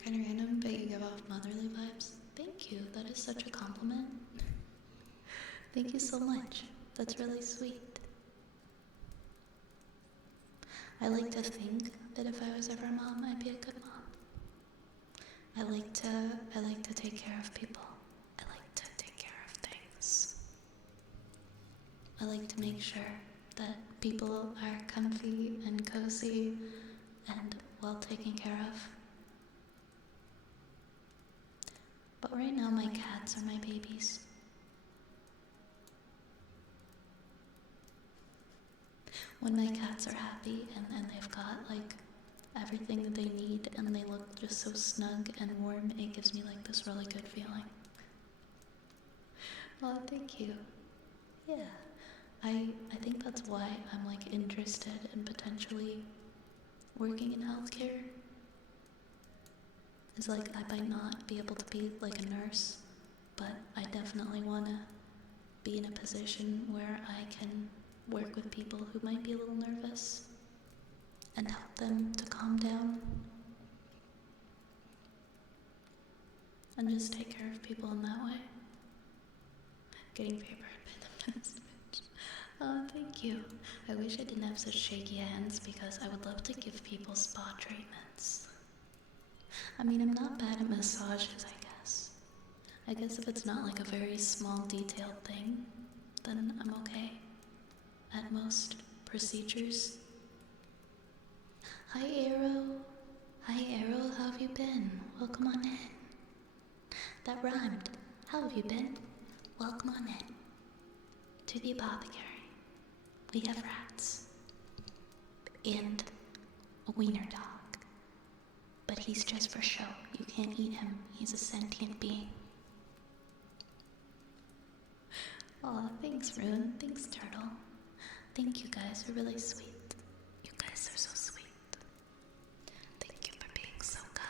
Kinda random, but you give off motherly vibes. Thank you, that is such a compliment. Thank you so much. That's really sweet. I like to think that if I was ever a mom, I'd be a good mom. I like to take care of people. I like to take care of things. I like to make sure that people are comfy and cozy and well taken care of. But right now my cats are my babies. When my cats are happy and they've got like everything that they need and they look just so snug and warm, it gives me like this really good feeling. Oh, thank you. Yeah, I think that's why I'm like interested in potentially working in healthcare. It's like I might not be able to be like a nurse, but I definitely want to be in a position where I can work with people who might be a little nervous and help them to calm down and just take care of people in that way. Getting papered by the message. Oh, thank you. I wish I didn't have such shaky hands because I would love to give people spa treatments. I mean, I'm not bad at massages, I guess. I guess if it's not like a very small detailed thing, then I'm okay. At most procedures. Hi, Arrow. Hi, Arrow, how have you been? Welcome on in. That rhymed. How have you been? Welcome on in. To the apothecary. We have rats. And a wiener dog. But he's just for show. You can't eat him. He's a sentient being. Aw, thanks, Rune. Thanks, Turtle. Thank you guys. You're really sweet. You guys are so sweet. Thank you for being so kind.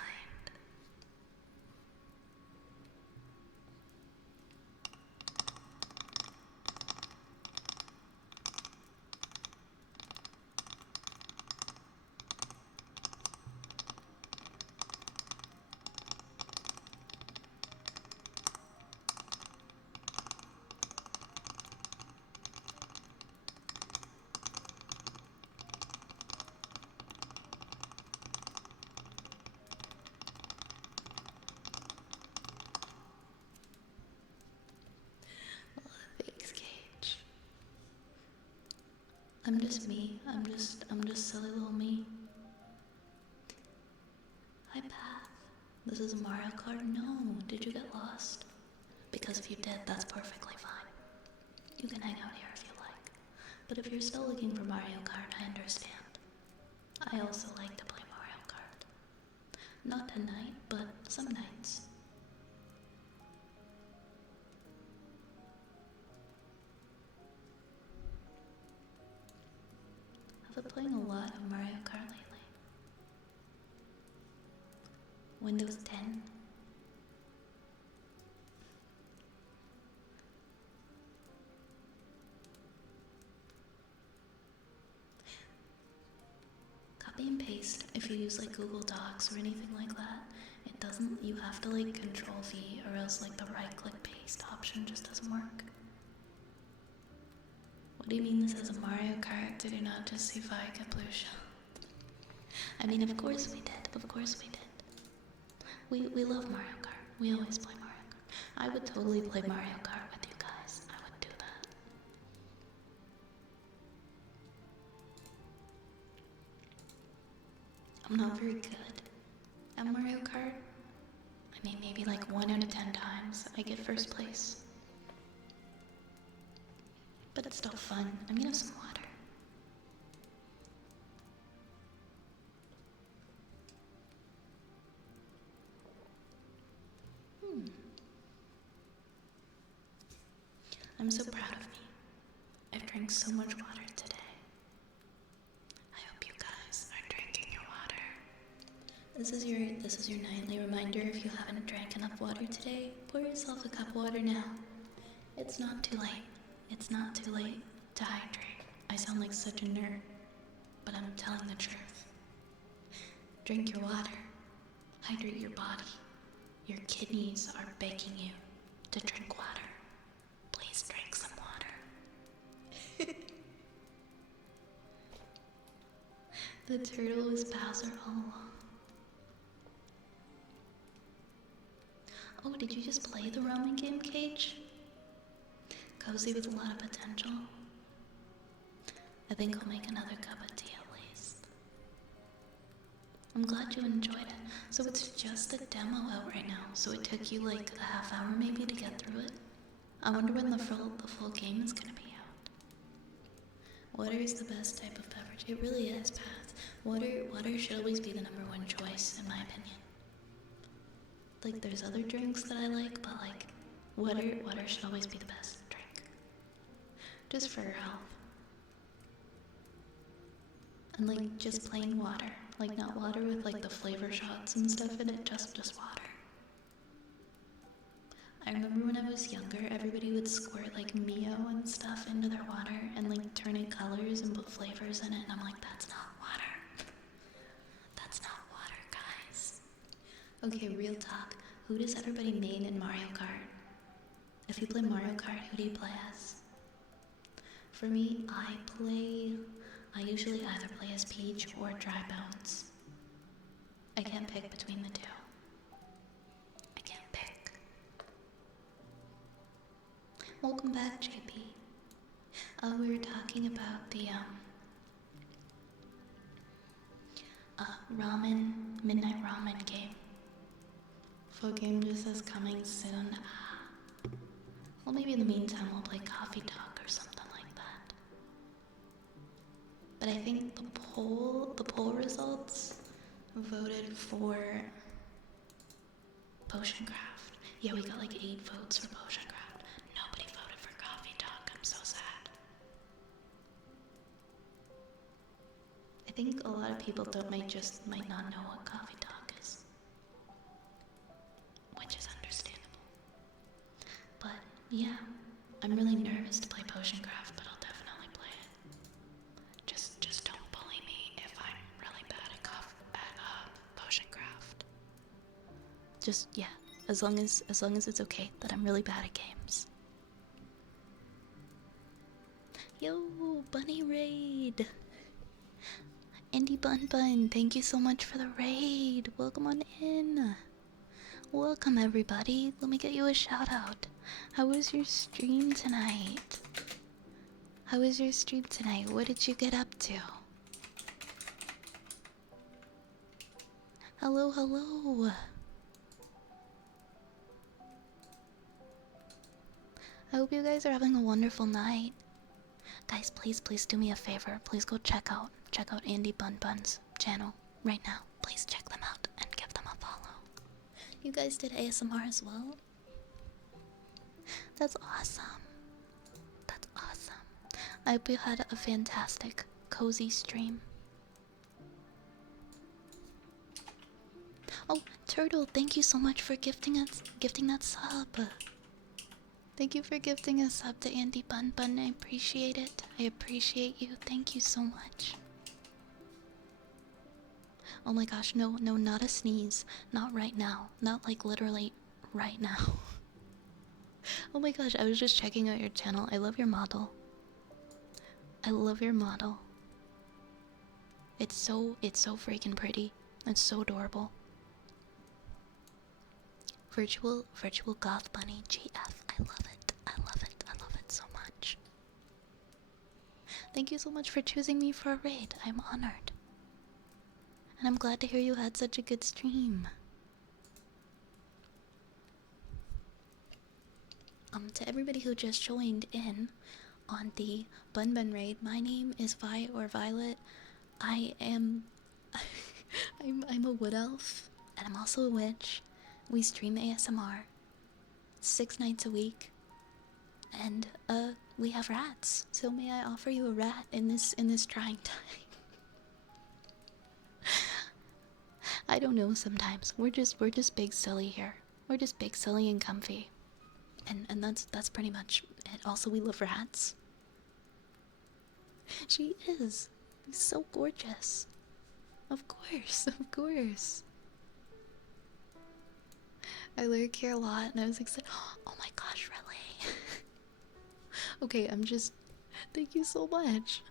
I'm just me. I'm just silly little me. Hi, Path. This is Mario Kart? No. Did you get lost? Because if you did, that's perfectly fine. You can hang out here if you like. But if you're still looking for Mario Kart, I understand. I also like to play Mario Kart. Not tonight, but some nights. I've been playing a lot of Mario Kart lately. Windows 10. Copy and paste if you use like Google Docs or anything like that. It doesn't, you have to like Control V or else like the right click paste option just doesn't work. What do you mean this is a Mario Kart? Did you not just see Vika Blue Shell? I mean, of course we did. Of course we did. We love Mario Kart. We always play Mario Kart. I would totally play Mario Kart with you guys. I would do that. I'm not very good at Mario Kart. I mean, maybe like 1 out of 10 times I get first place. But it's still fun. I'm gonna have some water. I'm so proud of me. I've drank so much water today. I hope you guys are drinking your water. This is your nightly reminder. If you haven't drank enough water today, pour yourself a cup of water now. It's not too late. It's not too late to hydrate. I sound like such a nerd, but I'm telling the truth. Drink your water. Hydrate your body. Your kidneys are begging you to drink water. Please drink some water. The turtle was Bowser all along. Oh, did you just play the roaming game, Cage? Cozy with a lot of potential. I think I'll make another cup of tea at least. I'm glad you enjoyed it. So it's just a demo out right now, so it took you like a half hour maybe to get through it. I wonder when the full game is gonna be out. Water is the best type of beverage. It really is, Path. Water should always be the #1 choice, in my opinion. Like, there's other drinks that I like, but like, water should always be the best drink. Just for your health. And like, just plain water. Like, not water with like the flavor shots and stuff in it, just water. I remember when I was younger, everybody would squirt like Mio and stuff into their water and like turn it colors and put flavors in it, and I'm like, that's not water. That's not water, guys. Okay, real talk. Who does everybody main in Mario Kart? If you play Mario Kart, who do you play as? For me, I usually either play as Peach or Dry Bones. I can't pick between the two. I can't pick. Welcome back, JP. We were talking about the midnight ramen game. Full game just says coming soon. Well, maybe in the meantime we'll play Coffee Talk or something like that. But I think the poll results voted for Potion Craft. Yeah, we got like 8 votes for Potion Craft. Nobody voted for Coffee Talk. I'm so sad. I think a lot of people might not know what Coffee Talk is, which is understandable. But yeah, I'm really nervous to play Potion Craft, but I'll definitely play it. Just don't bully me if I'm really bad at Potion Craft. Just yeah, as long as it's okay that I'm really bad at games. Yo, Bunny Raid! Andy Bun Bun, thank you so much for the raid. Welcome on in. Welcome everybody. Let me get you a shout out. How was your stream tonight? How was your stream tonight? What did you get up to? Hello, hello. I hope you guys are having a wonderful night. Guys, please do me a favor. Please go check out Andy Bun Bun's channel right now. Please check them out and give them a follow. You guys did ASMR as well? That's awesome. That's awesome. I hope you had a fantastic, cozy stream. Oh, Turtle, thank you so much for gifting that sub. Thank you for gifting a sub to Andy Bun Bun. I appreciate it. I appreciate you. Thank you so much. Oh my gosh, no, not a sneeze. Not right now. Not like literally right now. Oh my gosh, I was just checking out your channel. I love your model. I love your model. It's so freaking pretty. It's so adorable. Virtual goth bunny GF. I love it. I love it. I love it so much. Thank you so much for choosing me for a raid. I'm honored. And I'm glad to hear you had such a good stream. To everybody who just joined in on the Bun Bun raid, my name is Vi or Violet. I am I'm a wood elf, and I'm also a witch. We stream ASMR 6 nights a week, and we have rats. So may I offer you a rat in this trying time? I don't know. Sometimes we're just big silly here. We're just big silly and comfy, and that's pretty much it. Also, we love rats. She is. She's so gorgeous. Of course, of course. I lurk here a lot, and I was excited. Oh my gosh, really? Okay, I'm just. Thank you so much.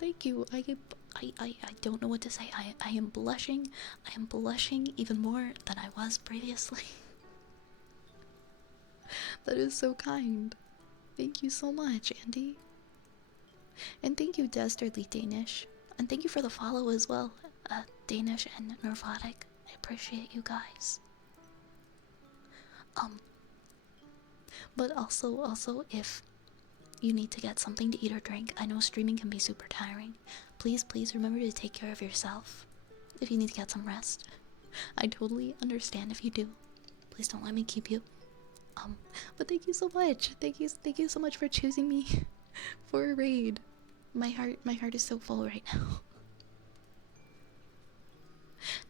Thank you. I don't know what to say. I am blushing. I am blushing even more than I was previously. That is so kind. Thank you so much, Andy. And thank you, Dastardly Danish. And thank you for the follow as well, Danish and Nervotic. I appreciate you guys. But also, if you need to get something to eat or drink, I know streaming can be super tiring. Please remember to take care of yourself. If you need to get some rest, I totally understand if you do. Please don't let me keep you. But thank you so much. Thank you so much for choosing me for a raid. My heart is so full right now.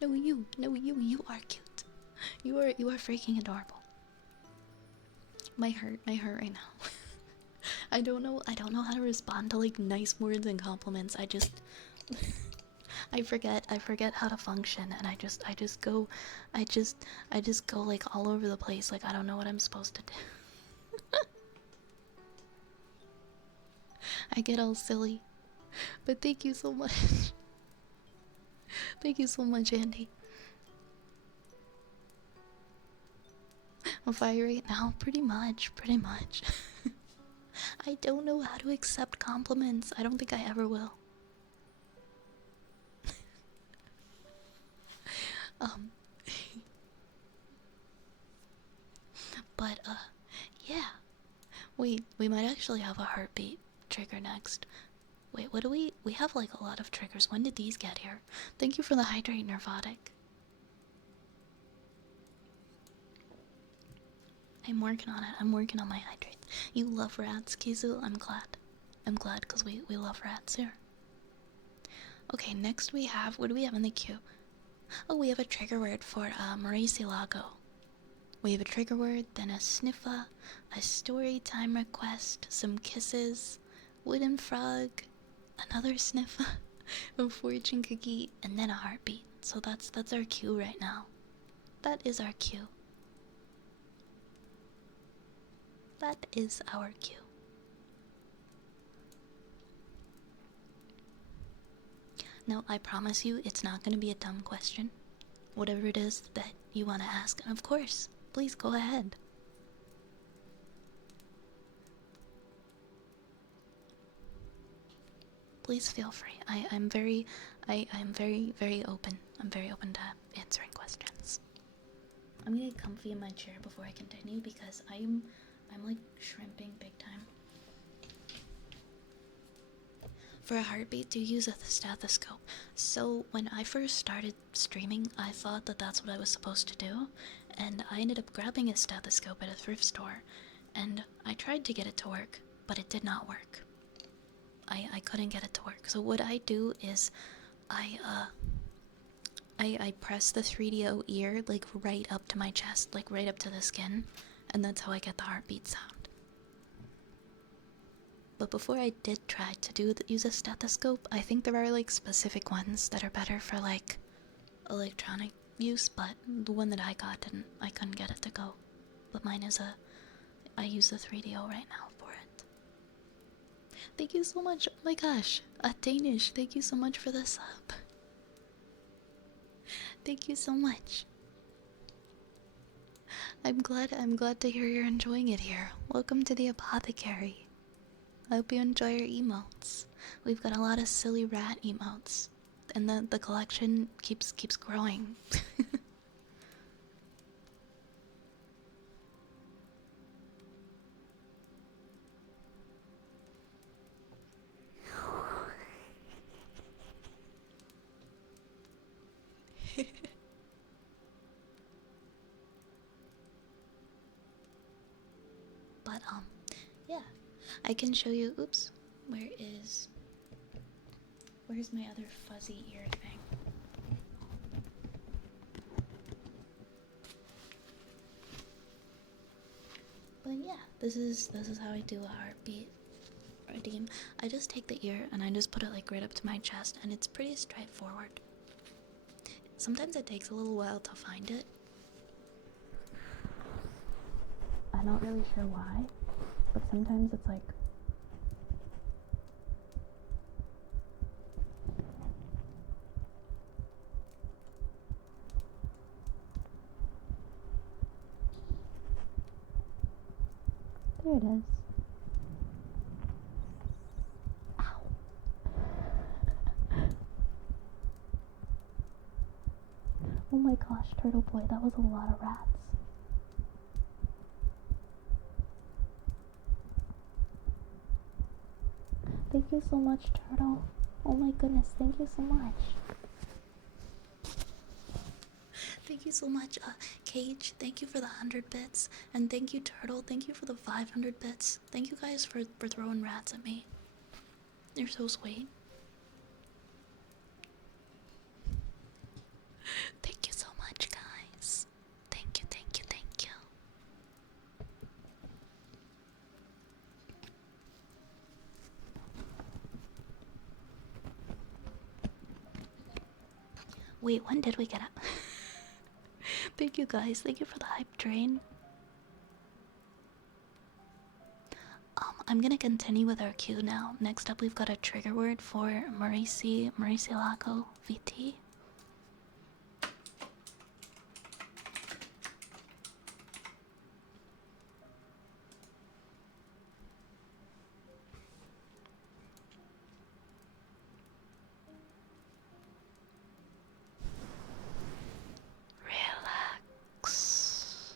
No, you are cute. You are freaking adorable. My heart right now. I don't know how to respond to like nice words and compliments. I forget how to function, and I just go like all over the place. Like I don't know what I'm supposed to do. I get all silly. But thank you so much. Thank you so much, Andy. On fire right now? Pretty much. I don't know how to accept compliments. I don't think I ever will. But, yeah. Wait, we might actually have a heartbeat trigger next. Wait, what do we have like a lot of triggers. When did these get here? Thank you for the hydrate, Nervotic. I'm working on it. I'm working on my hydrate. You love rats, Kizu? I'm glad because we love rats here. Okay, next we have, what do we have in the queue? Oh, we have a trigger word for Mauricio. We have a trigger word, then a sniffa, a story time request, some kisses, wooden frog, another sniffa, a fortune cookie, and then a heartbeat. So that's our queue right now. That is our queue. That is our cue. No, I promise you it's not going to be a dumb question. Whatever it is that you want to ask, and of course, please go ahead. please feel free. I'm very, very open. I'm very open to answering questions. I'm gonna get comfy in my chair before I continue because I'm like shrimping big time. For a heartbeat, do you use a stethoscope? So when I first started streaming, I thought that that's what I was supposed to do, and I ended up grabbing a stethoscope at a thrift store, and I tried to get it to work, but it did not work. I couldn't get it to work. So what I do is I press the 3DO ear like right up to my chest, like right up to the skin, and that's how I get the heartbeat sound. But before I did try to use a stethoscope, I think there are like specific ones that are better for like electronic use, but the one that I got I couldn't get it to go. But mine is I use the 3DO right now for it. Thank you so much. Oh my gosh, Danish, thank you so much for the sub. Thank you so much. I'm glad to hear you're enjoying it here. Welcome to the apothecary. I hope you enjoy your emotes. We've got a lot of silly rat emotes, and the collection keeps growing. But yeah, I can show you. Oops, where's my other fuzzy ear thing? But yeah, this is how I do a heartbeat redeem. I just take the ear and I just put it like right up to my chest, and it's pretty straightforward. Sometimes it takes a little while to find it. I'm not really sure why, but sometimes it's like There it is. Ow. Oh my gosh, Turtle Boy, that was a lot of rats. Thank you so much, Turtle. Oh my goodness, thank you so much. Thank you so much, Cage. Thank you for the 100 bits, and thank you, Turtle. Thank you for the 500 bits. Thank you guys for throwing rats at me. You're so sweet. Thank you so much, guys. Thank you, thank you, thank you. Wait, when did we get up? Thank you, guys. Thank you for the hype train. I'm gonna continue with our queue now. Next up, we've got a trigger word for Mauricio VT. Relax.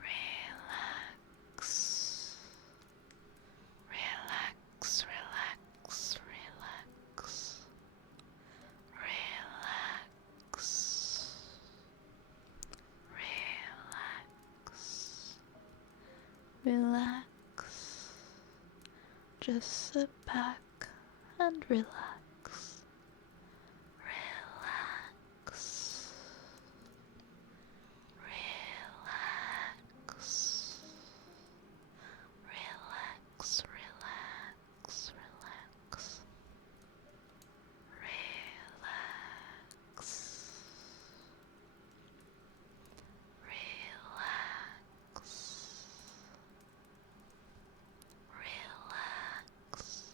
Relax. Relax, relax, relax. Relax. Relax. Relax. Just sit back and relax. Relax. Relax. Relax, relax, relax. Relax. Relax. Relax.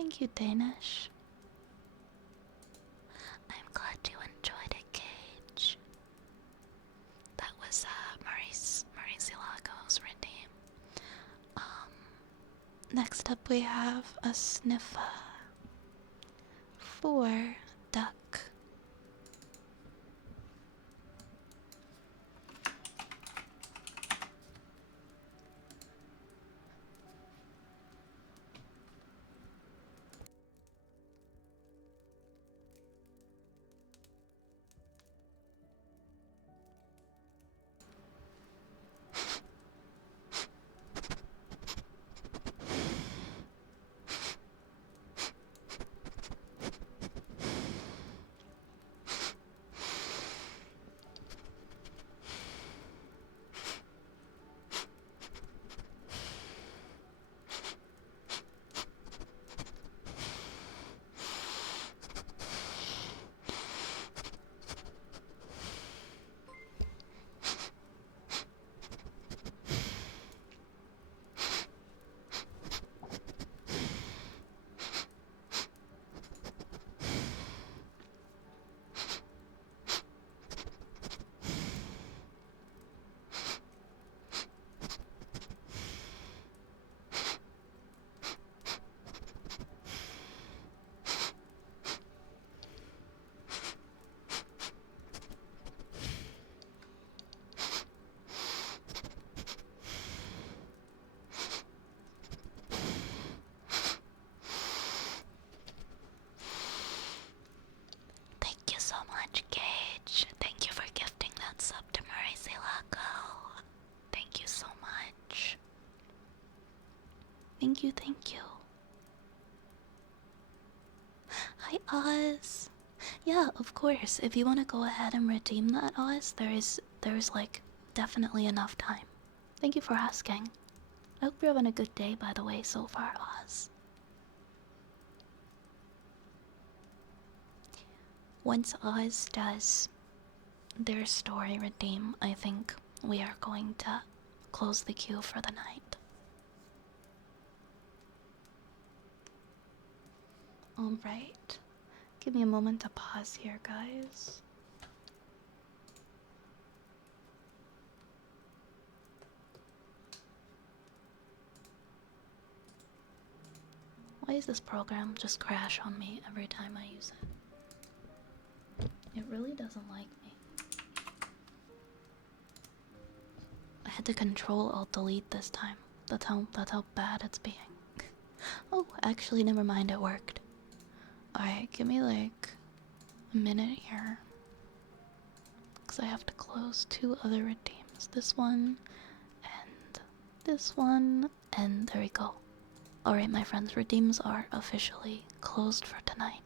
Thank you, Danish. I'm glad you enjoyed it, Cage. That was Maurice Ilago's redeem. Next up we have a sniffer for duck. Thank you so much, Gage. Thank you for gifting that sub to Maurice Ilago. Thank you so much. Thank you, thank you. Hi, Oz. Yeah, of course. If you want to go ahead and redeem that, Oz, there's like definitely enough time. Thank you for asking. I hope you're having a good day, by the way, so far, Oz. Once Oz does their story redeem, I think we are going to close the queue for the night. Alright. Give me a moment to pause here, guys. Why does this program just crash on me every time I use it? It really doesn't like me. I had to Control-Alt-Delete this time. That's how bad it's being. Oh, actually, never mind, it worked. Alright, give me like a minute here. Because I have to close two other redeems. This one, and this one, and there we go. Alright, my friends, redeems are officially closed for tonight.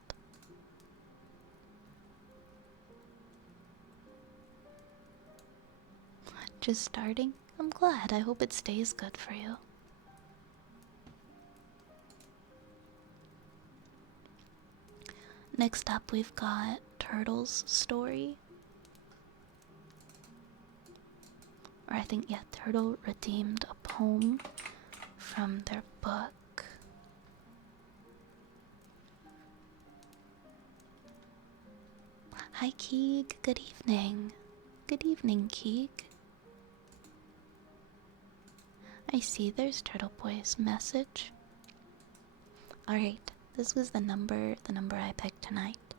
Just starting? I'm glad. I hope it stays good for you. Next up, we've got Turtle's story. Or I think, yeah, Turtle redeemed a poem from their book. Hi, Keeg. Good evening. Good evening, Keeg. I see there's Turtle Boy's message. Alright, this was the number I picked tonight.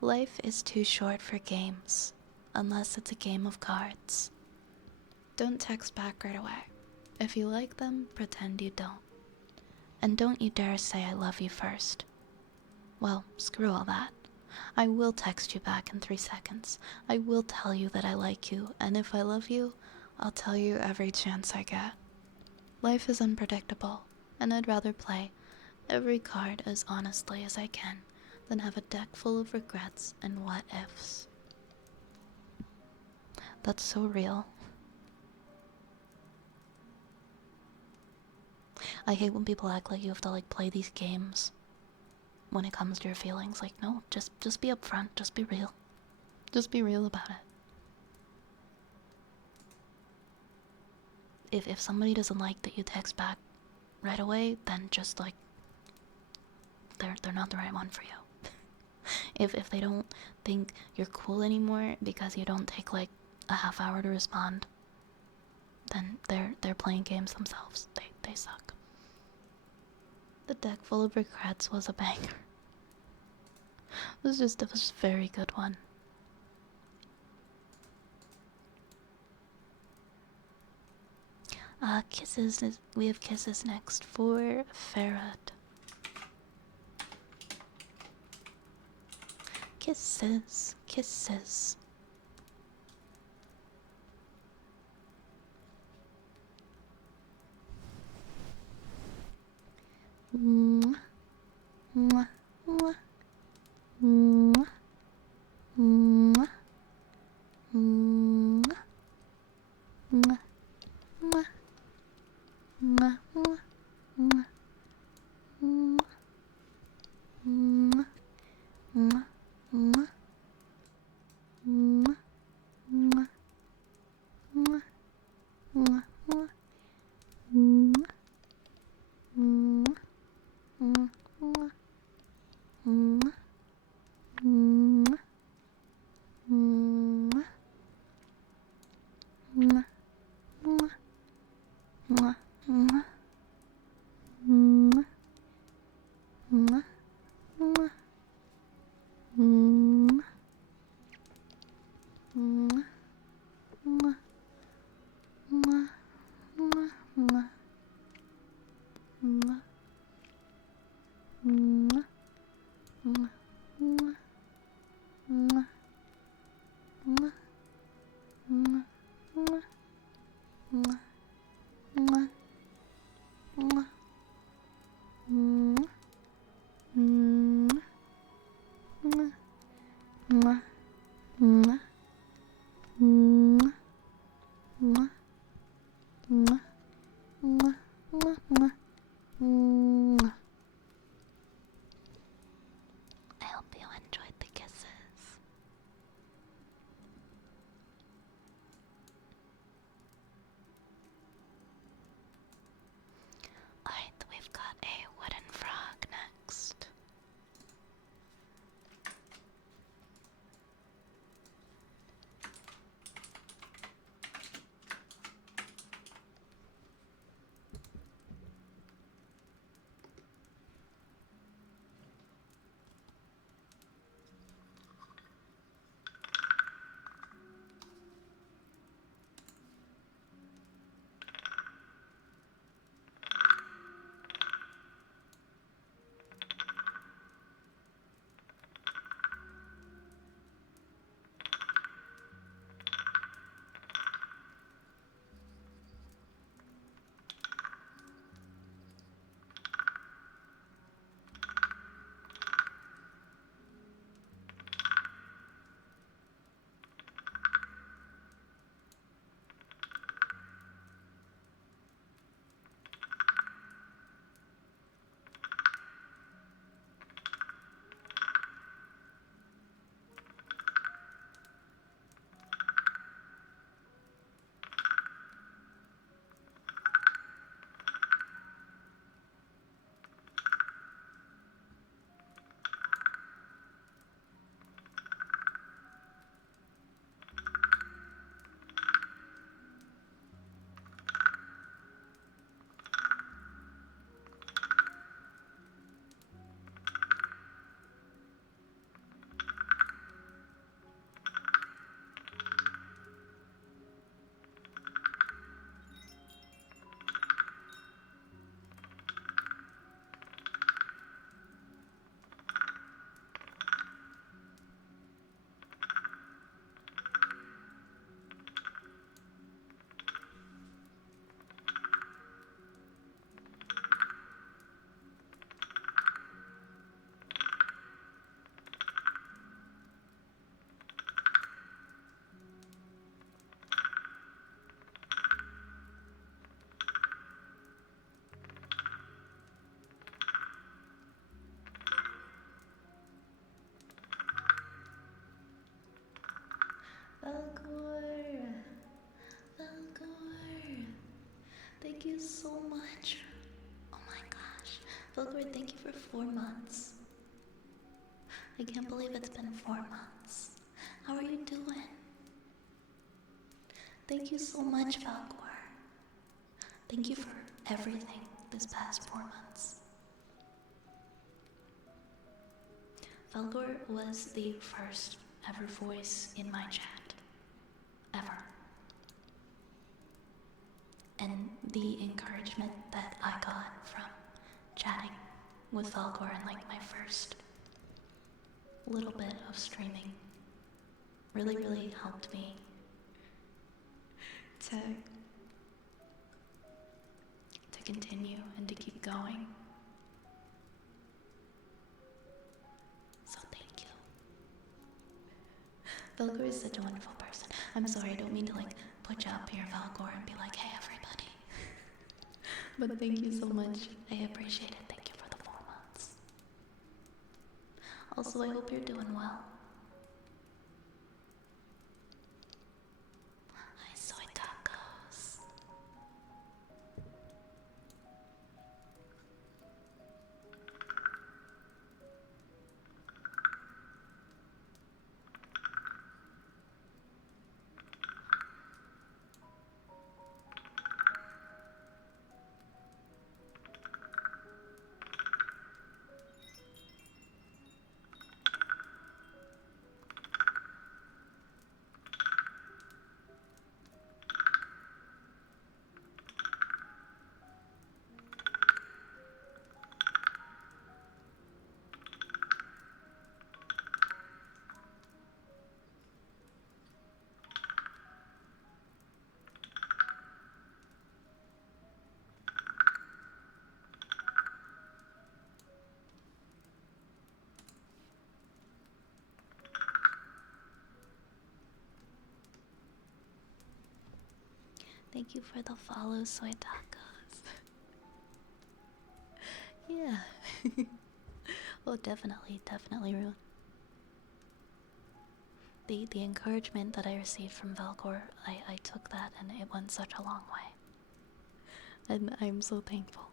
Life is too short for games, unless it's a game of cards. Don't text back right away. If you like them, pretend you don't. And don't you dare say I love you first. Well, screw all that. I will text you back in 3 seconds. I will tell you that I like you, and if I love you, I'll tell you every chance I get. Life is unpredictable, and I'd rather play every card as honestly as I can than have a deck full of regrets and what ifs. That's so real. I hate when people act like you have to like play these games when it comes to your feelings. Like, no, just be upfront, just be real. Just be real about it. If somebody doesn't like that you text back right away, then just like they're not the right one for you. If they don't think you're cool anymore because you don't take like a half hour to respond, then they're playing games themselves. They suck. The deck full of regrets was a banger. It was a very good one. Kisses. We have kisses next for Ferret. Kisses, kisses. Mwah, mwah, mwah, mwah, mwah, mwah, mwah, mwah, mwah, mwah, mwah, mwah, mwah, mwah, mwah, mwah, mwah, mwah, mwah, mwah. I hope you enjoyed the kisses. Alright, we've got a wooden frog next. Valgor, Valgor, thank you so much. Oh my gosh, Valgor, thank you for 4 months. I can't believe it's been 4 months. How are you doing? Thank you so much, Valgor. Thank you for everything this past 4 months. Valgor was the first ever voice in my chat. Ever. And the encouragement that I got from chatting with Valgor in like my first little bit of streaming really helped me to continue and to keep going. So thank you. Valgor is such a wonderful person. I'm sorry, I don't mean to like put you up here, Valgor, and be like, hey everybody. But thank you so much. I appreciate it. Thank you for the 4 months. Also, I hope you're doing well. Hi, soy tacos. Thank you for the follow, soy tacos. Yeah. Well, definitely, Ruin. The encouragement that I received from Valgor, I took that and it went such a long way. And I'm so thankful.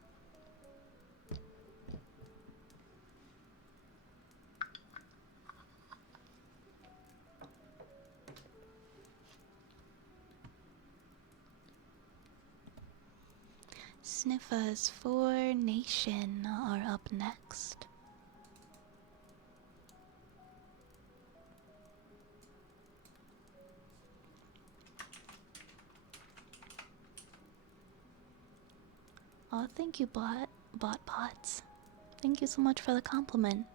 Sniffers for Nation are up next. Oh, thank you, bot pots. Thank you so much for the compliment.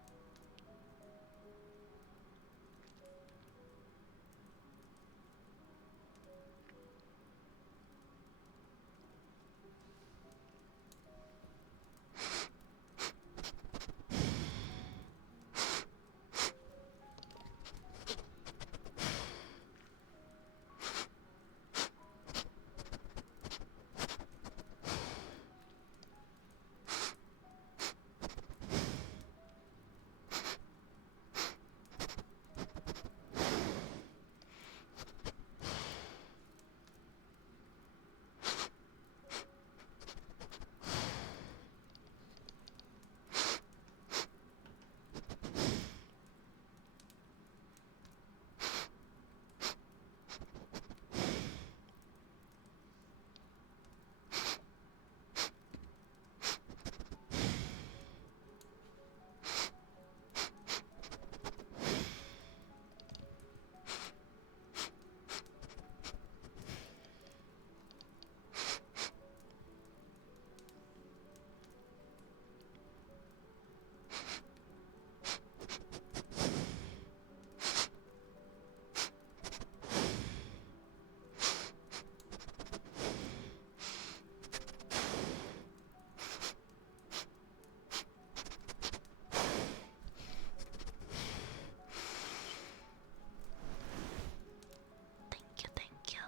Thank you.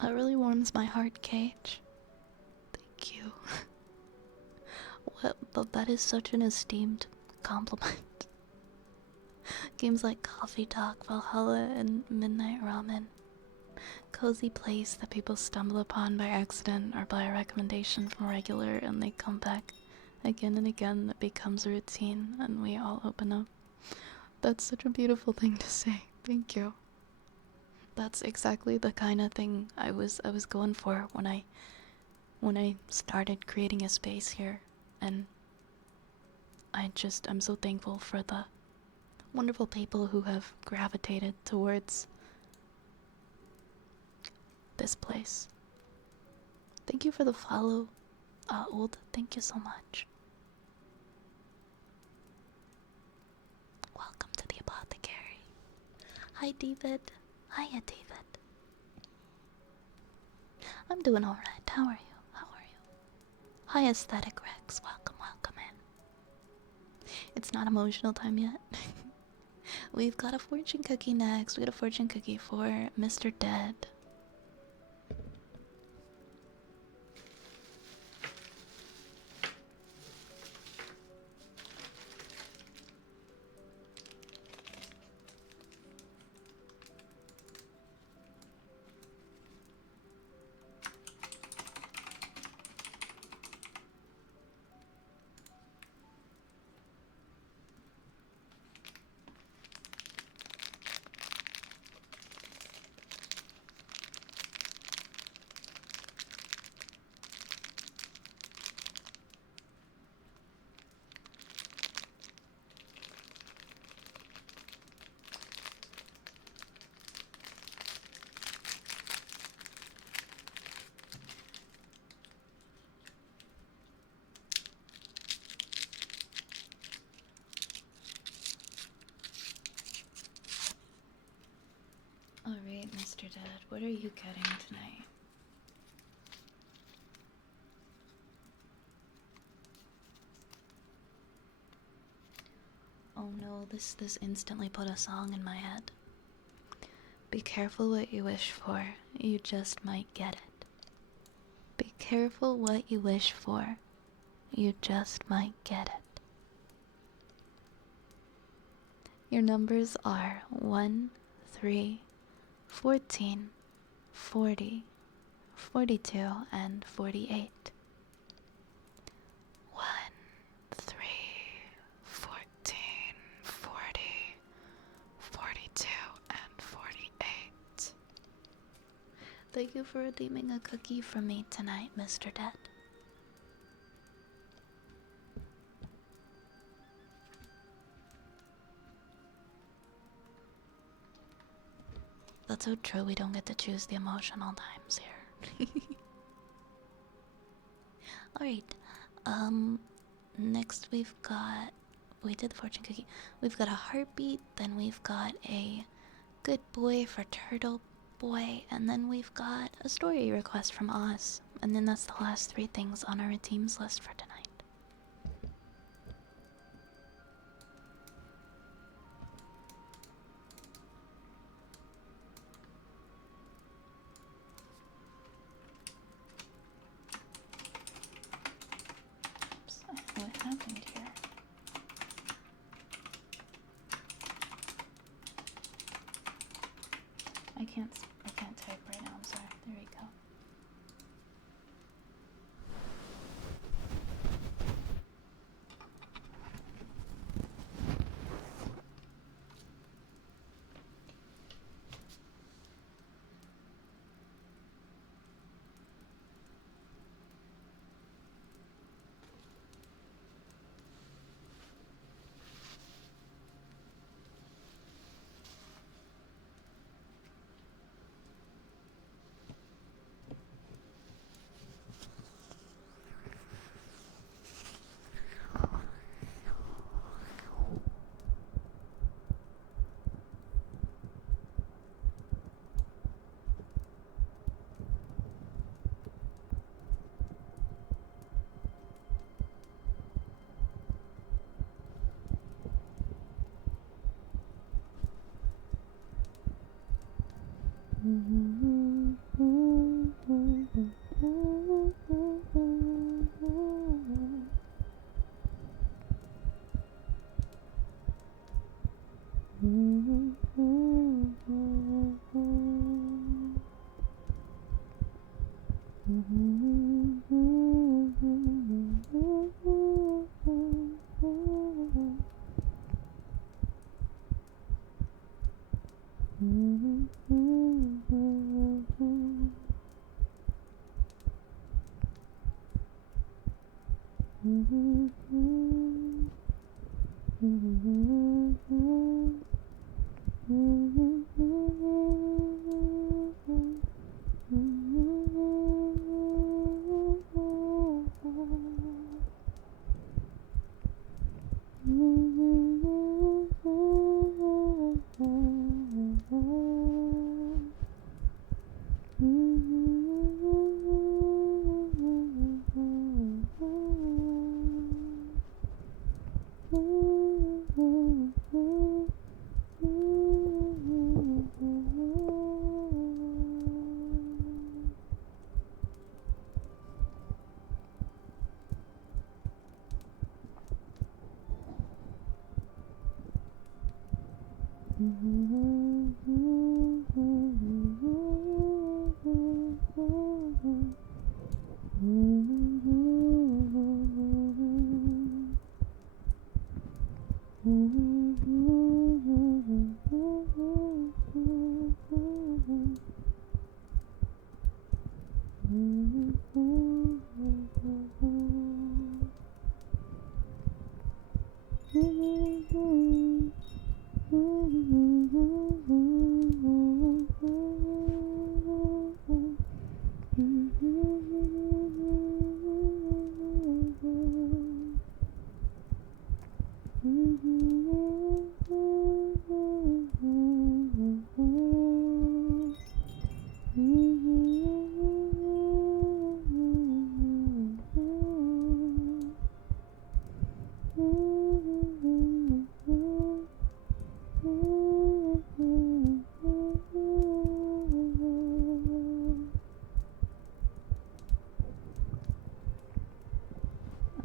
That really warms my heart, Cage. Thank you. But that is such an esteemed compliment. Games like Coffee Talk, Valhalla, and Midnight Ramen. Cozy place that people stumble upon by accident or by a recommendation from a regular and they come back again and again it becomes a routine and we all open up. That's such a beautiful thing to say. Thank you. That's exactly the kind of thing I was going for when I started creating a space here, and I'm so thankful for the wonderful people who have gravitated towards this place. Thank you for the follow, Old. Thank you so much. Welcome to the apothecary. Hi, David. Hiya, David. I'm doing alright. How are you? How are you? Hi, Aesthetic Rex. Welcome, welcome in. It's not emotional time yet. We've got a fortune cookie next. We got a fortune cookie for Mr. Dead. Alright, Mr. Dead, what are you getting tonight? Oh no, this instantly put a song in my head. Be careful what you wish for, you just might get it. Be careful what you wish for, you just might get it. Your numbers are 1, 3, 14, 40, 42, and 48. 1, 3, 14, 40, 42, and 48. Thank you for redeeming a cookie from me tonight, Mr. Dead. That's so true, we don't get to choose the emotional times here. Alright, next we did the fortune cookie. We've got a heartbeat, then we've got a good boy for Turtle Boy, and then we've got a story request from Oz. And then that's the last 3 things on our team's list for tonight. Oops, what happened here? I can't type right now, I'm sorry. There we go.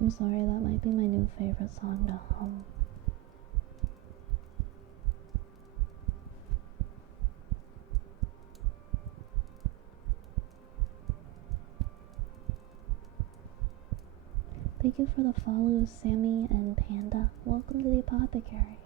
I'm sorry, that might be my new favorite song to hum. Thank you for the follows, Sammy and Panda. Welcome to the apothecary.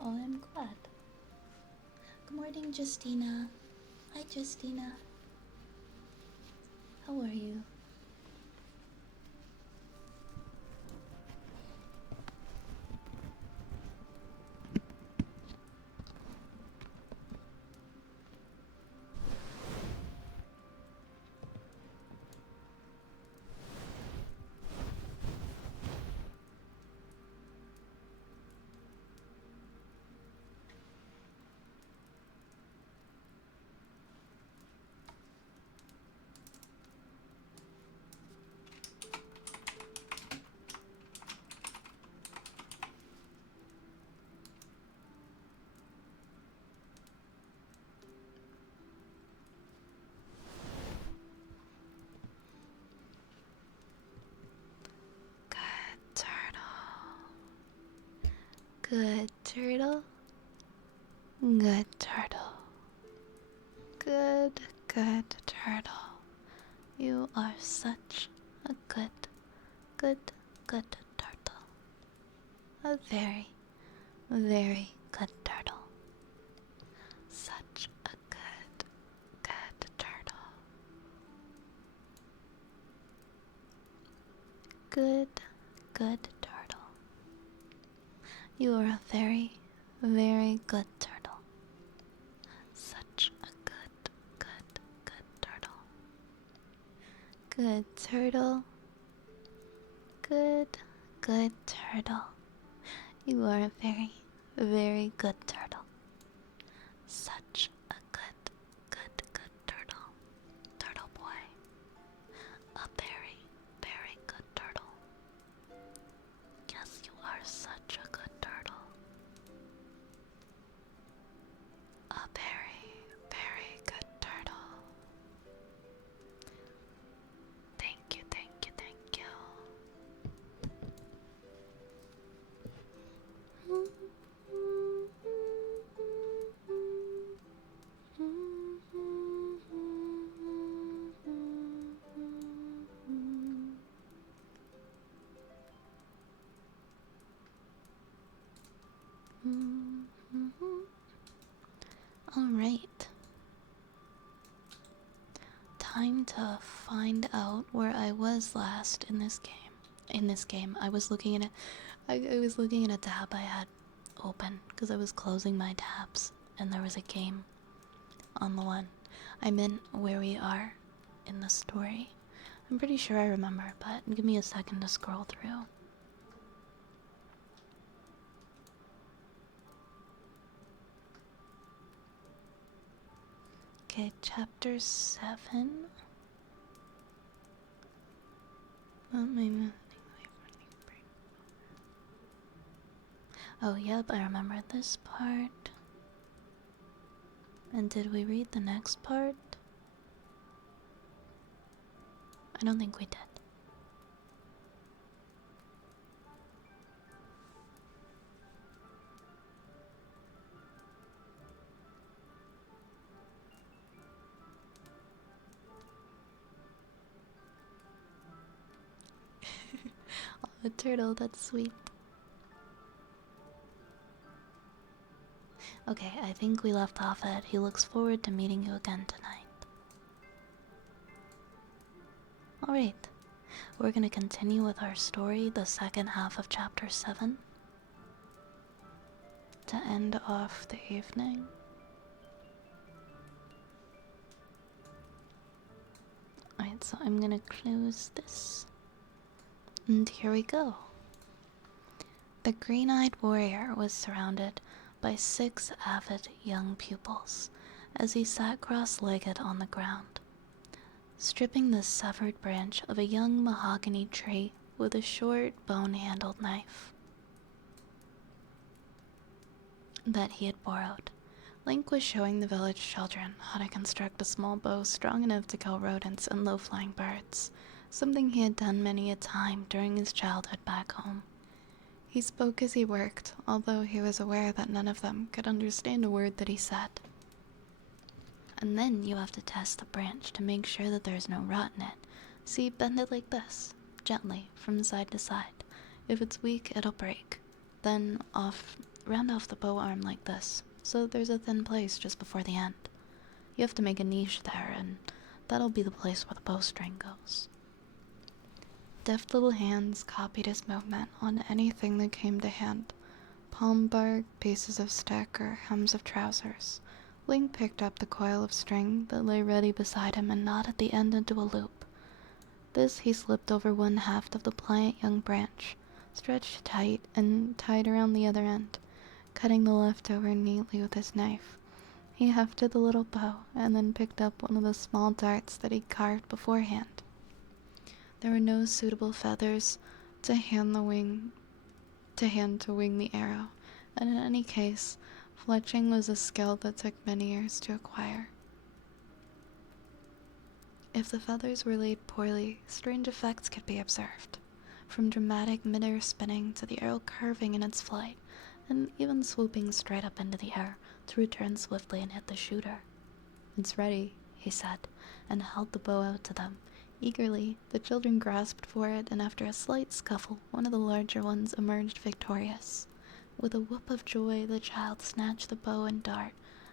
Oh, I'm glad. Good morning, Justina. Hi, Justina. How are you? Good turtle. Good turtle. Good, good turtle. You are such a good, good, good turtle. A very, very good turtle. Such a good, good turtle. Good, good turtle. You are a very, very good turtle. Such a good, good, good turtle. Good turtle. Good, good turtle. You are a very, very good turtle. Such a good, good, good turtle. Turtle boy. A very, very good turtle. Yes, you are such a good turtle. A very, very good turtle. Thank you, thank you, thank you. Alright. Time to find out where I was last in this game. I was looking at I was looking at a tab I had open because I was closing my tabs, and there was a game on the one. I'm in where we are in the story. I'm pretty sure I remember, but give me a second to scroll through. Okay, chapter 7. Oh, yep, I remember this part. And did we read the next part? I don't think we did. Oh, the turtle, that's sweet. Okay, I think we left off at he looks forward to meeting you again tonight. Alright, we're gonna continue with our story, the second half of chapter 7. To end off the evening. Alright, so I'm gonna close this. And here we go. The green-eyed warrior was surrounded by 6 avid young pupils as he sat cross-legged on the ground, stripping the severed branch of a young mahogany tree with a short, bone-handled knife that he had borrowed. Link was showing the village children how to construct a small bow strong enough to kill rodents and low-flying birds, something he had done many a time during his childhood back home. He spoke as he worked, although he was aware that none of them could understand a word that he said. And then you have to test the branch to make sure that there's no rot in it. See, bend it like this, gently, from side to side. If it's weak, it'll break. Then round off the bow arm like this, so that there's a thin place just before the end. You have to make a niche there, and that'll be the place where the bowstring goes. Deft little hands copied his movement on anything that came to hand. Palm bark, pieces of stick, or hems of trousers. Link picked up the coil of string that lay ready beside him and knotted the end into a loop. This he slipped over one half of the pliant young branch, stretched tight, and tied around the other end, cutting the leftover neatly with his knife. He hefted the little bow and then picked up one of the small darts that he'd carved beforehand. There were no suitable feathers to hand to wing the arrow, and in any case, fletching was a skill that took many years to acquire. If the feathers were laid poorly, strange effects could be observed, from dramatic mid-air spinning to the arrow curving in its flight, and even swooping straight up into the air to return swiftly and hit the shooter. "It's ready," he said, and held the bow out to them. Eagerly, the children grasped for it, and after a slight scuffle, one of the larger ones emerged victorious. With a whoop of joy, the child snatched the bow and dart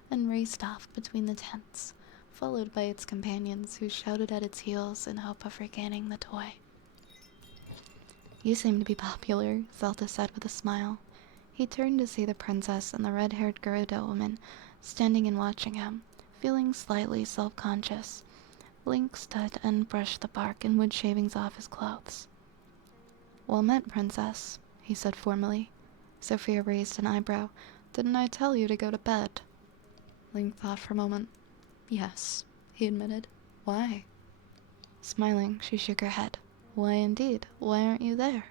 and raced off between the tents, followed by its companions who shouted at its heels in hope of regaining the toy. "You seem to be popular," Zelda said with a smile. He turned to see the princess and the red-haired Gerudo woman standing and watching him, feeling slightly self-conscious. Link stood and brushed the bark and wood shavings off his clothes. "Well met, princess," he said formally. Sophia raised an eyebrow. "Didn't I tell you to go to bed?" Link thought for a moment. "Yes," he admitted. "Why?" Smiling, she shook her head. "Why indeed? Why aren't you there?"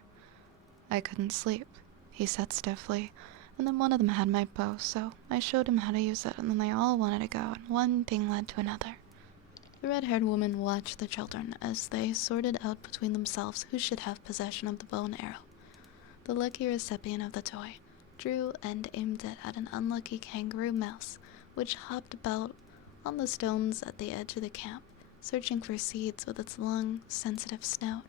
"I couldn't sleep," he said stiffly, "and then one of them had my bow, so I showed him how to use it, and then they all wanted to go, and one thing led to another." The red-haired woman watched the children as they sorted out between themselves who should have possession of the bow and arrow. The lucky recipient of the toy drew and aimed it at an unlucky kangaroo mouse, which hopped about on the stones at the edge of the camp, searching for seeds with its long, sensitive snout.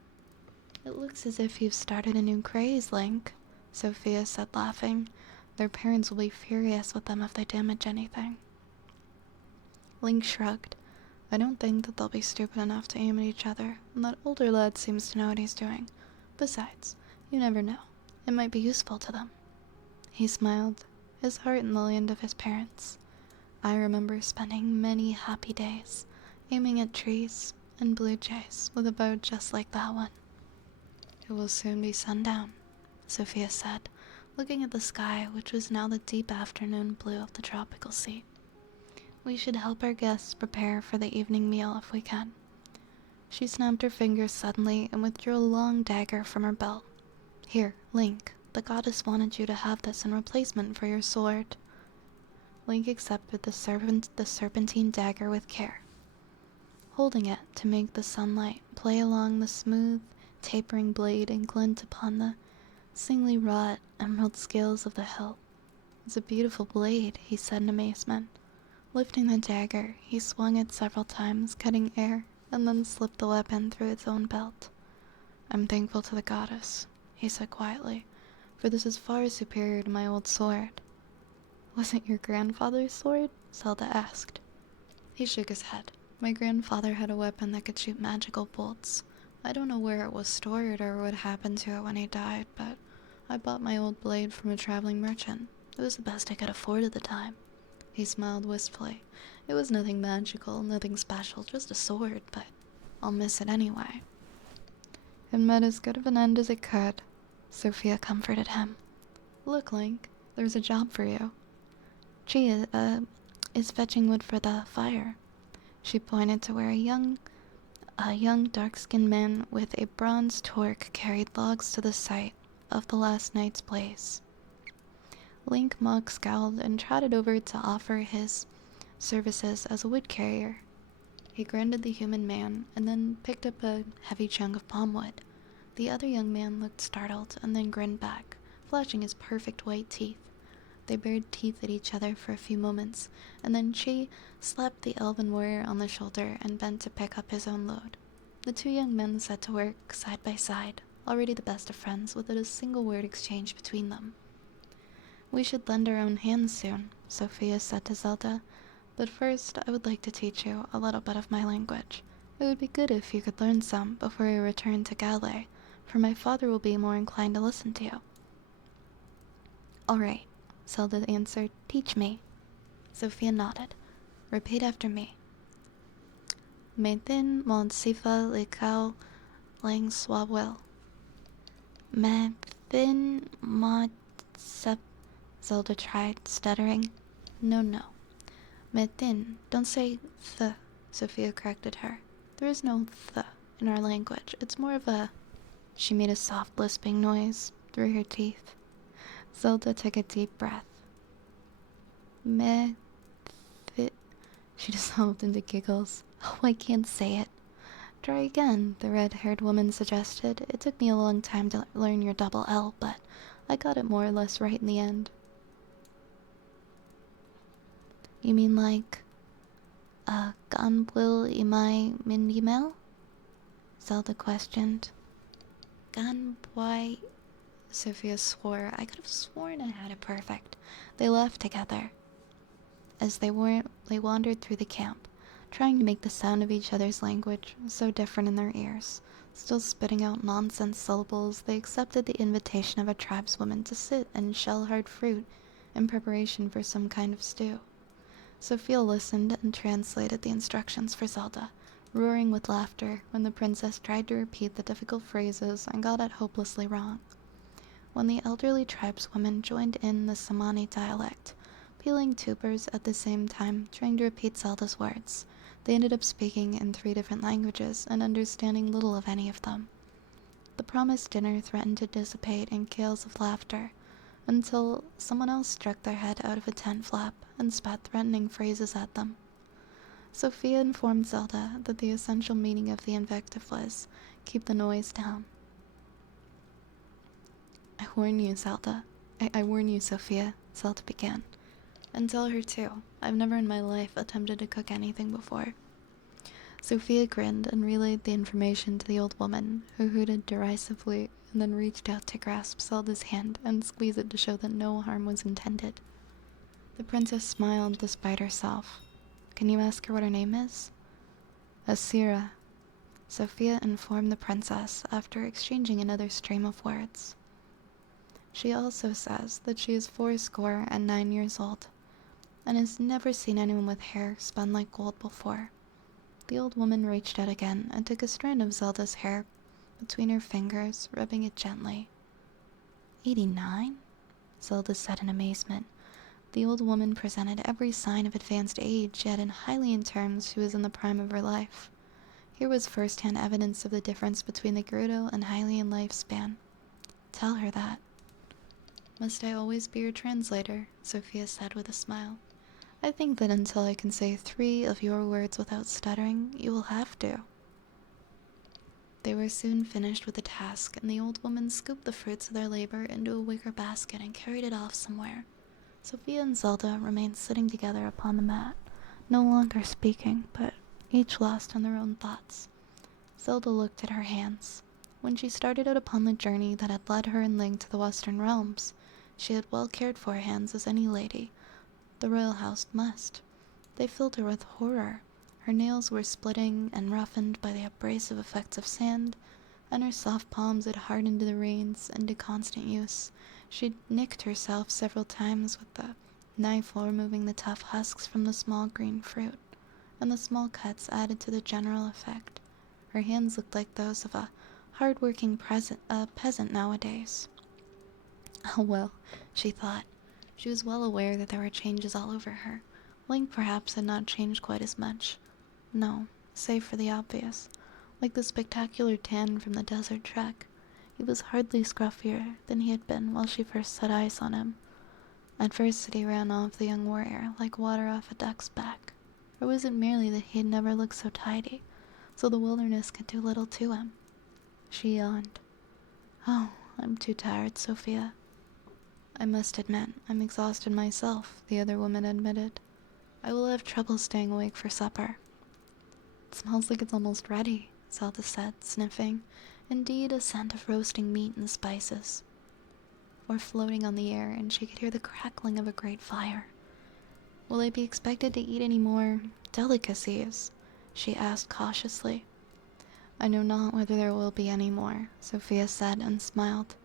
"It looks as if you've started a new craze, Link," Sophia said, laughing. Their parents will be furious with them if they damage anything. Link shrugged. I don't think that they'll be stupid enough to aim at each other, and that older lad seems to know what he's doing. Besides, you never know. It might be useful to them. He smiled, his heart in the land of his parents. I remember spending many happy days, aiming at trees and blue jays with a bow just like that one. It will soon be sundown, Sophia said, looking at the sky, which was now the deep afternoon blue of the tropical sea. We should help our guests prepare for the evening meal if we can. She snapped her fingers suddenly and withdrew a long dagger from her belt. Here, Link, the goddess wanted you to have this in replacement for your sword. Link accepted the serpentine dagger with care, holding it to make the sunlight play along the smooth, tapering blade and glint upon the singly wrought emerald scales of the hilt. It's a beautiful blade, he said in amazement. Lifting the dagger, he swung it several times, cutting air, and then slipped the weapon through its own belt. I'm thankful to the goddess, he said quietly, for this is far superior to my old sword. Was it your grandfather's sword? Zelda asked. He shook his head. My grandfather had a weapon that could shoot magical bolts. I don't know where it was stored or what happened to it when he died, but I bought my old blade from a traveling merchant. It was the best I could afford at the time. He smiled wistfully. It was nothing magical, nothing special, just a sword, but I'll miss it anyway. It met as good of an end as it could, Sophia comforted him. Look, Link, there's a job for you. She is fetching wood for the fire. She pointed to where a young dark-skinned man with a bronze torque carried logs to the site of the last night's blaze. Link mock scowled and trotted over to offer his services as a wood carrier. He grinned at the human man and then picked up a heavy chunk of palm wood. The other young man looked startled and then grinned back, flashing his perfect white teeth. They bared teeth at each other for a few moments, and then Chi slapped the elven warrior on the shoulder and bent to pick up his own load. The two young men set to work side by side, already the best of friends, without a single word exchanged between them. We should lend our own hands soon, Sophia said to Zelda, but first I would like to teach you a little bit of my language. It would be good if you could learn some before you return to Galway, for my father will be more inclined to listen to you. All right, Zelda answered. Teach me. Sophia nodded. Repeat after me. Methin mon sifa likau lang swawel. Methin mon sep. Zelda tried, stuttering. No. Methin. Don't say th, Sophia corrected her. There is no th in our language. It's more of a... She made a soft lisping noise through her teeth. Zelda took a deep breath. She dissolved into giggles. Oh, I can't say it. Try again, the red-haired woman suggested. It took me a long time to learn your double L, but I got it more or less right in the end. You mean like, Ganbwil imai mindimel? Zelda questioned. Ganbwai... Sophia swore. I could have sworn I had it perfect. They laughed together as they wandered through the camp, trying to make the sound of each other's language so different in their ears. Still spitting out nonsense syllables, they accepted the invitation of a tribeswoman to sit and shell hard fruit in preparation for some kind of stew. Sophia listened and translated the instructions for Zelda, roaring with laughter when the princess tried to repeat the difficult phrases and got it hopelessly wrong. When the elderly tribeswoman joined in the Samani dialect, peeling tubers at the same time, trying to repeat Zelda's words, they ended up speaking in 3 different languages and understanding little of any of them. The promised dinner threatened to dissipate in gales of laughter, until someone else struck their head out of a tent flap and spat threatening phrases at them. Sophia informed Zelda that the essential meaning of the invective was, keep the noise down. I warn you, Zelda. I warn you, Sophia, Zelda began. And tell her too. I've never in my life attempted to cook anything before. Sophia grinned and relayed the information to the old woman, who hooted derisively and then reached out to grasp Zelda's hand and squeeze it to show that no harm was intended. The princess smiled despite herself. Can you ask her what her name is? Asira. Sophia informed the princess after exchanging another stream of words. She also says that she is 99 years old and has never seen anyone with hair spun like gold before. The old woman reached out again and took a strand of Zelda's hair between her fingers, rubbing it gently. 89? Zelda said in amazement. The old woman presented every sign of advanced age, yet in Hylian terms she was in the prime of her life. Here was first-hand evidence of the difference between the Gerudo and Hylian lifespan. Tell her that. Must I always be your translator? Sophia said with a smile. I think that until I can say 3 of your words without stuttering, you will have to. They were soon finished with the task, and the old woman scooped the fruits of their labor into a wicker basket and carried it off somewhere. Sophia and Zelda remained sitting together upon the mat, no longer speaking, but each lost in their own thoughts. Zelda looked at her hands. When she started out upon the journey that had led her and Link to the Western Realms, she had well cared for her hands as any lady. The royal house must. They filled her with horror. Her nails were splitting and roughened by the abrasive effects of sand, and her soft palms had hardened to the rains and to constant use. She'd nicked herself several times with the knife while removing the tough husks from the small green fruit, and the small cuts added to the general effect. Her hands looked like those of a hard-working peasant nowadays. Oh well, she thought. She was well aware that there were changes all over her. Link perhaps had not changed quite as much. No, save for the obvious. Like the spectacular tan from the desert trek, he was hardly scruffier than he had been while she first set eyes on him. Adversity ran off the young warrior like water off a duck's back. Or was it merely that he had never looked so tidy, so the wilderness could do little to him? She yawned. Oh, I'm too tired, Sophia. I must admit, I'm exhausted myself, the other woman admitted. I will have trouble staying awake for supper. It smells like it's almost ready, Zelda said, sniffing. Indeed, a scent of roasting meat and spices were floating on the air, and she could hear the crackling of a great fire. Will I be expected to eat any more delicacies? She asked cautiously. I know not whether there will be any more, Sophia said and smiled.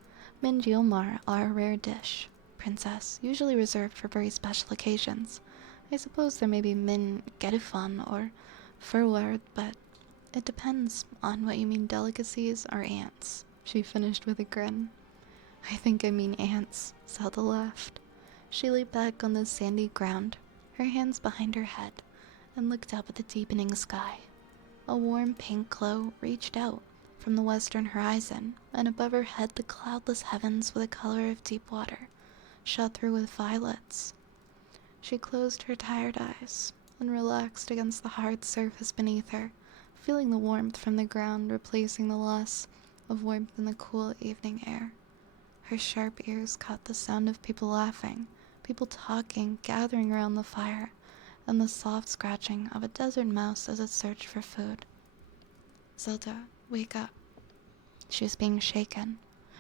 Minjiomar are a rare dish, princess, usually reserved for very special occasions. I suppose there may be min gerifan or furward, but it depends on what you mean, delicacies or ants, she finished with a grin. I think I mean ants, Zelda laughed. She lay back on the sandy ground, her hands behind her head, and looked up at the deepening sky. A warm pink glow reached out from the western horizon, and above her head the cloudless heavens were the color of deep water, shot through with violets. She closed her tired eyes and relaxed against the hard surface beneath her, feeling the warmth from the ground replacing the loss of warmth in the cool evening air. Her sharp ears caught the sound of people laughing, people talking, gathering around the fire, and the soft scratching of a desert mouse as it searched for food. Zelda, wake up. She was being shaken.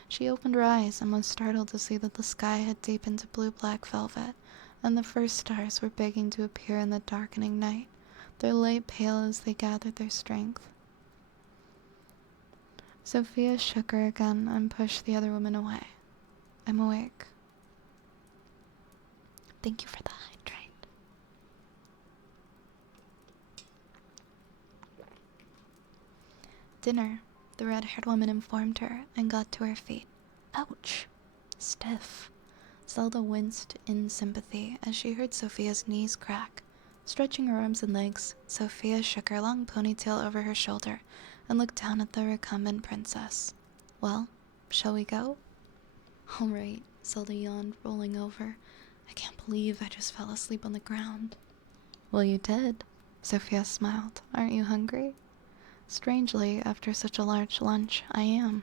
She opened her eyes and was startled to see that the sky had deepened to blue-black velvet, and the first stars were beginning to appear in the darkening night, their light pale as they gathered their strength. Sophia shook her again and pushed the other woman away. I'm awake. Thank you for the hydrate. Dinner, the red-haired woman informed her and got to her feet. Ouch! Stiff. Zelda winced in sympathy as she heard Sophia's knees crack. Stretching her arms and legs, Sophia shook her long ponytail over her shoulder and looked down at the recumbent princess. Well, shall we go? All right, Zelda yawned, rolling over. I can't believe I just fell asleep on the ground. Well, you did. Sophia smiled. Aren't you hungry? Strangely, after such a large lunch, I am.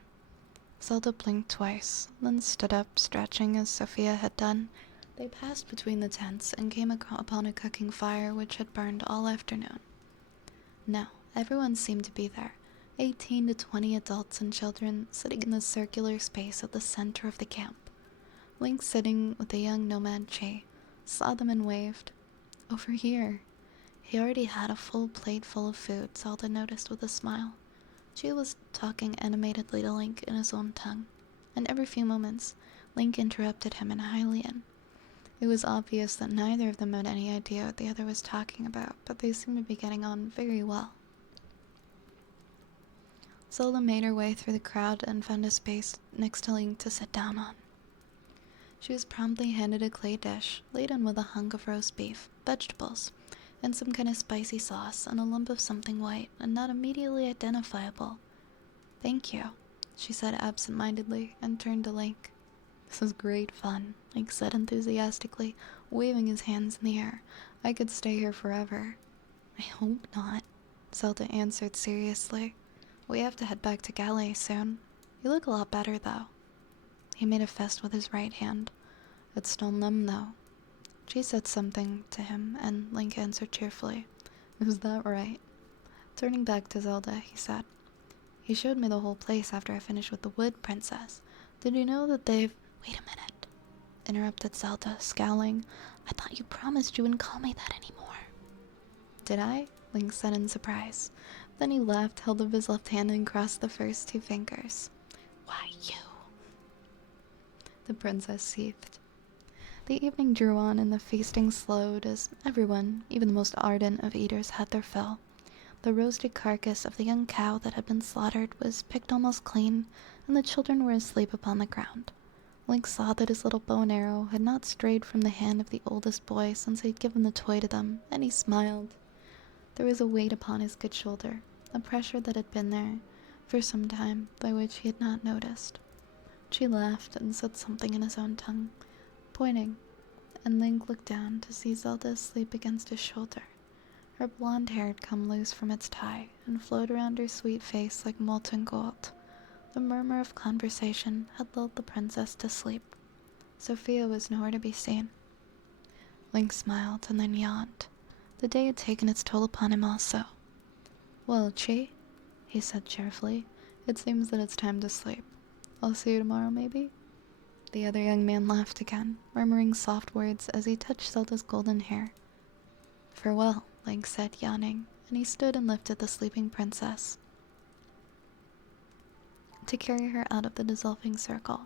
Zelda blinked twice, then stood up, stretching as Sophia had done. They passed between the tents and came upon a cooking fire which had burned all afternoon. Now, Everyone seemed to be there. 18 to 20 adults and children sitting in the circular space at the center of the camp. Link, sitting with the young nomad Che, saw them and waved. Over here. He already had a full plate full of food, Zelda noticed with a smile. Che was talking animatedly to Link in his own tongue, and every few moments, Link interrupted him in Hylian. It was obvious that neither of them had any idea what the other was talking about, but they seemed to be getting on very well. Zelda made her way through the crowd and found a space next to Link to sit down on. She was promptly handed a clay dish, laden with a hunk of roast beef, vegetables, and some kind of spicy sauce, and a lump of something white and not immediately identifiable. "Thank you," she said absent-mindedly, and turned to Link. "This is great fun," Link said enthusiastically, waving his hands in the air. "I could stay here forever." "I hope not," Zelda answered seriously. "We have to head back to Galay soon. You look a lot better, though." He made a fist with his right hand. "It's still numb, though." She said something to him, and Link answered cheerfully. "Is that right?" Turning back to Zelda, he said, "He showed me the whole place after I finished with the Wood Princess. Did you know that they've—" "Wait a minute," interrupted Zelda, scowling. "I thought you promised you wouldn't call me that anymore." "Did I?" Link said in surprise. Then he laughed, held up his left hand, and crossed the first two fingers. "Why, you?" The princess seethed. The evening drew on and the feasting slowed as everyone, even the most ardent of eaters, had their fill. The roasted carcass of the young cow that had been slaughtered was picked almost clean, and the children were asleep upon the ground. Link saw that his little bow and arrow had not strayed from the hand of the oldest boy since he had given the toy to them, and he smiled. There was a weight upon his good shoulder, a pressure that had been there for some time, by which he had not noticed. She laughed and said something in his own tongue, pointing, and Link looked down to see Zelda asleep against his shoulder. Her blonde hair had come loose from its tie and flowed around her sweet face like molten gold. The murmur of conversation had lulled the princess to sleep. Sophia was nowhere to be seen. Link smiled and then yawned. The day had taken its toll upon him also. "Well, Chi," he said cheerfully, "it seems that it's time to sleep. I'll see you tomorrow, maybe?" The other young man laughed again, murmuring soft words as he touched Zelda's golden hair. "Farewell," Link said, yawning, and he stood and lifted the sleeping princess to carry her out of the dissolving circle.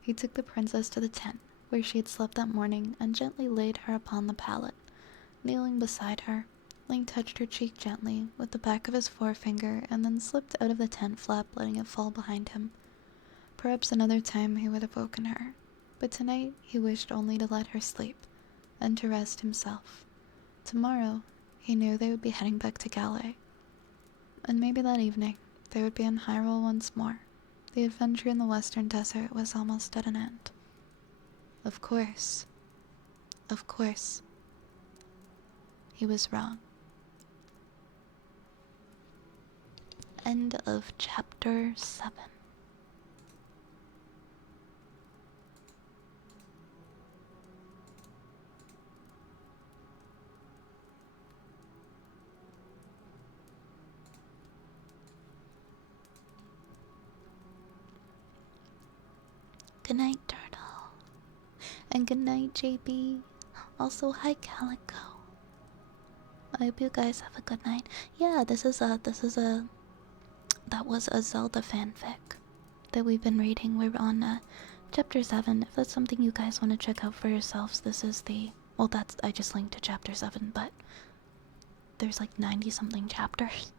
He took the princess to the tent where she had slept that morning and gently laid her upon the pallet. Kneeling beside her, Link touched her cheek gently with the back of his forefinger and then slipped out of the tent flap, letting it fall behind him. Perhaps another time he would have woken her, but tonight he wished only to let her sleep and to rest himself. Tomorrow, he knew they would be heading back to Galay, and maybe that evening they would be in Hyrule once more. The adventure in the western desert was almost at an end. Of course, he was wrong. End of chapter 7. Good night, Turtle. And good night, JB. Also, hi, Calico. I hope you guys have a good night. Yeah, that was a Zelda fanfic that we've been reading. We're on chapter 7. If that's something you guys want to check out for yourselves, this is I just linked to chapter 7, but there's like 90 something chapters.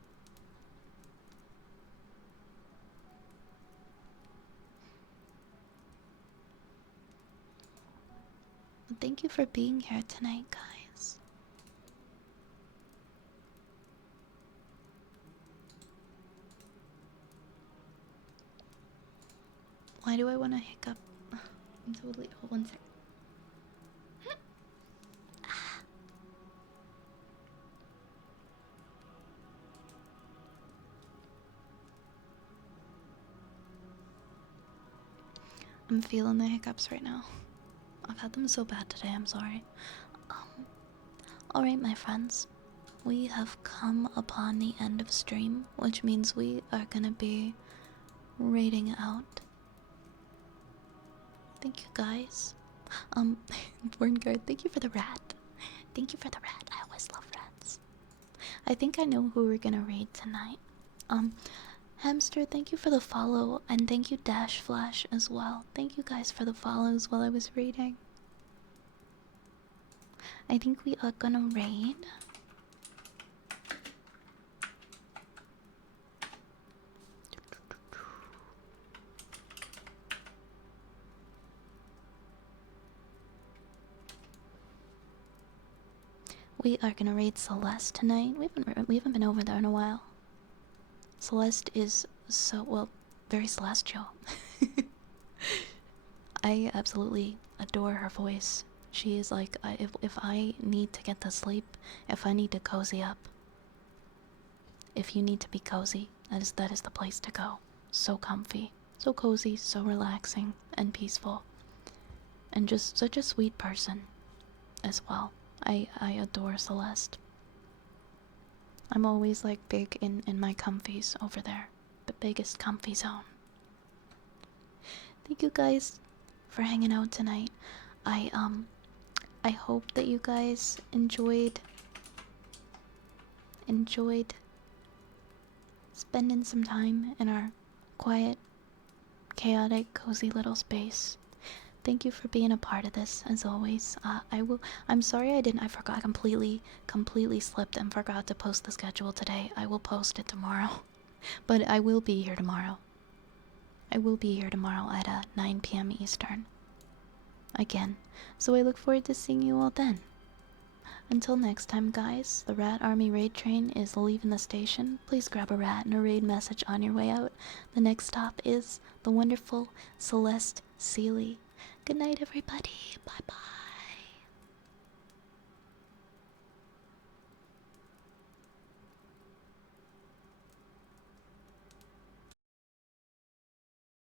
Thank you for being here tonight, guys. Why do I want to hiccup? I'm totally. Hold one sec. I'm feeling the hiccups right now. I've had them so bad today, I'm sorry. Alright, my friends. we have come upon the end of stream, which means we are gonna be raiding out. Thank you guys. Borngard, thank you for the rat. Thank you for the rat. I always love rats. I think I know who we're gonna raid tonight. Hamster, thank you for the follow, and thank you Dash Flash as well. Thank you guys for the follows while I was reading. I think we are gonna raid. We are gonna raid Celeste tonight. We haven't been over there in a while. Celeste is so, well, very celestial. I absolutely adore her voice. She is like, if I need to get to sleep, if I need to cozy up, if you need to be cozy, that is the place to go. So comfy, so cozy, so relaxing and peaceful, and just such a sweet person as well. I adore Celeste. I'm always like big in my comfies over there. The biggest comfy zone. Thank you guys for hanging out tonight. I hope that you guys enjoyed spending some time in our quiet, chaotic, cozy little space. Thank you for being a part of this, as always. I'm sorry I forgot completely slipped and forgot to post the schedule today. I will post it tomorrow. But I will be here tomorrow. I will be here tomorrow at 9 p.m. Eastern. Again. So I look forward to seeing you all then. Until next time, guys, the Rat Army raid train is leaving the station. Please grab a rat and a raid message on your way out. The next stop is the wonderful Celeste Seeley. Good night, everybody. Bye-bye.